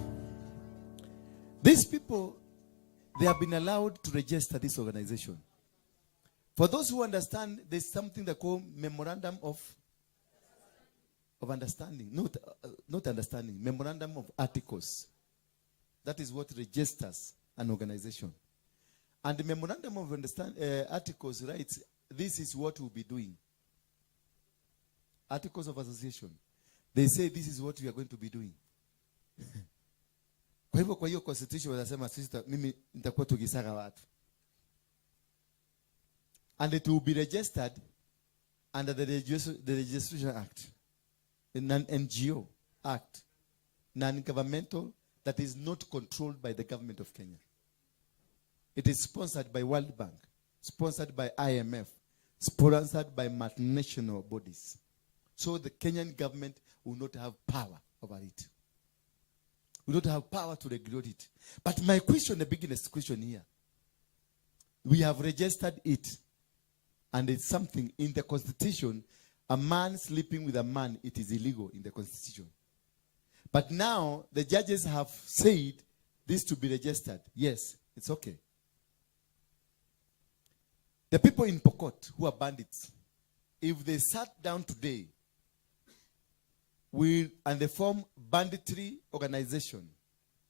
These people, they have been allowed to register this organization. For those who understand, there's something they call memorandum of understanding. Not understanding. Memorandum of articles. That is what registers an organization. And the memorandum of articles writes, this is what we'll be doing. Articles of association. They say this is what we are going to be doing. Kwa hiyo constitution wanasema sisi mimi nitakuwa tukisaga watu. And it will be registered under the Registration Act, an NGO Act, non-governmental, that is not controlled by the government of Kenya. It is sponsored by World Bank, sponsored by IMF, sponsored by multinational bodies. So the Kenyan government will not have power over it. Will not have power to regulate it. But my question, the biggest question here, we have registered it, and it's something in the Constitution. A man sleeping with a man, it is illegal in the Constitution. But now the judges have said this to be registered. Yes, it's okay. The people in Pokot who are bandits, if they sat down today and they form banditry organization,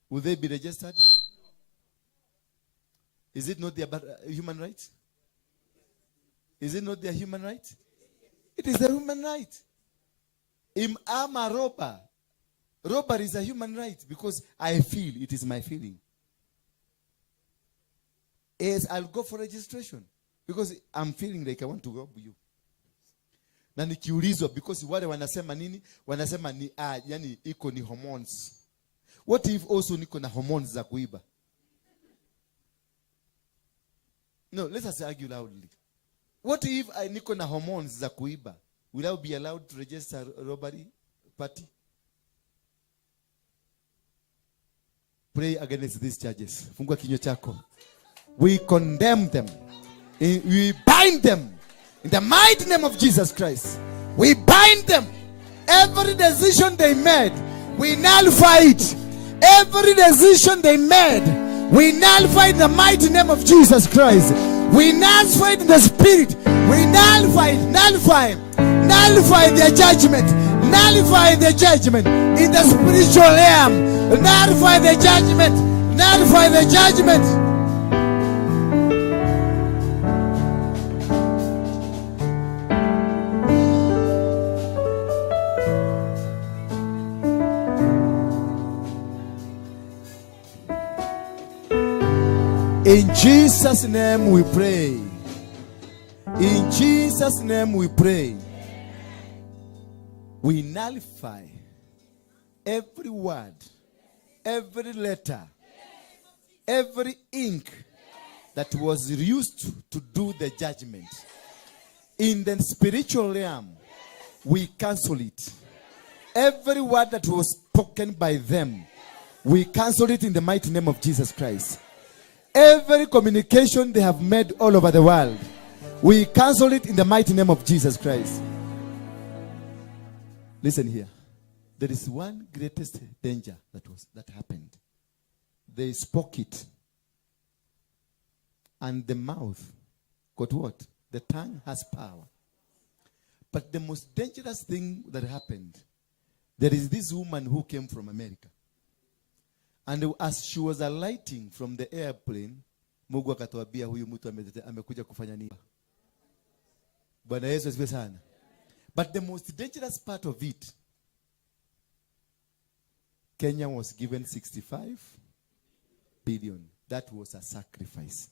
will they be registered? Is it not their human right? Is it not their human right? It is a human right. I'm a robber. Robbery is a human right because I feel, it is my feeling. Yes, I'll go for registration because I'm feeling like I want to rob you. Na nikiulizwa because wale wanasema nini? Wanasema ni yani iko ni hormones. What if also niko na hormones za kuiba? No, let us argue loudly. What if I niko na hormones za kuiba? Will I be allowed to register a robbery party? Pray against these charges. Fungua kinywa chako. We condemn them. We bind them. In the mighty name of Jesus Christ. We bind them. Every decision they made, we nullify it. Every decision they made, we nullify in the mighty name of Jesus Christ. We nullify it in the spirit. We nullify it. Nullify their judgment. Nullify the judgment in the spiritual realm. Nullify the judgment. Nullify the judgment. In Jesus' name we pray. In Jesus' name we pray. We nullify every word, every letter, every ink that was used to do the judgment. In the spiritual realm, we cancel it. Every word that was spoken by them, we cancel it in the mighty name of Jesus Christ. Every communication they have made all over the world, we cancel it in the mighty name of Jesus Christ. Listen here. There is one greatest danger that happened. They spoke it. And the mouth got what? The tongue has power. But the most dangerous thing that happened, there is this woman who came from America. And as she was alighting from the airplane, Mungu akatuambia huyu mtu amekuja kufanya nini? Bwana Yesu asifiwe sana. But the most dangerous part of it, Kenya was given 65 billion. That was a sacrifice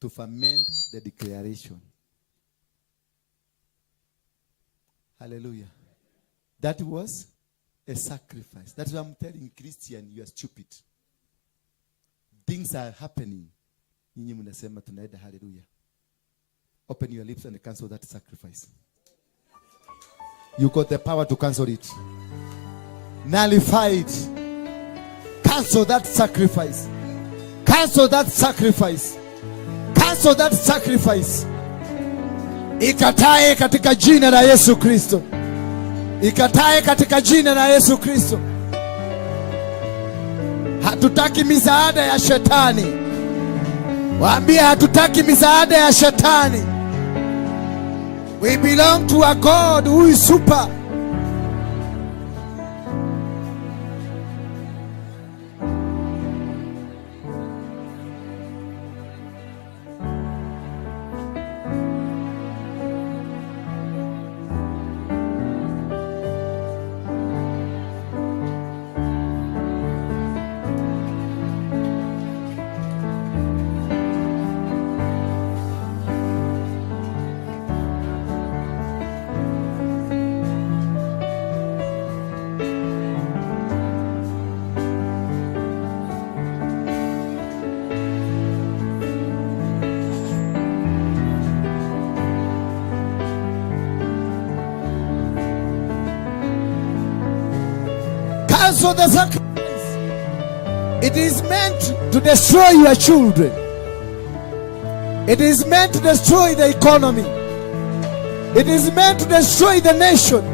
to ferment the declaration. Hallelujah. That was a sacrifice. That's why I'm telling Christian, you are stupid. Things are happening. Nyinyi mnasema tunaenda hallelujah. Open your lips and cancel that sacrifice. You got the power to cancel it. Nullify it. Cancel that sacrifice. Cancel that sacrifice. Cancel that sacrifice. Ikatae katika jina la Yesu Kristo. Ikatae katika jina la Yesu Kristo. Hatutaki misaada ya shetani. Waambie hatutaki misaada ya shetani. We belong to a God who is super. So the sacrifice, it is meant to destroy your children. It is meant to destroy the economy. It is meant to destroy the nation.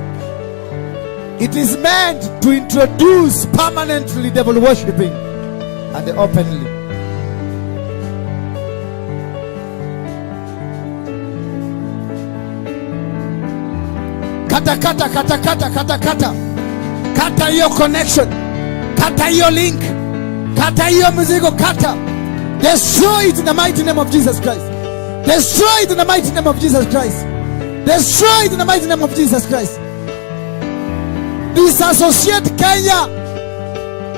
It is meant to introduce permanently devil worshipping and openly. Kata your connection. Kata your link. Kata your mzigo. Kata. Destroy it in the mighty name of Jesus Christ. Destroy it in the mighty name of Jesus Christ. Destroy it in the mighty name of Jesus Christ. Disassociate Kenya.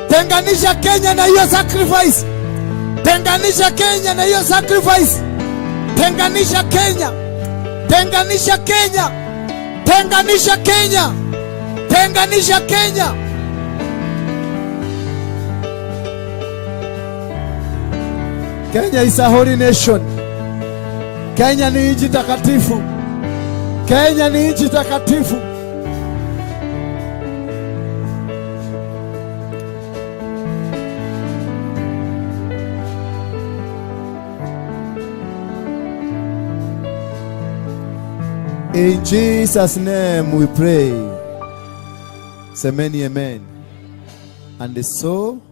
Tenganisha Kenya na hiyo sacrifice. Tenganisha Kenya na hiyo sacrifice. Tenganisha Kenya. Tenganisha Kenya. Tenganisha Kenya. Tenganisha Kenya. Kenya is a holy nation. Kenya ni nchi takatifu. Kenya ni nchi takatifu. In Jesus' name we pray. Semeni amen. And so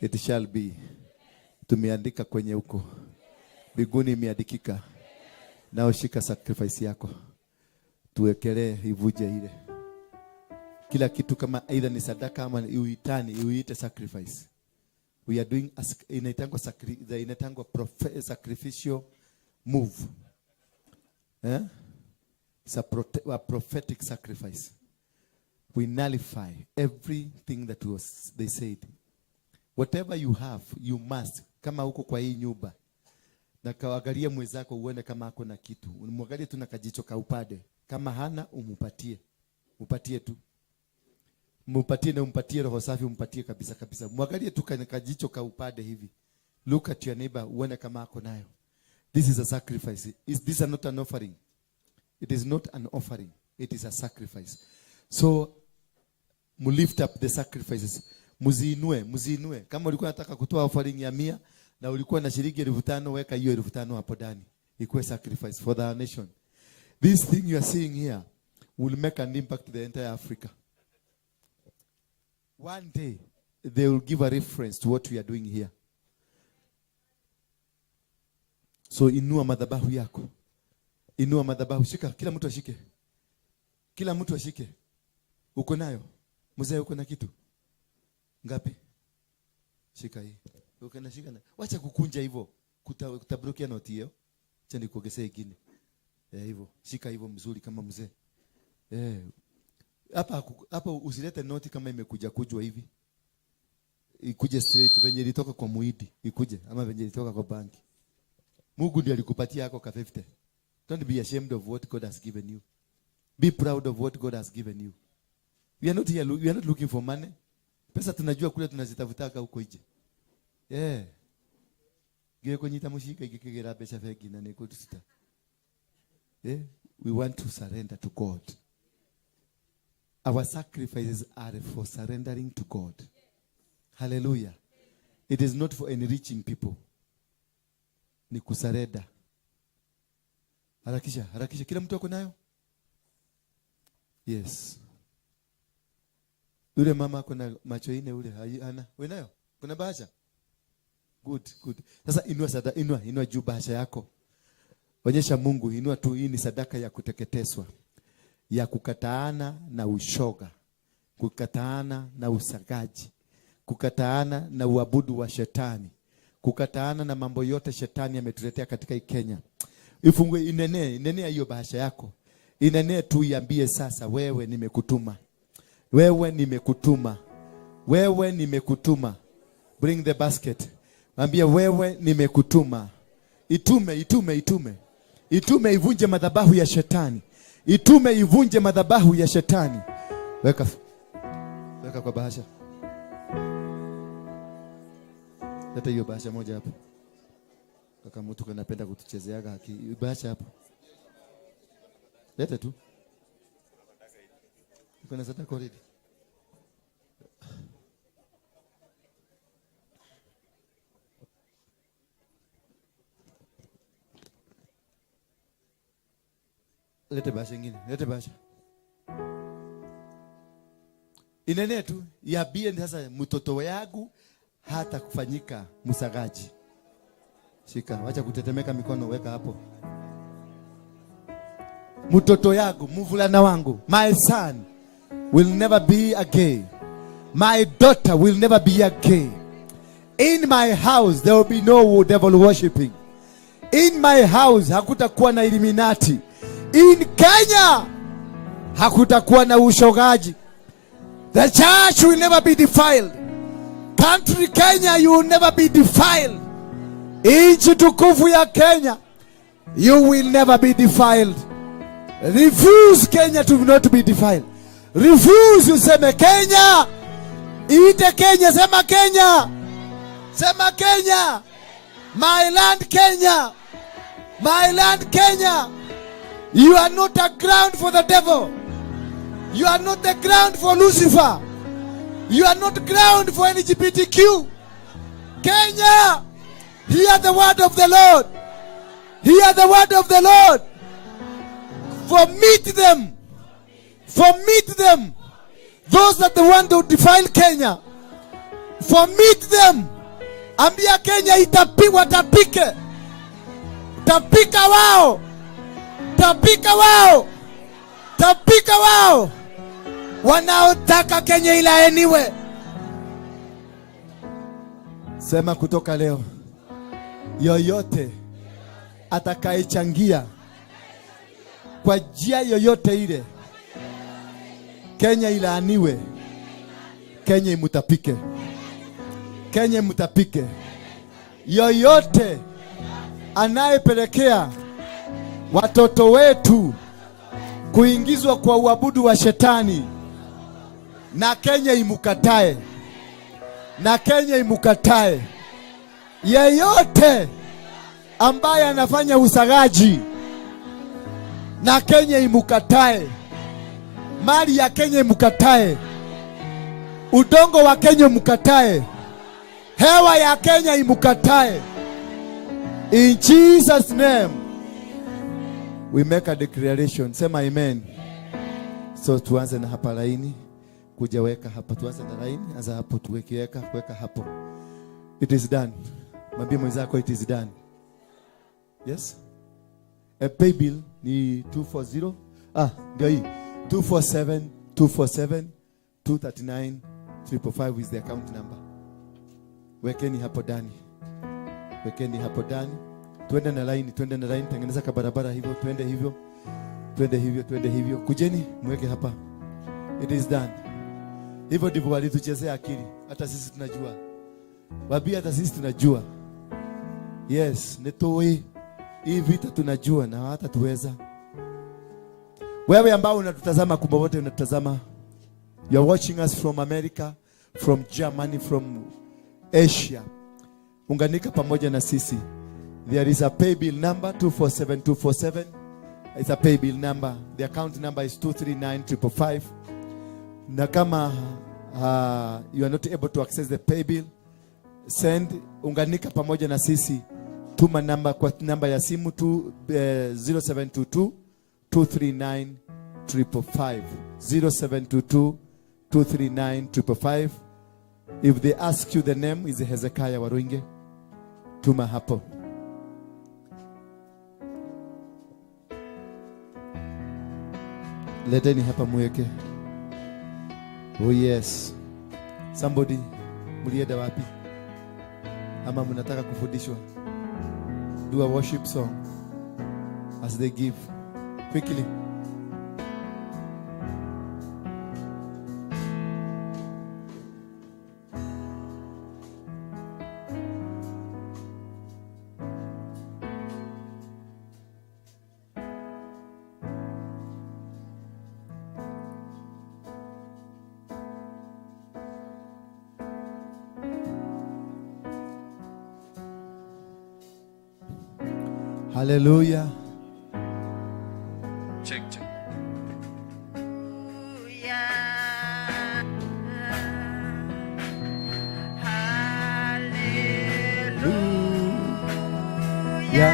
it shall be. Tumeandika kwenye huko. Biguni imeandikika. Na ushika sacrifice yako. Tuwekelee ivuje ile. Kila kitu kama either ni sadaka ama uite sacrifice. We are doing inaitangwa sacrificial move. It's a prophetic sacrifice. We nullify everything that they said. Whatever you have, you must. Kama huko kwa hii nyumba, na kaangalia mwenzako uone kama ako na kitu. Umwangalie tu na kajicho ka upade. Kama hana umupatie. Upatie tu. Mupatie na umpatie roho safi, umpatie kabisa kabisa. Mwangalie tu kana kajicho ka upade hivi. Look at your neighbor uone kama ako nayo. This is a sacrifice. Is this not an offering? It is not an offering. It is a sacrifice. So, mu lift up the sacrifices. Muziinue. Kama ulikuwa unataka kutoa offering ya 100 na ulikuwa na shilingi 5,000, weka hiyo 5,000 hapo ndani. Ikuwe sacrifice for the nation. This thing you are seeing here will make an impact to the entire Africa. One day, they will give a reference to what we are doing here. So inua madhabahu yako. Inua madhabahu. Shika, kila mtu ashike. Kila mtu ashike. Uko nayo? Mzee uko na kitu? Ngapi? Shika hii. Uko na shika na. Wacha kukunja hivyo. Kutabrukia noti hiyo. Acha nikuongezee nyingine. Hivyo. Shika hivyo mzuri kama mzee. Hapa usilete noti kama imekuja kujwa hivi. Ikuje straight venye ilitoka kwa muidi. Ikuje ama venye ilitoka kwa banki. Mungu ndiye alikupatia yako ka 50. Don't be ashamed of what God has given you. Be proud of what God has given you. We are not here, we are not looking for money. Pesa tunajua kule tunazitafutaka huko nje. Gile konyita mushika ikikigera pesa feki na nikutusta. We want to surrender to God. Our sacrifices are for surrendering to God. Hallelujah. It is not for enriching people. Ni kusarenda. Harakisha. Kila mtu ako nayo? Yes. Yule mama ako na macho ine ule. Ana. Wewe nayo? Kuna bahasha? Good. Sasa inua juu bahasha yako. Onyesha Mungu, inua tu, hii ni sadaka ya kuteketezwa. Ya kukataana na ushoga. Kukataana na usagaji. Kukataana na uabudu wa shetani. Kukataana na mambo yote shetani ametuletea katika Kenya. Ifungue, inenea hiyo bahasha yako. Inenea tu, iambie sasa, wewe nimekutuma. Wewe nimekutuma. Bring the basket. Ambia wewe nimekutuma. Itume ivunje madhabahu ya shetani. Ivunje madhabahu ya shetani. Weka kwa bahasha. Leta hiyo bahasha moja hapo. Kaka mtu kanapenda kutuchezeaga haki. Bahasha hapo. Leta tu. Kuna sadaka already. Lete basha ingine, lete basha. Inene tu yabie sasa mtoto yangu hata kufanyika msagaji. Shika, wacha kutetemeka mikono, weka hapo. Mtoto yangu, mvulana wangu, my son will never be a gay. My daughter will never be a gay. In my house there will be no devil worshiping. In my house hakutakuwa na Illuminati. In Kenya hakutakuwa na ushogaji. The church will never be defiled. Country Kenya, you will never be defiled. Nchi tukufu ya Kenya, you will never be defiled. Refuse Kenya to not be defiled. Refuse, useme Kenya. Ite Kenya, sema Kenya. Sema Kenya. My land Kenya. My land Kenya. You are not a ground for the devil. You are not the ground for Lucifer. You are not ground for LGBTQ. Kenya, hear the word of the Lord. Hear the word of the Lord. Vomit them. Vomit them. Those that want to defile Kenya. Vomit them. Ambia Kenya itapigwa, tapike. Tapika wao. Tapika wao. Tapika wao. Wanaotaka Kenya ilaaniwe. Sema kutoka leo, yoyote atakayechangia kwa njia yoyote ile Kenya ilaaniwe, Kenya imutapike. Kenya imutapike. Yoyote anayepelekea watoto wetu kuingizwa kwa uabudu wa shetani, na Kenya imukatae. Na Kenya imukatae. Yeyote ambaye anafanya usagaji, na Kenya imukatae. Mali ya Kenya imukatae. Udongo wa Kenya imukatae. Hewa ya Kenya imukatae. In Jesus' name we make a declaration. Sema amen. So tuanze na hapa laini. Kuja weka hapa, tuanze na laini. Anza hapo, tuwekeweka, weka hapo. It is done. Mwambie mwenzako it is done. Yes? A pay bill ni 240. Ndio hii. 247 239 555 is the account number. Wekeni hapo ndani. Wekeni hapo ndani. Twende na line, tengeneza kabarabara hivyo, twende hivyo. Kujeni mweke hapa. It is done. Hivyo ndivyo walituchezea akili. Hata sisi tunajua. Wabi, hata sisi tunajua. Yes, netoi. Hii vita tunajua na hata tuweza. Wewe ambao unatutazama, kumbe wote unatutazama. You are watching us from America, from Germany, from Asia. Unganika pamoja na sisi. There is a pay bill number 247247. It's a pay bill number. The account number is 239555. Na kama you are not able to access the pay bill, send unganika pamoja na sisi. Tuma namba kwa namba ya simu 0722 239 555. 0722 239 555. If they ask you the name, is Hezekiah Waruinge. Tuma hapo. Leteni hapa muweke. Oh yes. Somebody, mulienda wapi? Ama mnataka kufundishwa? Do a worship song as they give. Quickly. Hallelujah. Check. Hallelujah.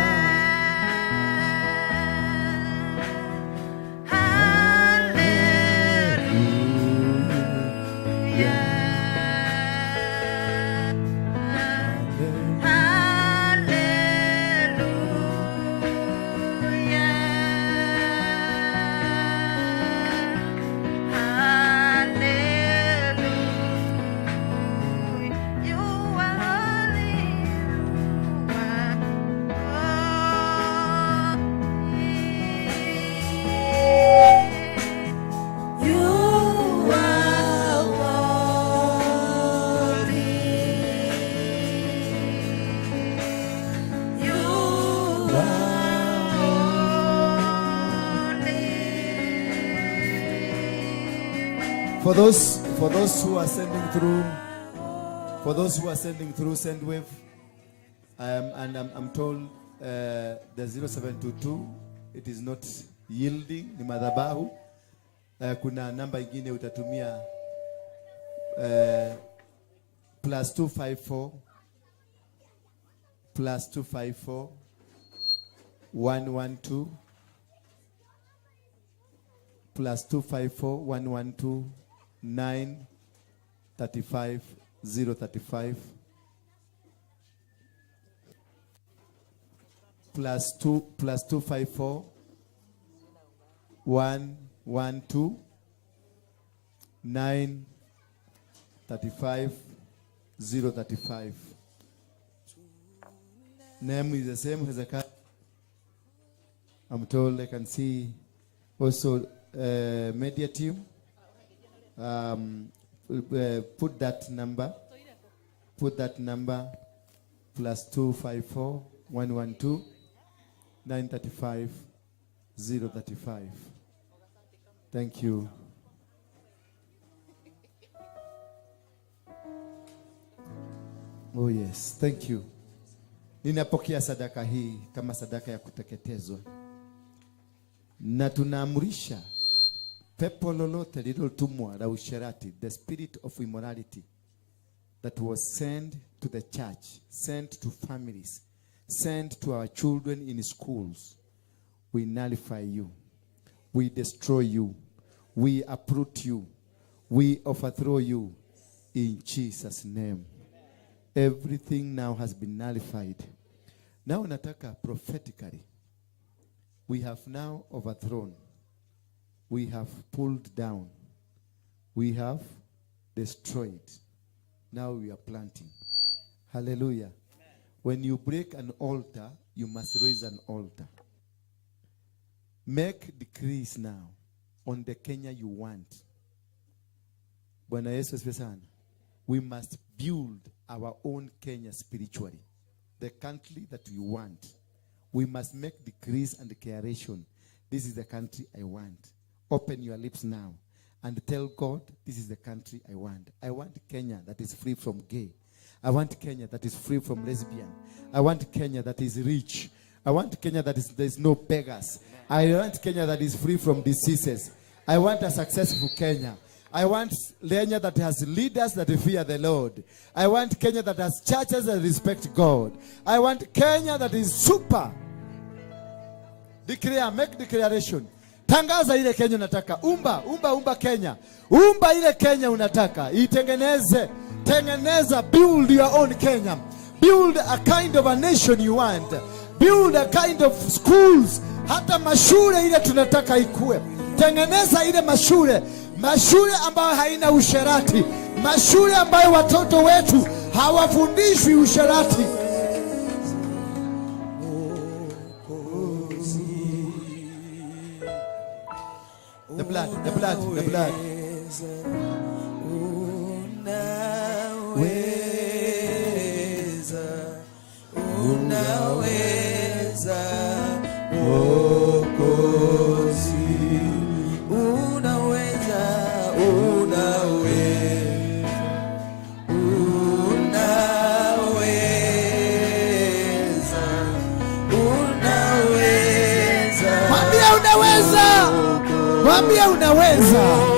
For those who are sending through, send wave. I'm told the 0722 it is not yielding, ni madhabahu. Kuna namba ingine utatumia +254 112 +254 112 935 035 +254 112 935 035. Name is the same, Hezekiah. I'm told I can see also media team. Put that number +254 112 935 035. Thank you. Oh yes, thank you. Ninapokea sadaka hii kama sadaka ya kuteketezwa. Na tunaamrisha pepo lolote lililotumwa la usherati, the spirit of immorality that was sent to the church, sent to families, sent to our children in schools, we nullify you. We destroy you. We uproot you. We overthrow you in Jesus' name. Everything now has been nullified. Now nataka prophetically, we have now overthrown. We have pulled down. We have destroyed. Now we are planting. Hallelujah. When you break an altar, you must raise an altar. Make decrees now on the Kenya you want. Bwana Yesu asifiwe sana. We must build our own Kenya spiritually. The country that we want. We must make decrees and declaration. This is the country I want. Open your lips now and tell God, this is the country I want. I want Kenya that is free from gay. I want Kenya that is free from lesbian. I want Kenya that is rich. I want Kenya that there is no beggars. I want Kenya that is free from diseases. I want a successful Kenya. I want Kenya that has leaders that fear the Lord. I want Kenya that has churches that respect God. I want Kenya that is super. Declare, make declaration. Tangaza ile Kenya unataka. Umba Kenya. Umba ile Kenya unataka. Itengeneze. Tengeneza. Build your own Kenya. Build a kind of a nation you want. Build a kind of schools. Hata mashule ile tunataka ikue. Tengeneza ile mashule. Mashule ambayo haina usherati. Mashule ambayo watoto wetu hawafundishwi usherati. The blood. Unaweza. Mwambie unaweza.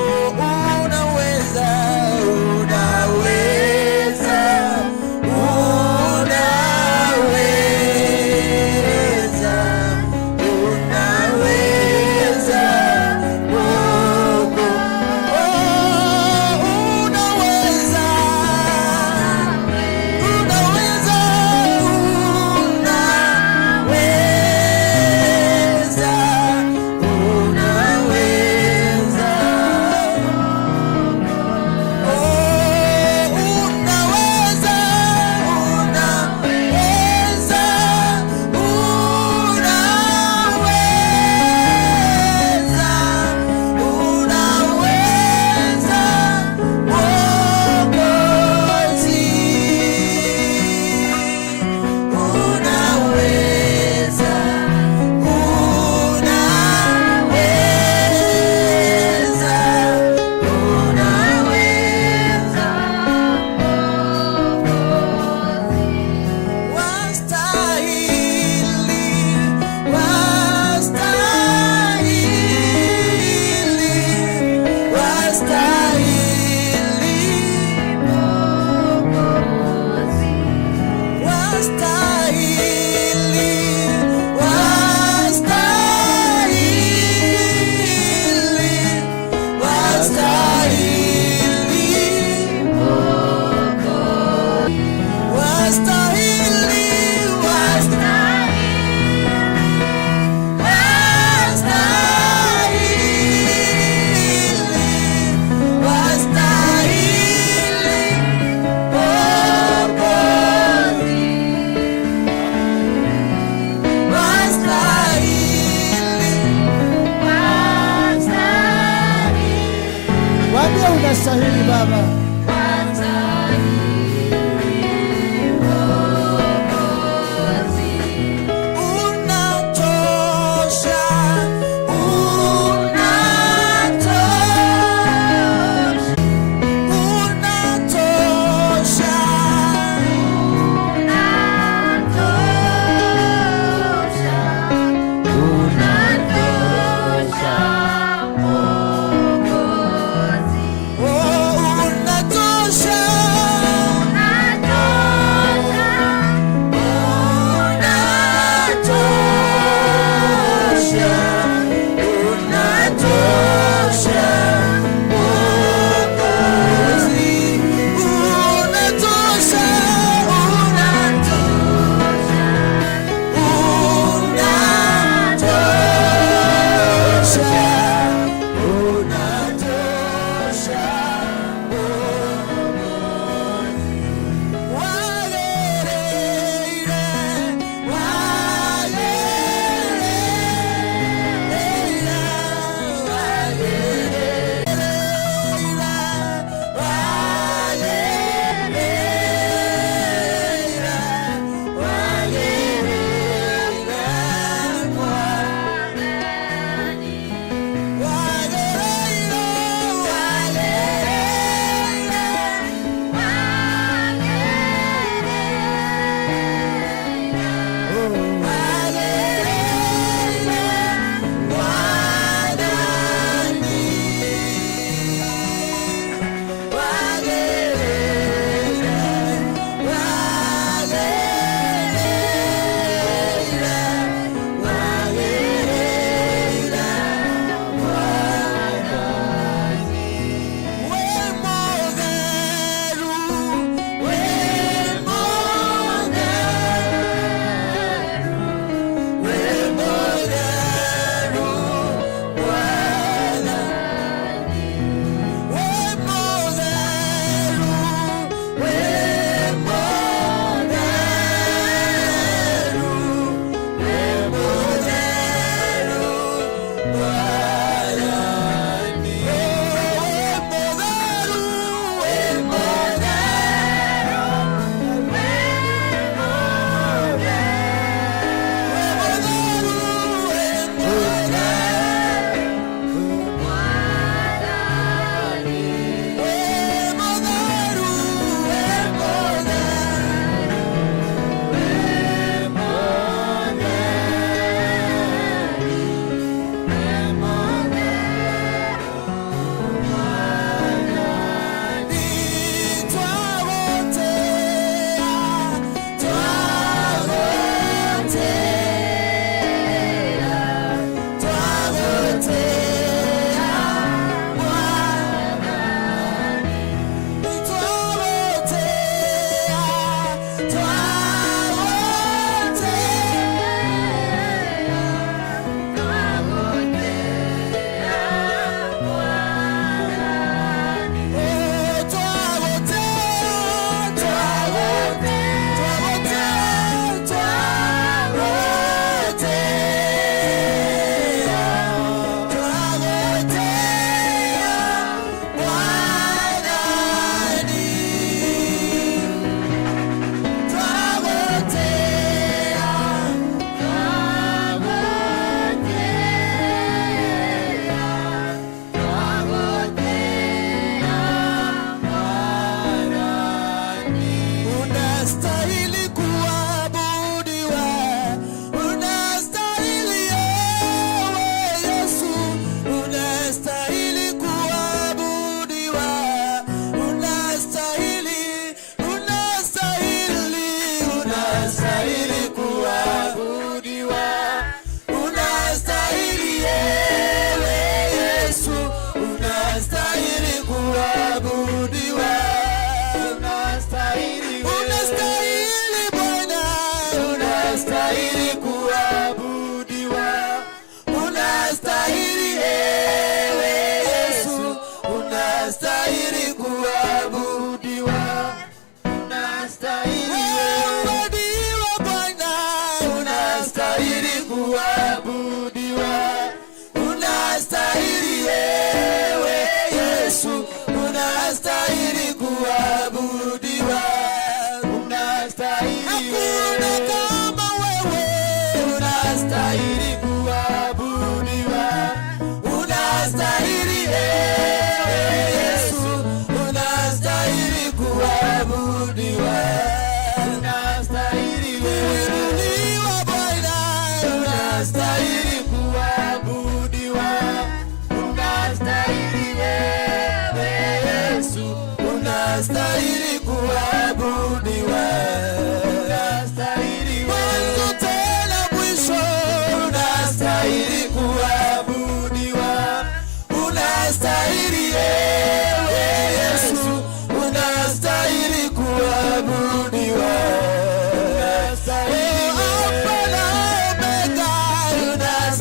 Unastahili Baba.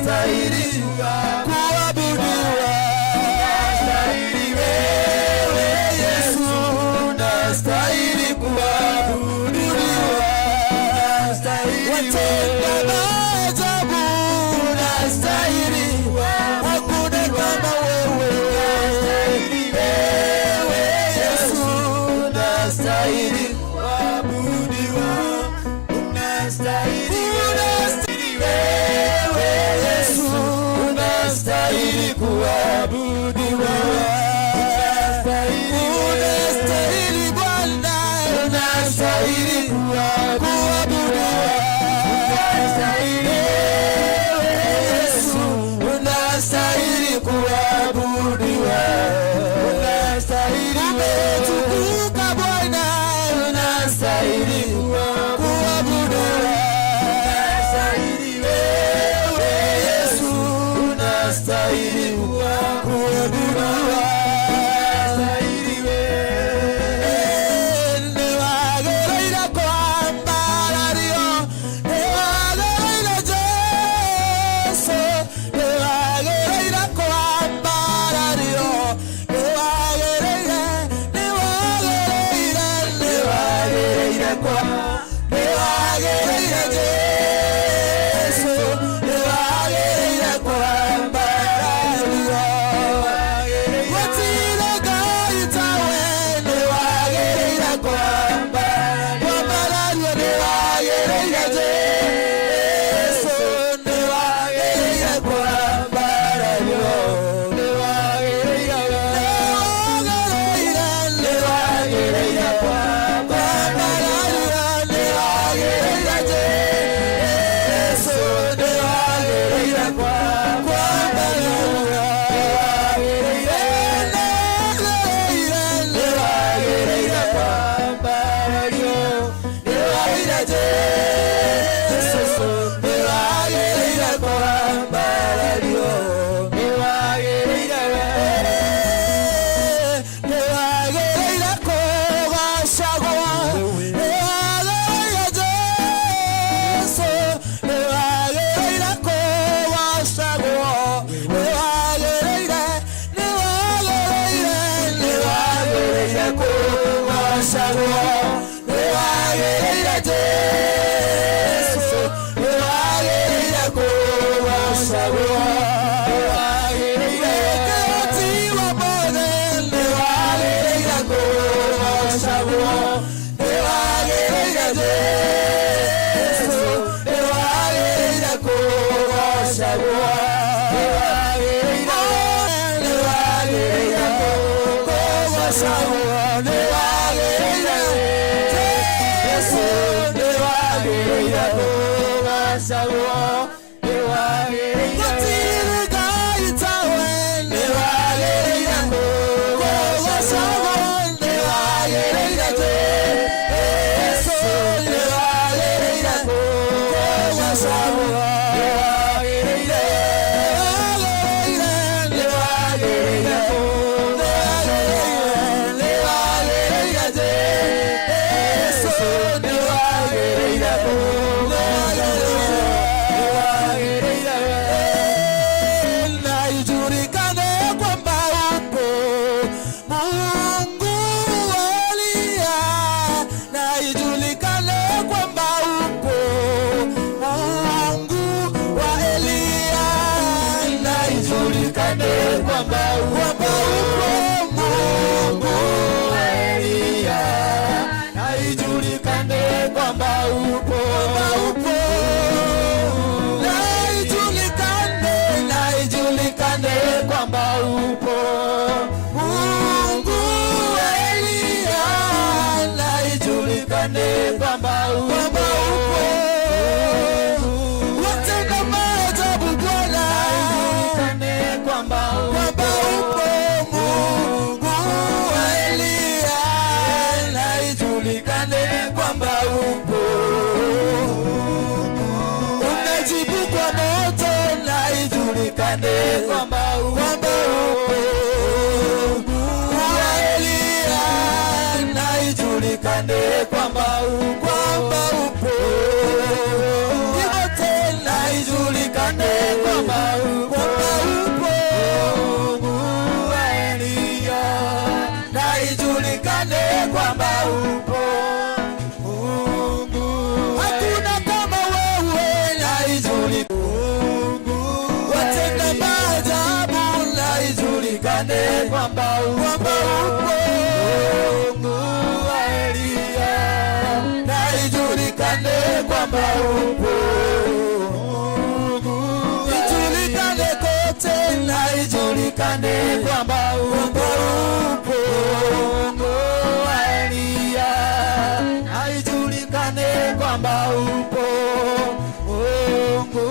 unastahili kuabudiwa. Unastahili wewe Yesu, unastahili kuabudiwa. Watenda maajabu, unastahili, hakuna kama wewe. Wewe Yesu, unastahili kuabudiwa. Unastahili wewe Yesu, unastahili kuabudiwa. Unastahili Bwana, unastahili kuabudiwa. Unastahili wewe Yesu, unastahili kuabudiwa. Unastahili umetukuka Bwana, unastahili kuabudiwa. Unastahili wewe Yesu, unastahili kuabudiwa. Unastahili wewe. Niwagereire kwambarario, niwagereire Jesu, niwagereire kwambarario, niwagereire Jesu, niwagereire kwambarario. Watire gaitawe, niwagereire kwambarario, niwagereire Jesu, niwagereire kwambarario. Kwamba ijulikane kwamba upo Mungu wa Elia, na ijulikane kwamba upo Mungu, ijulikane kote, na ijulikane kwamba upo Mungu wa Elia, na ijulikane kwamba upo Mungu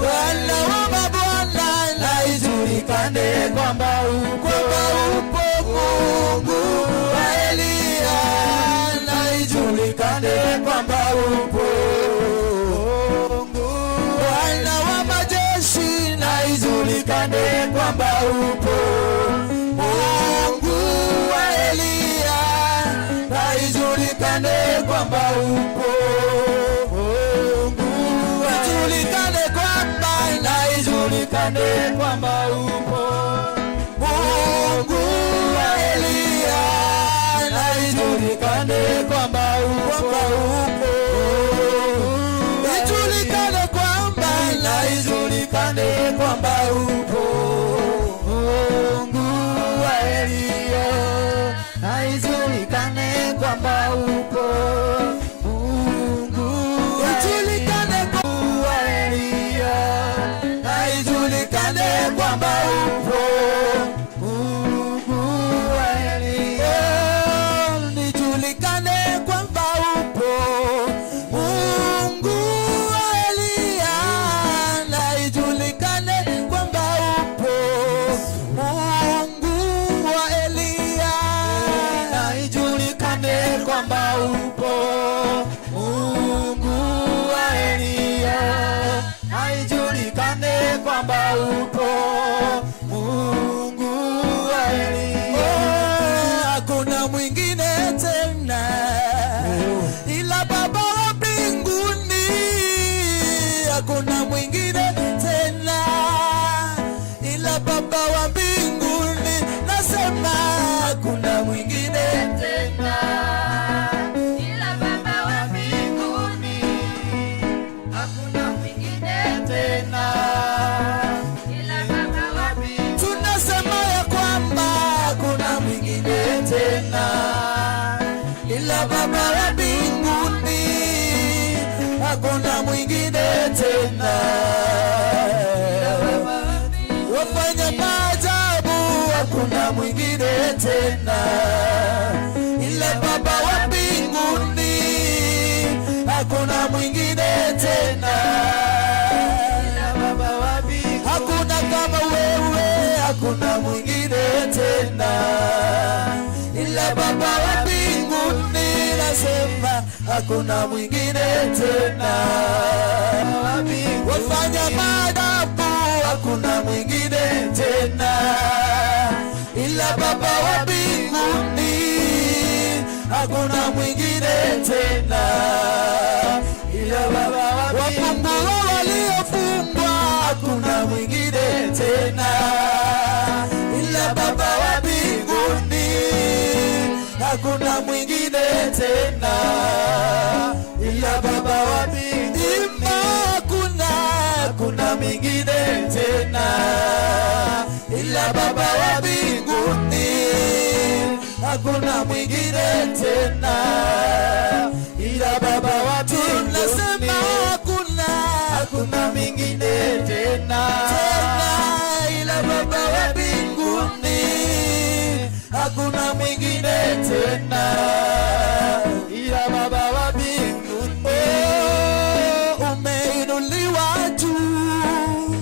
Bwana wa mabwana, na ijulikane kwamba upo Mungu wa Elia, na ijulikane kwamba upo Mungu Bwana wa majeshi, na ijulikane kwamba upo Mungu wa Elia, na ijulikane kwamba upo Mungu, ijulikane kwamba, na ijulikane kwamba upo Mungu wa Elia, na ijulikane kwamba upo ijulikane kwamba, na ijulikane kwamba upo Mungu wa Elia, na ijulikane kwamba upo Mungu, ijulikane kwa Elia, na ijulikane kwamba upo Mungu wa Elia, ijulikane kwamba upo Mungu wa Elia, na ijulikane kwamba upo Mungu wa Elia, na ijulikane kwamba upo Mungu wa Elia, na ijulikane kwamba upo Mungu wa Elia. Hakuna mwingine tena ila Baba wa mbinguni, hakuna mwingine tena ila Baba wa mbinguni, nasema hakuna mwingine tena ila Baba wa mbinguni, hakuna mwingine tena ila Baba wa mbinguni, tunasema ya kwamba hakuna mwingine tena ila Baba wa mbinguni, hakuna mwingine tena wafanya maajabu, hakuna mwingine tena ila Baba wa mbinguni, hakuna mwingine tena ila Baba wa mbinguni, hakuna kama wewe, hakuna mwingine tena ila Baba wa mbinguni, nasema hakuna mwingine tena wafanya maajabu, hakuna mwingine tena ila Baba wa mbinguni, hakuna mwingine tena ila Baba wa mbinguni, wafungua waliofungwa, hakuna mwingine tena ila Baba wa mbinguni, hakuna mwingine tena ila Baba wa mbinguni, hakuna mwingine tena ila Baba wa mbinguni, hakuna mwingine tena ila Baba wa mbinguni, nasema hakuna mwingine tena ila Baba wa mbinguni, hakuna mwingine tena ila Baba wa mbinguni. Oh, umeinuliwa juu,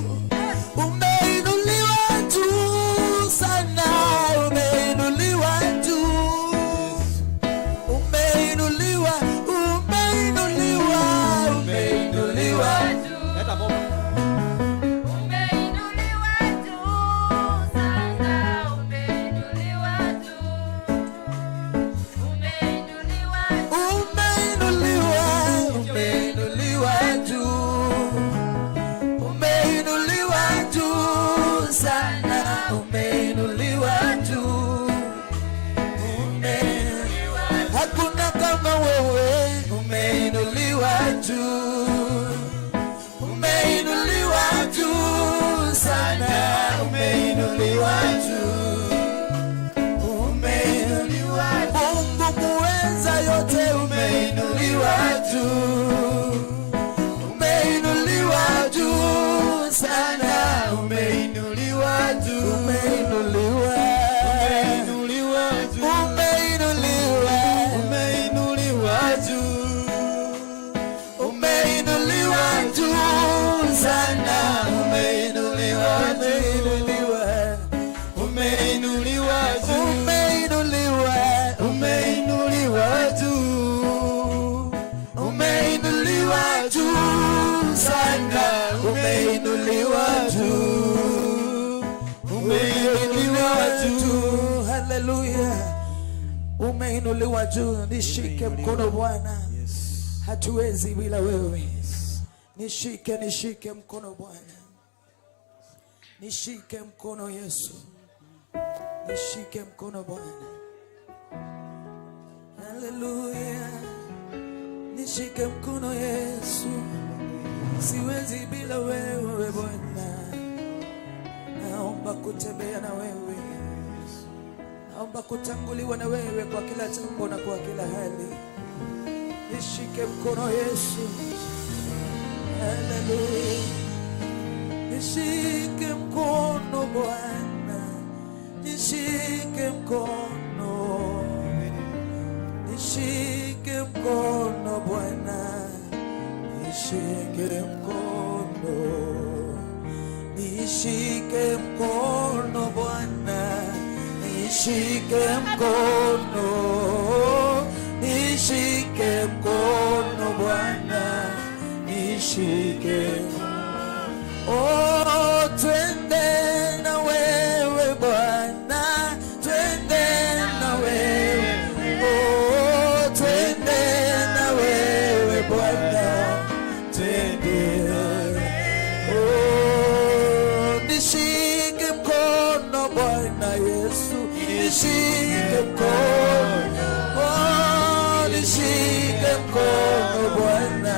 umeinuliwa juu sana, umeinuliwa juu, umeinuliwa, umeinuliwa, umeinuliwa juu. Umeinuliwa juu sana, umeinuliwa juu. umeinuliwa juu. Nishike mkono Bwana, hatuwezi bila wewe. Nishike mkono Bwana, nishike mkono Yesu, nishike mkono Bwana. Haleluya, nishike mkono Yesu, siwezi bila wewe Bwana. Naomba kutembea na wewe, naomba kutanguliwa na wewe kwa kila jambo na kwa kila hali. Nishike mkono Yesu. Haleluya, nishike mkono Bwana, nishike mkono, nishike mkono Bwana, nishike mkono, nishike mkono Bwana, nishike mkono, nishike mkono Bwana, nishike. Oh, twende na wewe Bwana, twende na wewe. Oh, twende na wewe Bwana, twende. Oh, nishike mkono Bwana Yesu, nishike mkono. Oh, nishike mkono Bwana,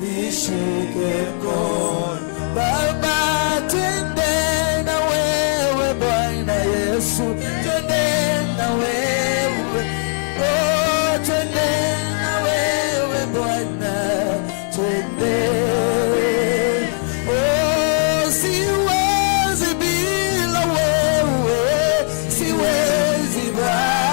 nishike mkono. Baba, twende na wewe Bwana Yesu, twende na wewe. Oh, twende na wewe Bwana, twende. Oh, siwezi bila wewe, siwezi bila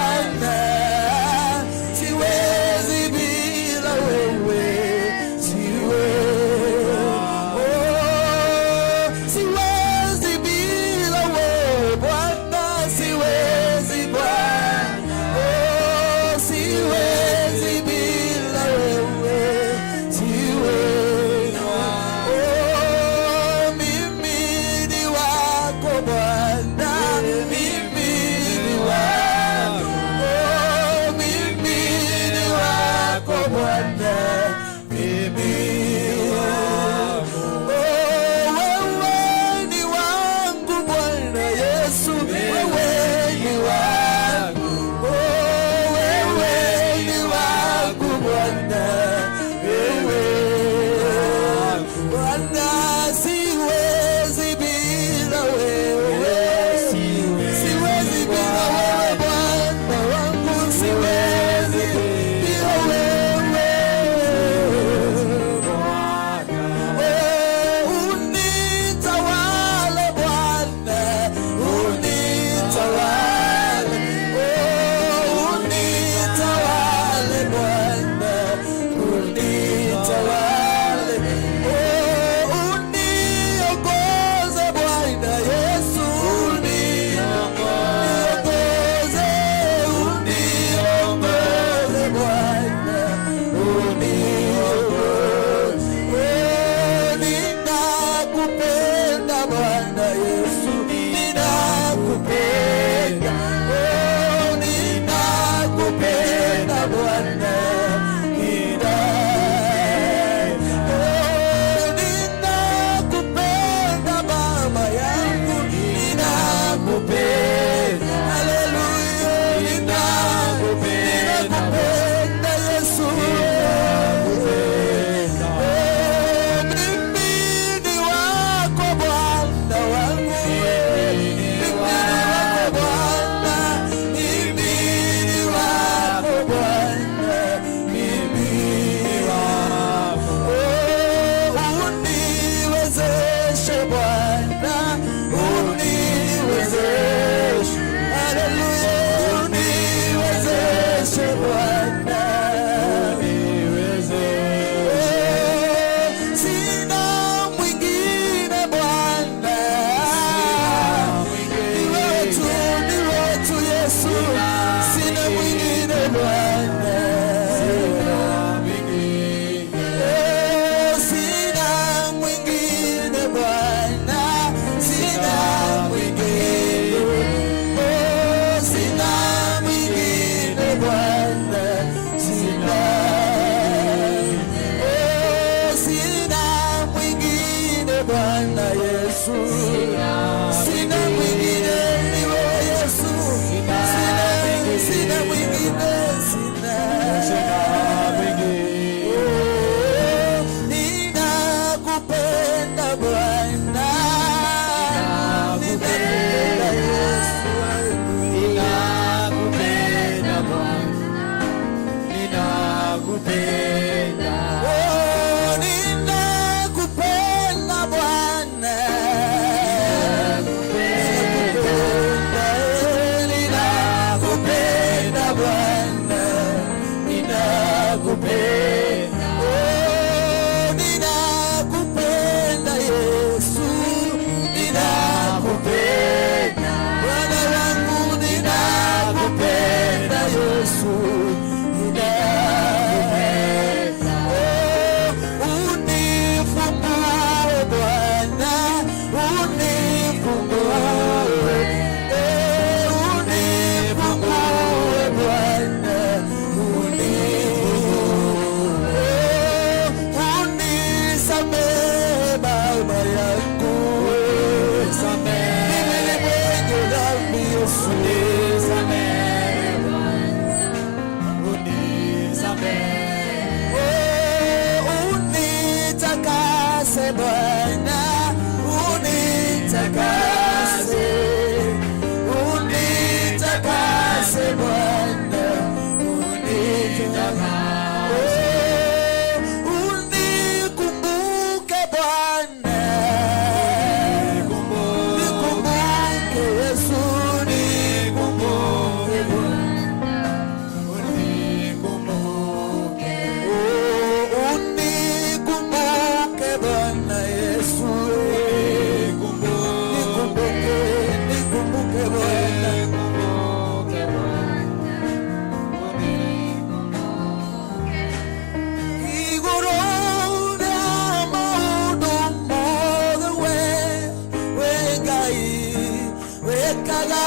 wekaga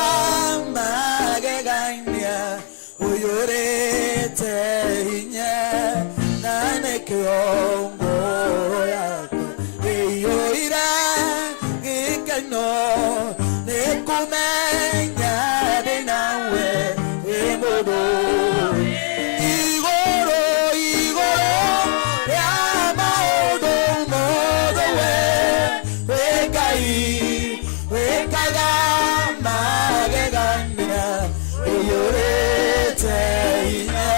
magegania uyorete hinya nane kiongo yako eyoira gikano nekumenya denawe emodo igoro ya maodo modo wekaga magegania uyorete hinya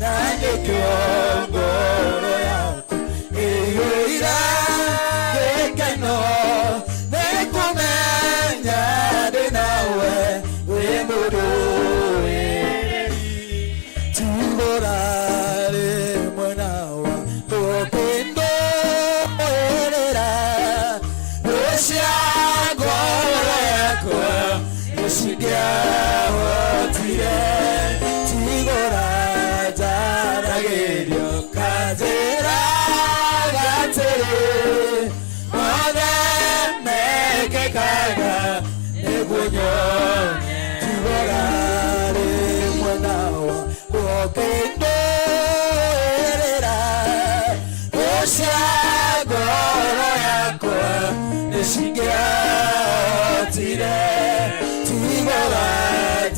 nane kiongo yako eyoira gikano nekumenya denawe emodo tuborare mwanawa topendo erera oshiagora yako oshigia otire tigora jaragerio kazera gatere mone meke kaga negunyo tuborare mwanawa topendo erera oshiagora yako oshigia otire tigora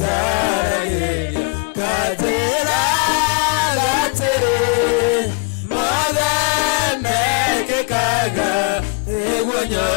jaragerio kazera gatere mone meke kaga negunyo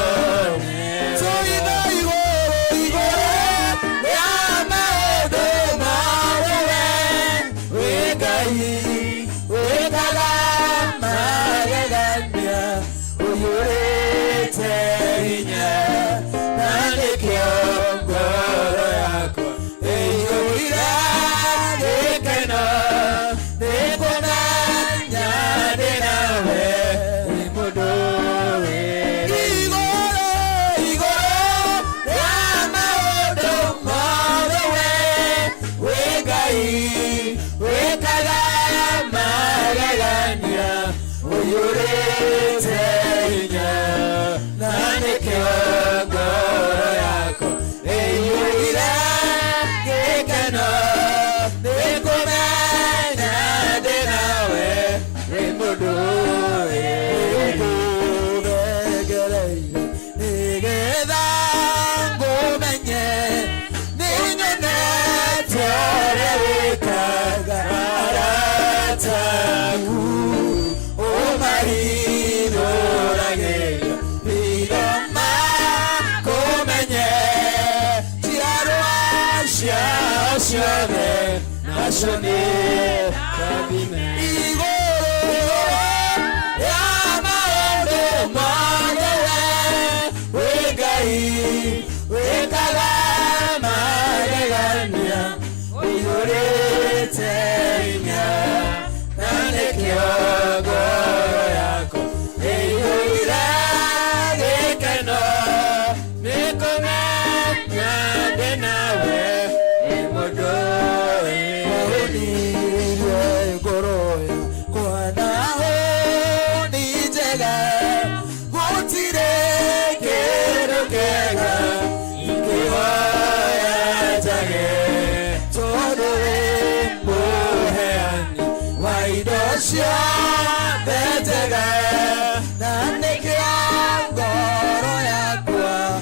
Nane kiangoro yakwa,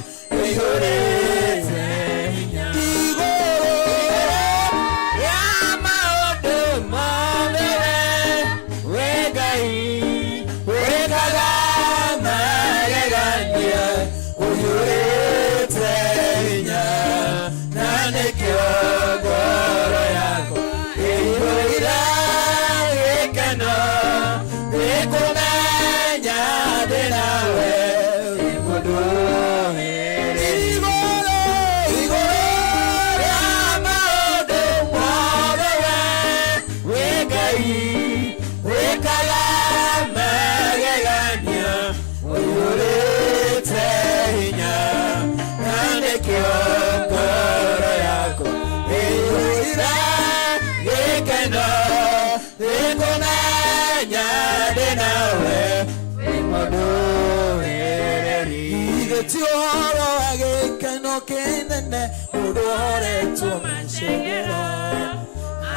kenene udore tumashegera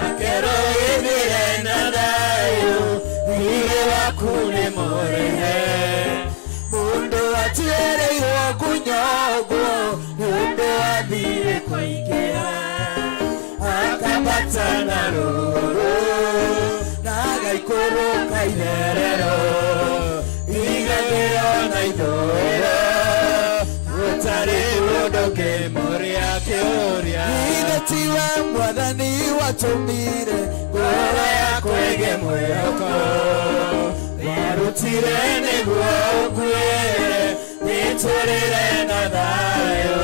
akero ibire nadayo ire wakune morehe mundo atiere yo kunyogo mundo adire koigea akabatana roro naga ikoro kaiderero igageo naidoero utare udoke moria keoria idetiwa mwadhani watumire gora yako ege moyoko warutire negwa ukwe niturire na dayo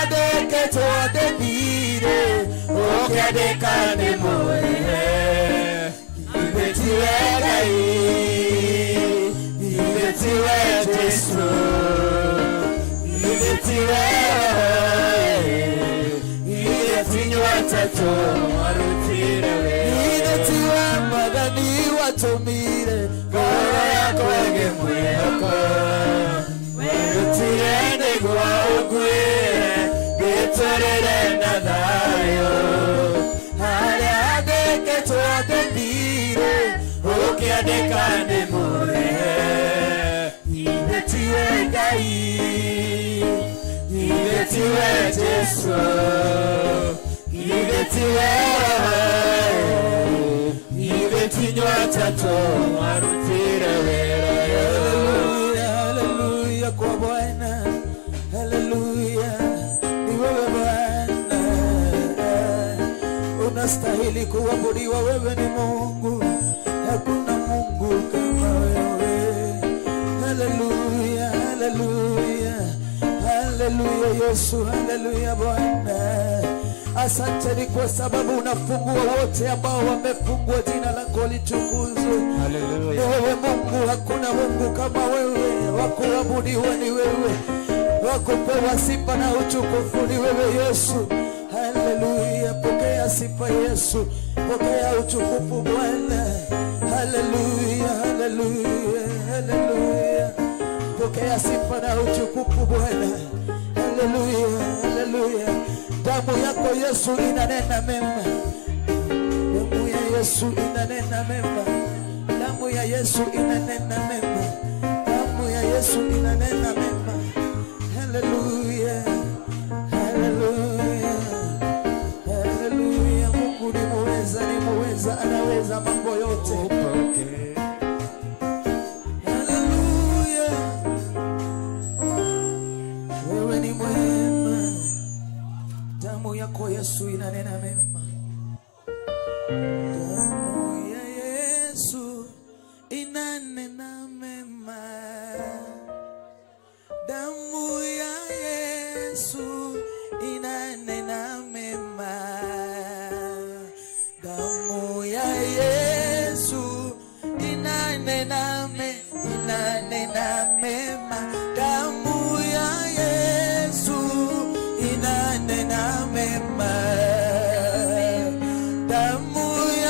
adeke tote bire okedekane moye ibetiwe gai ibetiwe Jesu ibetiwe ibetinywa tato marutire ibetiwe madani watumire gora yako ege mweko marutire negwa ukwe biturire na dayo adeke tote bire okedekane moye ibetiwe gai ibetiwe Jesu ibetiwe ibetinywa tato marutire wera haleluya kwa Bwana haleluya ni wewe Bwana unastahili kuabudiwa wewe ni Mungu hakuna Mungu kama wewe haleluya haleluya haleluya Yesu haleluya Bwana asante ni kwa sababu unafungua wote ambao wamefungwa jina lako litukuzwe haleluya wewe Mungu hakuna Mungu kama wewe wakuabudiwa ni wewe wakupewa sifa na utukufu ni wewe Yesu haleluya pokea sifa Yesu pokea utukufu Bwana haleluya haleluya haleluya pokea sifa na utukufu Bwana haleluya haleluya damu yako Yesu inanena mema damu ya Yesu inanena mema damu ya Yesu inanena mema damu ya Yesu inanena mema haleluya haleluya haleluya Mungu ni muweza anaweza mambo yote haleluya wewe ni mwema damu yako Yesu inanena mema damu ya Yesu inanena mema damu ya Yesu inanena mema damu ya Yesu inanena mema damu ya Yesu inanena mema damu ya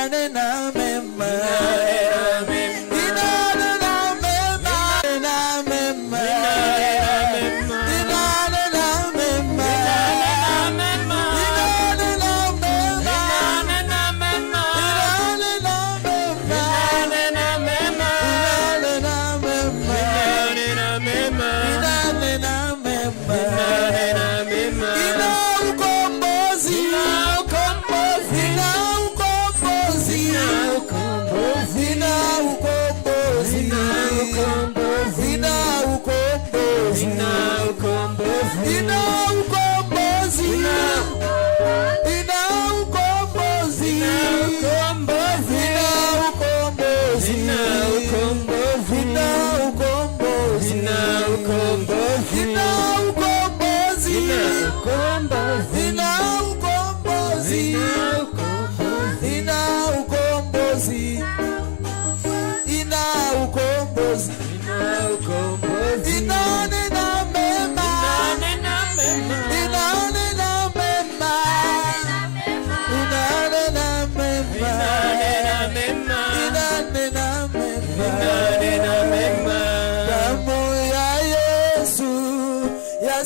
inanena mema, inanena mema, inanena mema, inanena mema,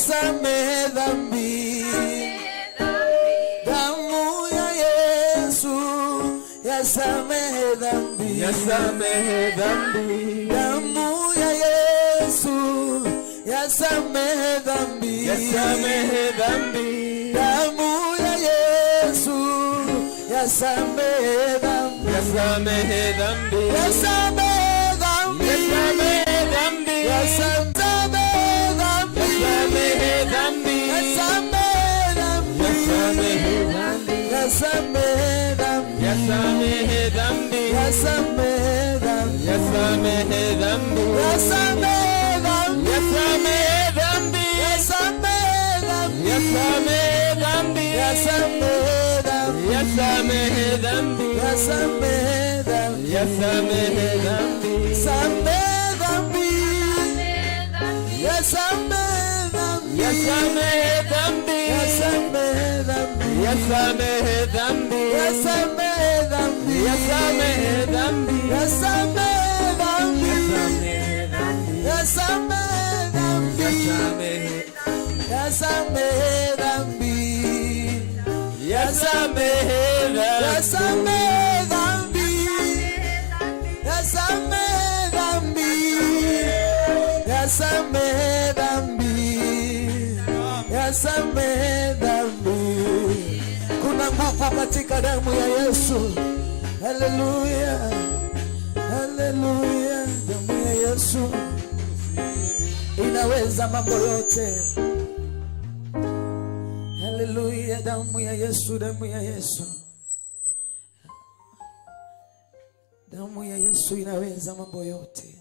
yasamehe dhambi, damu ya Yesu yasamehe dhambi, yasamehe dhambi, damu ya Yesu yasamehe dhambi, yasamehe dhambi, damu ya Yesu yasamehe dhambi, yasamehe dhambi, yasamehe dhambi, yasamehe dhambi, yasamehe Kuna nguvu katika damu ya Yesu. Haleluya, haleluya. Damu ya Yesu inaweza mambo yote. Haleluya, damu ya Yesu, damu ya Yesu, damu ya Yesu inaweza mambo yote.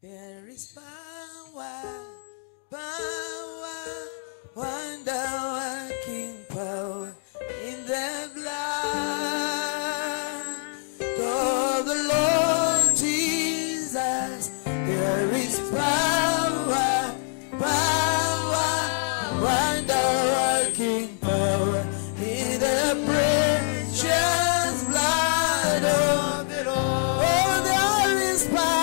There is power, power, wonder working power in the blood of the Lord Jesus. There is power, power, wonder working power in the precious blood of the Lord. Oh, there is power.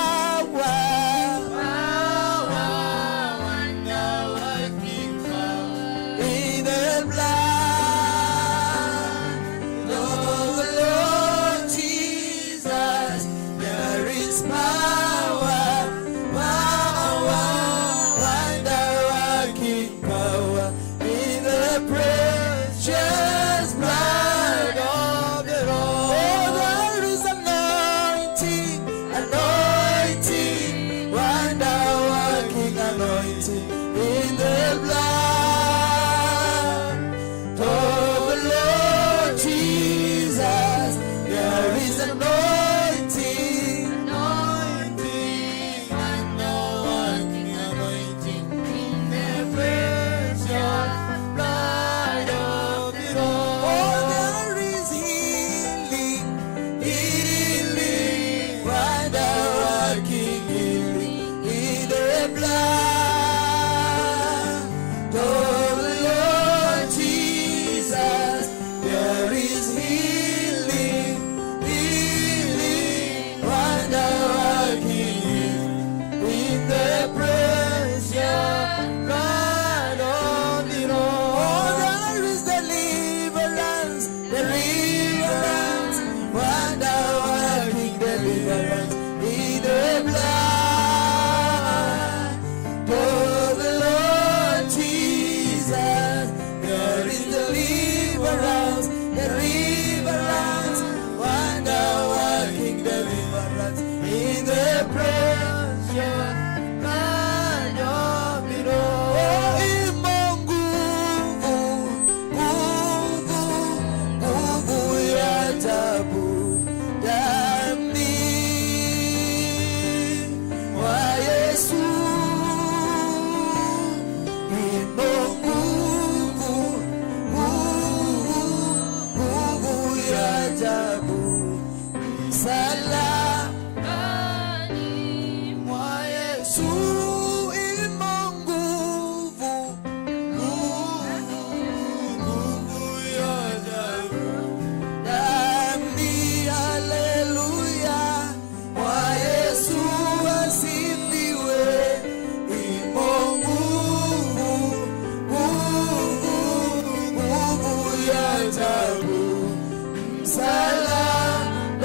ajabu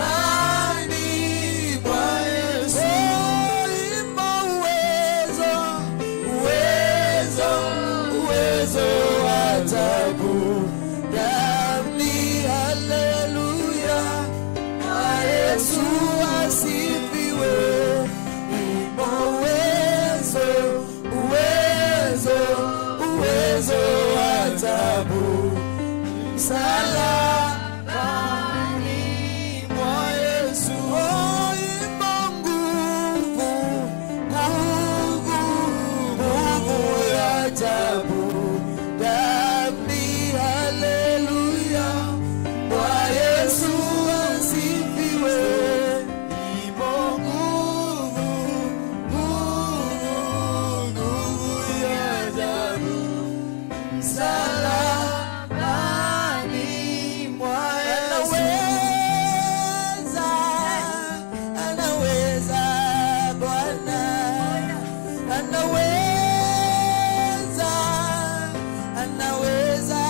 msalabani mwa Yesu. Ima uwezo, uwezo, uwezo ajabu ndani, haleluya, mwa Yesu asifiwe. Ima uwezo, uwezo, uwezo ajabu msalabani mwa Yesu. Oh, ima nguvu, nguvu, nguvu ya ajabu ndani, haleluya, mwa Yesu asifiwe. Ima nguvu, nguvu, nguvu ya ajabu msalabani mwa Yesu. Anaweza, Bwana anaweza, anaweza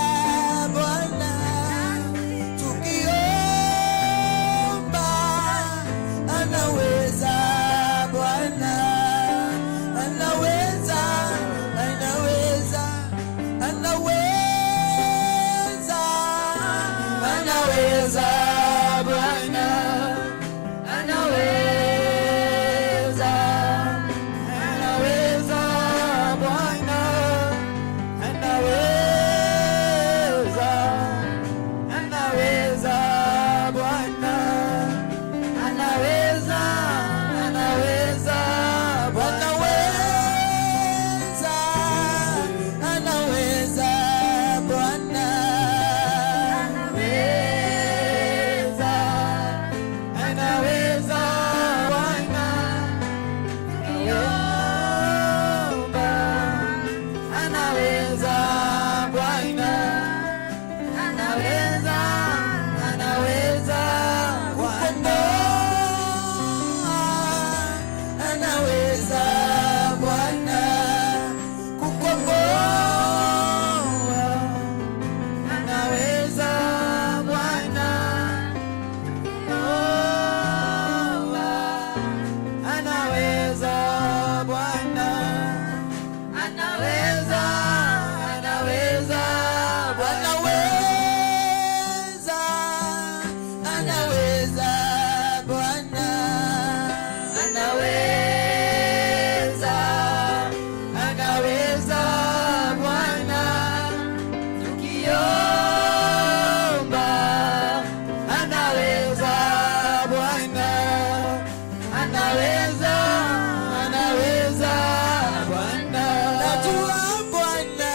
Bwana, tukiomba anaweza Bwana, anaweza, anaweza, anaweza, anaweza Bwana, anaweza, anaweza Bwana, anaweza, anaweza Bwana, anaweza, anaweza Bwana, anaweza, anaweza Bwana, anaweza, anaweza Bwana, tukiomba anaweza Bwana, anaweza, anaweza kukomboa, anaweza Bwana kukomboa, anaweza Bwana, anaweza, anaweza Bwana, anaweza, anaweza Bwana, anaweza, anaweza Bwana, tukiomba anaweza Bwana, anaweza, anaweza Bwana. Najua Bwana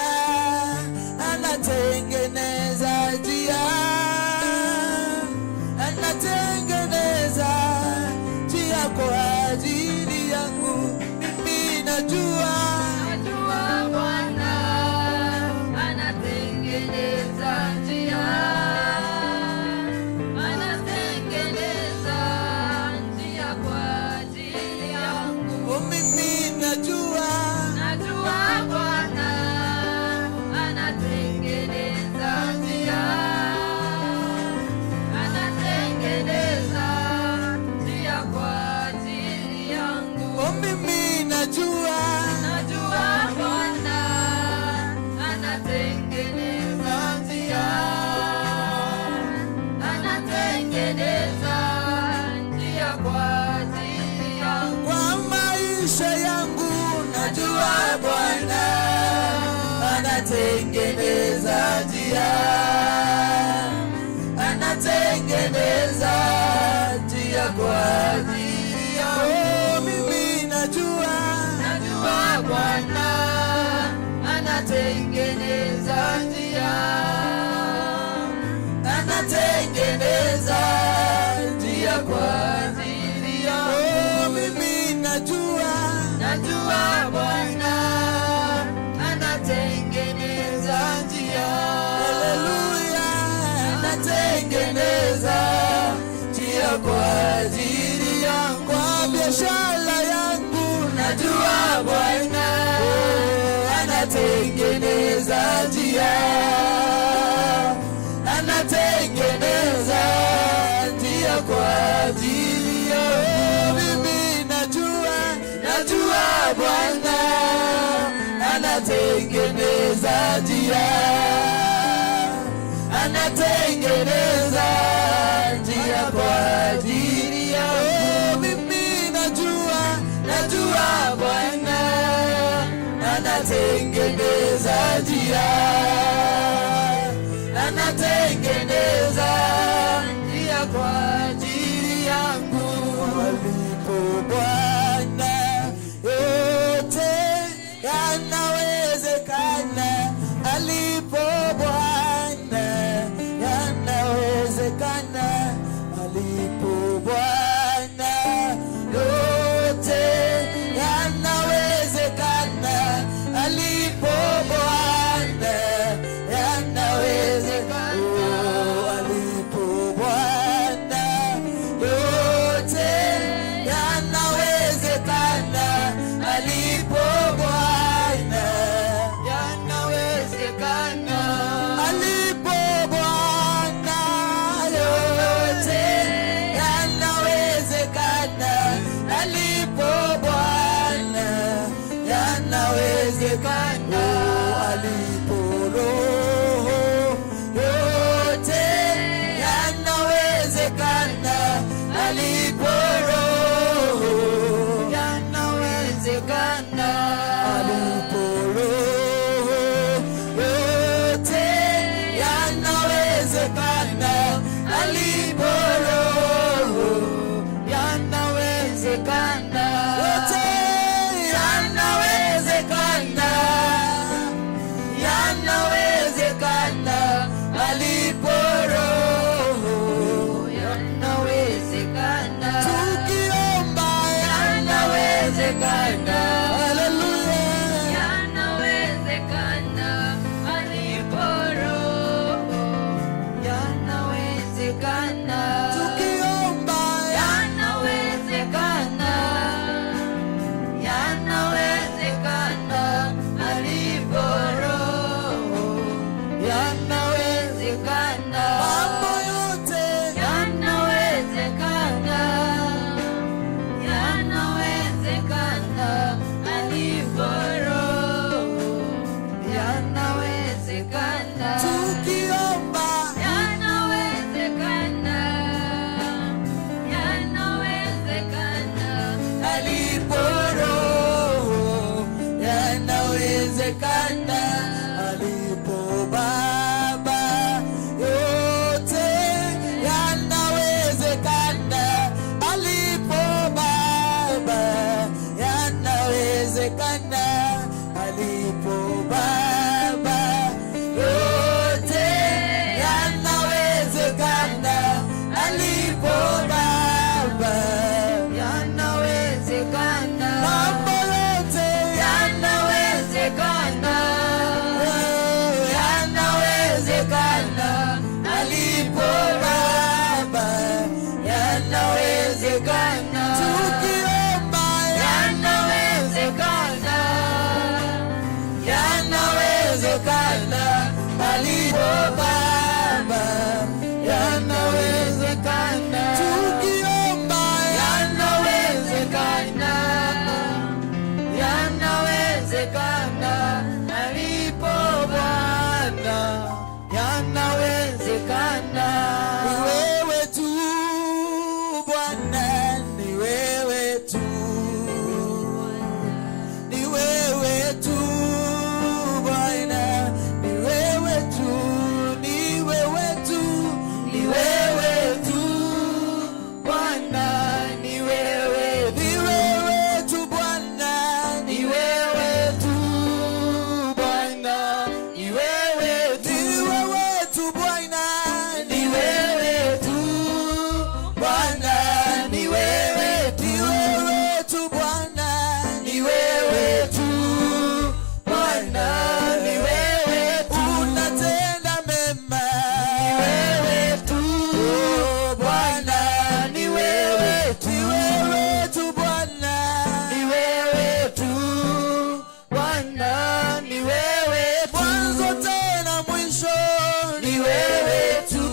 anatengeneza njia, anatengeneza njia kwa ajili yangu. Mimi najua, najua Bwana anatengeneza njia, anatengeneza njia kwa ajili yangu. Oh, mimi najua, najua Bwana anatengeneza njia, anatengeneza njia kwa ajili yangu. Oh, mimi najua, najua Bwana anatengeneza njia, anatengeneza njia kwa ajili yangu. Kwa maisha yangu najua Bwana anatengeneza njia, anatengeneza njia kwa ajili yangu. Oh, mimi najua, najua Bwana anatengeneza njia, anatengeneza njia kwa ajili yangu. Oh, mimi najua, najua Bwana anatengeneza njia, haleluya, anatengeneza njia kwa ajili yangu. Kwa biashara yangu najua Bwana anatengeneza njia, anatengeneza njia kwa ajili yangu. Mimi najua Bwana anatengeneza njia, anatengeneza njia kwa ajili yangu. Mimi najua Bwana anatengeneza njia, anatengeneza njia kwa ajili yangu. Alipo Bwana yote yanawezekana, alipo Bwana yanawezekana, alipo Bwana yote yanawezekana, alipo Bwana yanawezekana, alipo Bwana yote yanawezekana, alipo Bwana yanawezekana, alipo Bwana yote yanawezekana, alipo Bwana yanawezekana, alipo Roho yote yanawezekana, alipo Roho yanawezekana, alipo Roho yote yanawezekana, alipo Roho yanawezekana, yote yanawezekana, yanawezekana, alipo Roho yanawezekana, tukiomba yanawezekana, haleluya, yanawezekana, alipo Roho yanawezekana, tukiomba yanawezekana, yanawezekana, alipo Roho yanawezekana, mambo yote yanawezekana, yanawezekana, alipo Roho yanawezekana, tukiomba yanawezekana, yanawezekana, alipo Roho yanawezekana, alipo Baba yote yanawezekana, alipo Baba yanawezekana, alipo Baba yote yanawezekana, alipo Baba yanawezekana, mambo yote yanawezekana, yanawezekana, alipo Baba yanawezekana, tukiomba yanawezekana, yanawezekana, alipo Baba yanawezekana, tukiomba yanawezekana, yanawezekana, alipo Bwana yanawezekana. Ni wewe tu Bwana, ni wewe tu, ni wewe tu Bwana, ni wewe tu, ni wewe tu, ni wewe tu Bwana, ni wewe tu Bwana, ni wewe tu Bwana, ni wewe tu Bwana, ni wewe tu Bwana, ni wewe tu Bwana, ni wewe tu Bwana, ni wewe tu, unatenda mema, ni wewe tu Bwana, ni wewe tu Bwana, ni wewe tu Bwana, ni wewe mwanzo tena mwisho, ni wewe tu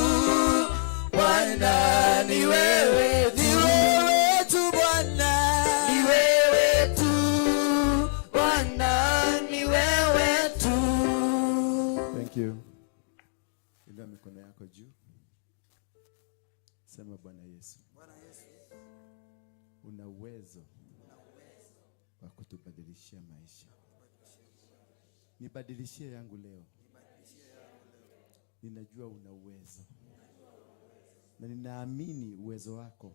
Inua mikono yako juu. Sema Bwana Yesu. Bwana Yesu, Una uwezo wa kutubadilishia maisha. Nibadilishie yangu leo. Ninajua una uwezo. Na ninaamini uwezo wako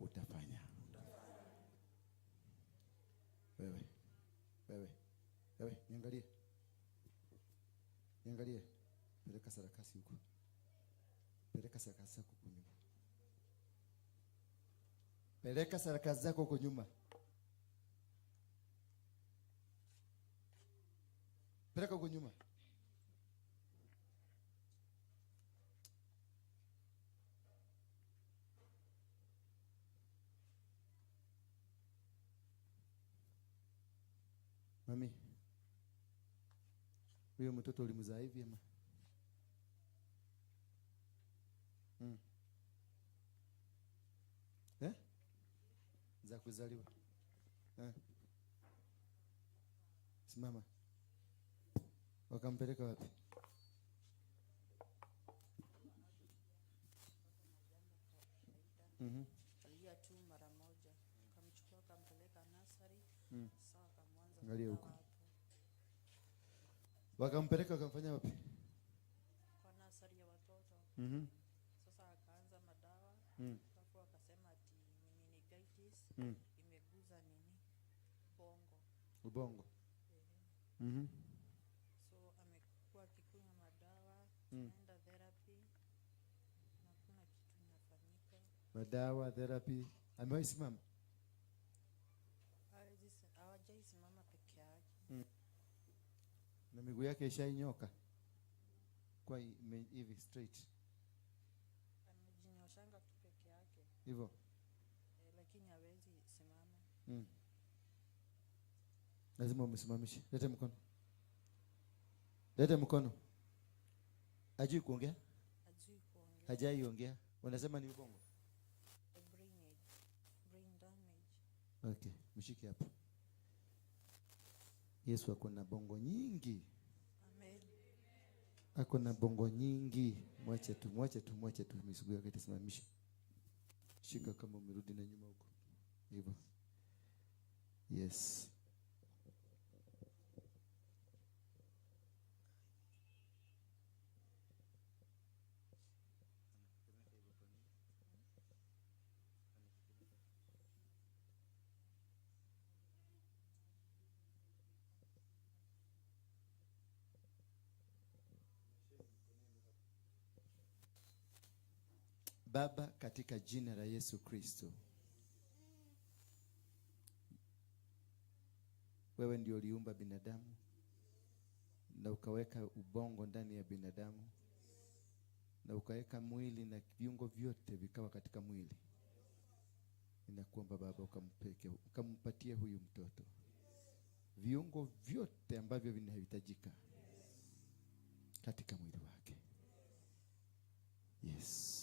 utafanya. Wewe, niangalie. Peleka sarakasi huko. Peleka sarakasi zako huko nyuma. Peleka sarakasi zako huko nyuma. Peleka huko nyuma. Mami, huyo mtoto ulimzaa hivi ama? Za kuzaliwa. Simama. Wakampeleka wapi? Alia tu mara moja. Kamchukua kampeleka nasari. Sawa kamwanza. Angalia huko. Wakampeleka wakamfanya wapi? Kwa nasari ya watoto. Sasa akaanza madawa. Alafu akasema ati meningitis imeguza nini? Ubongo. So amekuwa akikunywa madawa, tunaenda therapy. Na kuna kitu inafanyika. Madawa, therapy. Amewahi simama? Hawajai simama peke yake. Na miguu yake ishainyoka. Kwa hivi straight. Anajinyoshanga tu peke yake. Hivyo. Lakini hawezi simama. Lazima umsimamishe. Lete mkono. Hajui kuongea? Hajai ongea. Wanasema ni ubongo. Brain damage. Okay, mshike hapo. Yesu ako na bongo nyingi. Amen. Ako na bongo nyingi. Mwache tu misugu yake itasimamisha. Shika kama umerudi na nyuma huko. Hivyo. Yes. Baba, katika jina la Yesu Kristo, wewe ndio uliumba binadamu na ukaweka ubongo ndani ya binadamu na ukaweka mwili na viungo vyote vikawa katika mwili. Ninakuomba Baba ukampatie huyu mtoto viungo vyote ambavyo vinahitajika katika mwili wake. Yes.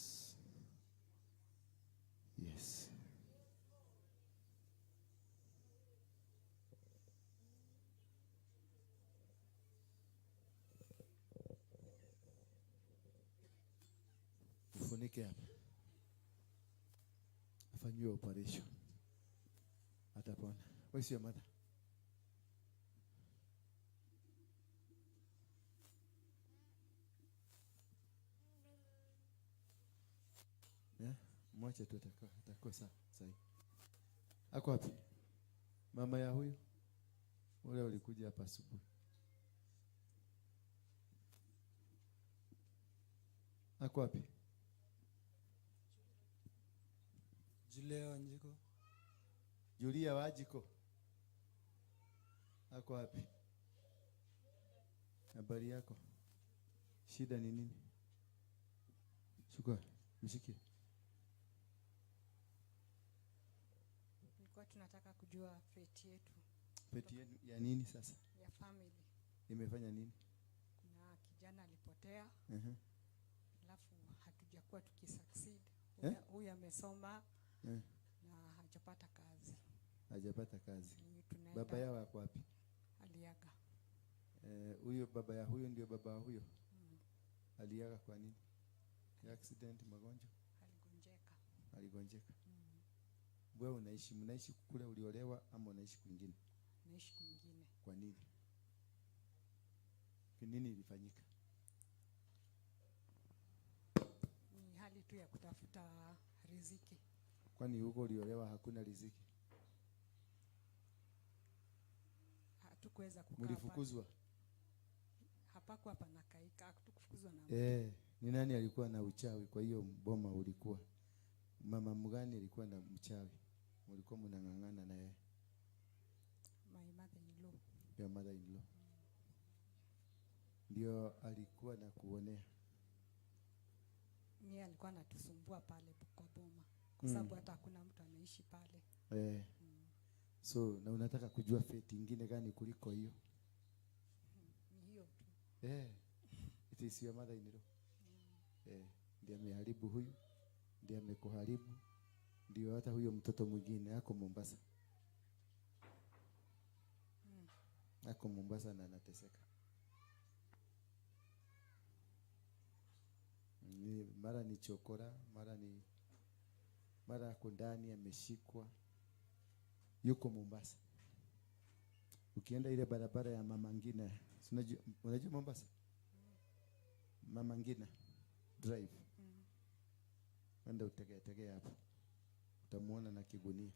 Ufunike hapa. Afanyiwe operation. Atapona. Where's your mother? Mwache tu atakuwa sawa. Ako wapi? Mama ya huyu? Ule ulikuja hapa asubuhi. Ako wapi? Julia Wajiko. Ako wapi? Habari yako? Shida ni nini? Chukua, mshikie. Nilikuwa tunataka kujua fate yetu. Fate yenu ya nini sasa? Ya family. Imefanya nini? Kuna kijana alipotea. Alafu hatujakuwa tukisucceed. Huyu amesoma na hajapata kazi. Baba yao wako wapi? Aliaga. Huyo baba ya huyo ndio baba wa huyo. Aliaga kwa nini? Ya accident, magonjwa? Aligonjeka. Aligonjeka. Wewe mnaishi kule uliolewa ama unaishi kwingine? Naishi kwingine. Kwa nini? Nini ilifanyika? Ni hali tu ya kutafuta riziki. Kwani huko uliolewa hakuna riziki? Hatukuweza kukaa. Mlifukuzwa? Hapakuwa panakaika, hatukufukuzwa na mtu. Ni nani alikuwa na uchawi kwa hiyo boma ulikuwa? Mama mgani alikuwa na mchawi? Mlikuwa mnang'ang'ana na yeye? My mother-in-law. Your mother-in-law. Ndio alikuwa na kuonea. Yeye alikuwa anatusumbua pale kwa boma. Kwa sababu hata hakuna mtu anaishi pale. So, na unataka kujua fate ingine gani kuliko hiyo? Ni hiyo tu. It is your mother-in-law. Ndiye ameharibu huyu, ndiye amekuharibu, ndio hata huyo mtoto mwingine ako Mombasa. Ako Mombasa na anateseka. Mara ni chokora, mara ako ndani ameshikwa. Yuko Mombasa. Ukienda ile barabara ya Mama Ngina, unajua Mombasa? Mama Ngina drive. Enda utege hapo. Utamuona na kigunia.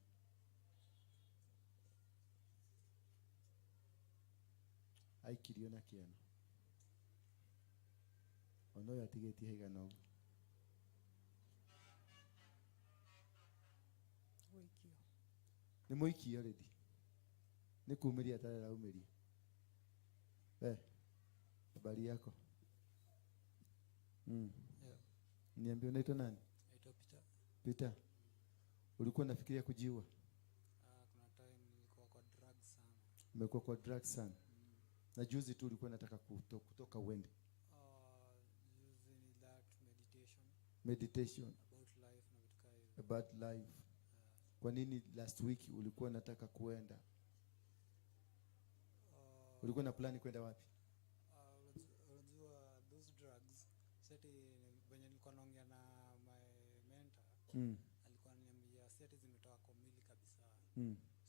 Aikiriona kiano. Ono yatigeti higa no. Wikio. Ni moiki already. Ni kuumiria tarera umiria. Habari yako? Niambie unaitwa nani? Naitwa Peter. Peter. Ulikuwa unafikiria kujiua? Kuna time nilikuwa kwa drugs sana. Umekuwa kwa drugs sana. Na juzi tu ulikuwa unataka kutoka uende. Juzi ni that meditation. Meditation. About life na vitu kama hivyo. About life. Kwa nini last week ulikuwa unataka kuenda? Ulikuwa na plani kwenda wapi? Unajua those drugs. Sasa venye nilikuwa naongea na my mentor. Alikuwa ananiambia sasa zimetoka kwa mwili kabisa.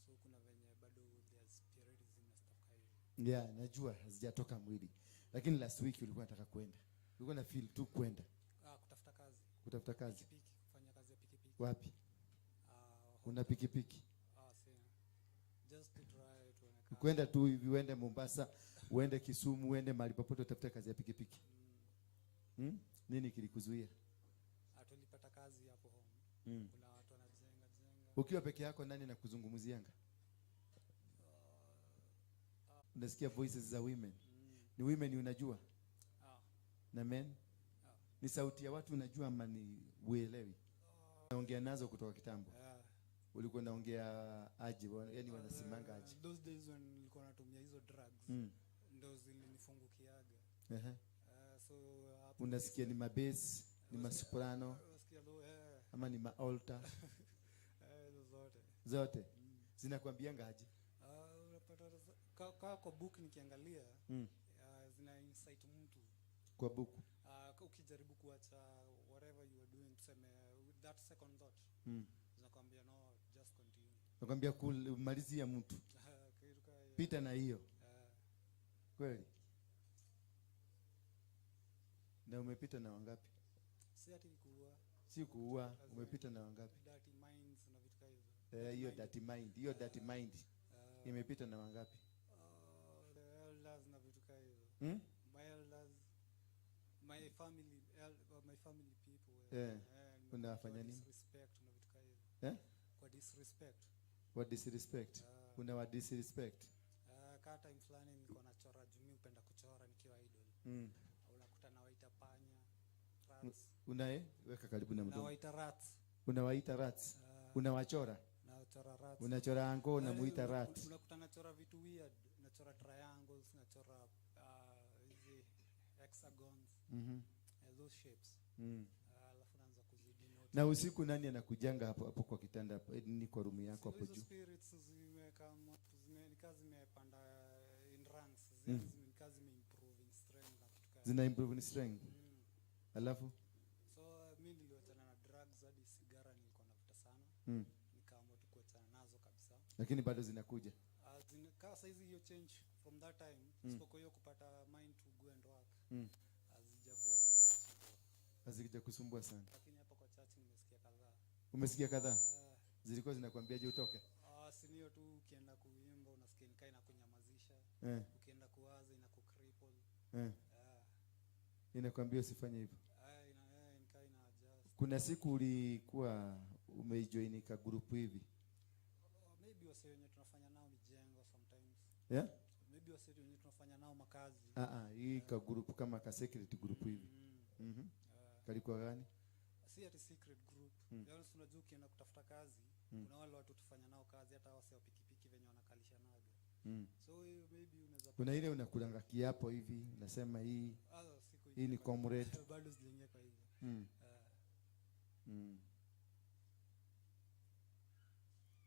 So kuna venye bado there's spiritism na stuff kama hiyo. Najua hazijatoka mwili. Lakini last week ulikuwa unataka kwenda. Ulikuwa na feel tu kwenda. Kutafuta kazi. Kutafuta kazi. Pikipiki, kufanya kazi ya pikipiki. Wapi? Una pikipiki? Sina. Just to try to kwenda tu hivi uende Mombasa, uende Kisumu, uende mahali popote utafute kazi ya pikipiki. Nini kilikuzuia? Tulipata kazi hapo home. Kuna watu wanajenga. Ukiwa peke yako nani anakuzungumzianga? Unasikia voices za women. Ni women unajua? Na men? Ni sauti ya watu unajua ama ni uelewi? Naongea nazo kutoka kitambo. Ulikuwa naongea aje? Yaani wanasimanga aje? Those days when nilikuwa natumia hizo drugs. Ndio zilinifungukiaga. So unasikia ni mabass, ni masoprano, ama ni maalta? Zote. Zinakwambianga aje? Unapata kwa book nikiangalia zina insight mtu. Kwa book. Ukijaribu kuacha whatever you are doing, tuseme with that second thought. Zinakwambia no, just continue. Nakwambia kumalizia mtu. Pita na hiyo. Kweli? Na umepita na wangapi? Si ati kuua. Si kuua, umepita na wangapi? Dirty minds na vitu kama hivyo. Hiyo dirty mind, hiyo dirty mind. Imepita na wangapi? Elders na vitu kama hivyo. My elders, my family people. Unafanya nini? Disrespect na vitu kama hivyo. Kwa disrespect. What disrespect? Unawa disrespect? Kama time fulani nilikuwa nachora, mimi upenda kuchora nikiwa idol. Unakuta nawaita panya, rats. Weka karibu na mdomo. Nawaita rats. Unawaita rats? Unawachora? Nachora rats. Unachora ango na muita rat. Unakuta nachora vitu weird, nachora triangles, nachora hizi hexagons. Those shapes. Alafu naanza kuzidi note. Na usiku nani anakujanga hapo kwa kitanda hapo? Ni kwa room yako hapo juu? Spirits kazi zimepanda in ranks. Kazi zimeimprove in strength na vitu kama. Zina improve in strength. Alafu So mimi niliachana na drugs hadi sigara nilikuwa navuta sana. Nikaamua tu kuachana nazo kabisa. Lakini bado zinakuja. Kaa saizi hiyo change from that time. Isipokuwa hiyo kupata mind to go and work. Hazijakuwa vitu kubwa. Hazija kusumbua sana. Lakini hapa kwa church nimesikia kadhaa. Umesikia kadhaa? Zilikuwa zinakwambiaje utoke? Si niyo tu ukienda kuimba unasikia nikaa inakunyamazisha. Ukienda kuwaza inakucripple. Inakwambia usifanye hivyo. Nikaa ina adjust. Kuna siku ulikuwa umejoin ka group hivi? Maybe wase wenye tunafanya nao mijengo sometimes. Yeah? Maybe wase wenye tunafanya nao makazi. Hii ka group kama ka secret group hivi. Kalikuwa gani? Si ati secret group. Yaani unajua ukienda kutafuta kazi, kuna wale watu tufanya nao kazi hata wase wa pikipiki venye wanakalisha naga. So maybe unaweza kuna ile unakulanga kiapo hivi, unasema hii ni comrade. Bado sijaingia kwa hiyo.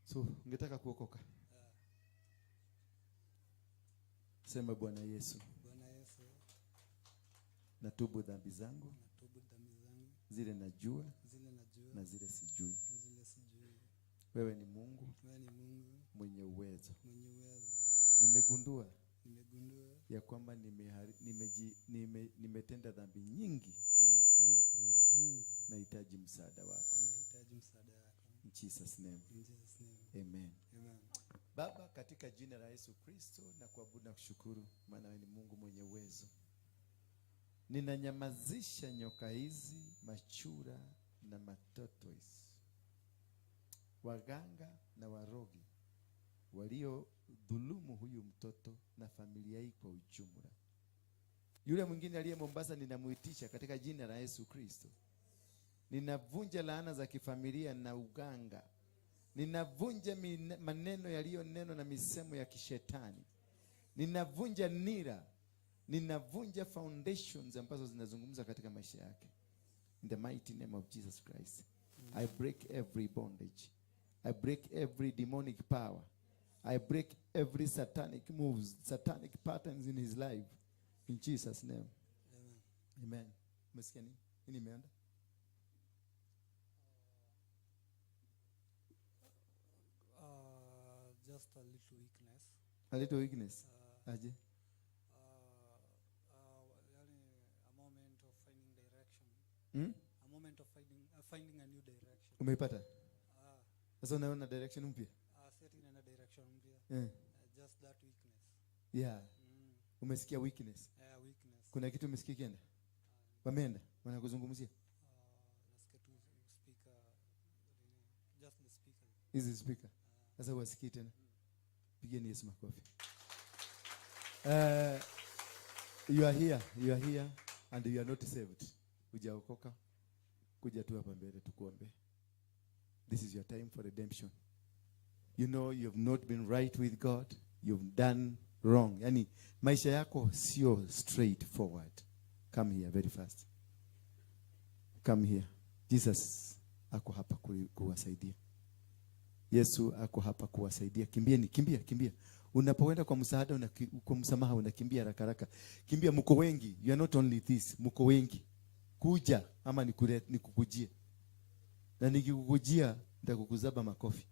So, ungetaka kuokoka? Sema Bwana Yesu. Bwana Yesu. Natubu dhambi zangu. Zile najua. Na zile sijui. Wewe ni Mungu. Mwenye uwezo. Nimegundua ya kwamba nimetenda dhambi nyingi. Nahitaji msaada wako. In Jesus name. Amen. Baba, katika jina la Yesu Kristo na kuabudu na kushukuru, maana wewe ni Mungu mwenye uwezo. Ninanyamazisha nyoka hizi, machura na matotoisi, waganga na warogi walio dhulumu huyu mtoto na familia hii kwa ujumla. Yule mwingine aliye Mombasa ninamuitisha katika jina la Yesu Kristo. Ninavunja laana za kifamilia na uganga. Ninavunja maneno yaliyo neno na misemo ya kishetani. Ninavunja nira. Ninavunja foundations ambazo zinazungumza katika maisha yake. In the mighty name of Jesus Christ. I break every bondage. I break every demonic power. I break every satanic moves, satanic patterns in his life. In Jesus name. Amen. Umesikia nini? Nini imeenda? Just a little weakness. A little weakness. Aje? A moment of finding direction. A moment of finding a new direction. Umeipata? Sasa unaona direction mpya? Setting in a direction mpya. Just that weakness. Yeah. Umesikia weakness? Weakness. Kuna kitu umesikia kienda? Wameenda? Wanakuzungumzia? Nasikia tu speaker. Just the speaker. Is the speaker? Sasa wasikii tena. Pigeni Yesu makofi. You are here and you are not saved. Hujaokoka. Kuja tu hapa mbele tukuombe. This is your time for redemption. You know you have not been right with God. You've done wrong. Yani maisha yako sio straight forward. Come here very fast. Come here. Jesus ako hapa kuwasaidia. Yesu ako hapa kuwasaidia. Kimbia. Unapoenda kwa msaada, kwa msamaha, unakimbia haraka. Kimbia, mko wengi. You are not only this, mko wengi. Kuja ama nikukujie. Na nikikukujia nitakukuzaba makofi.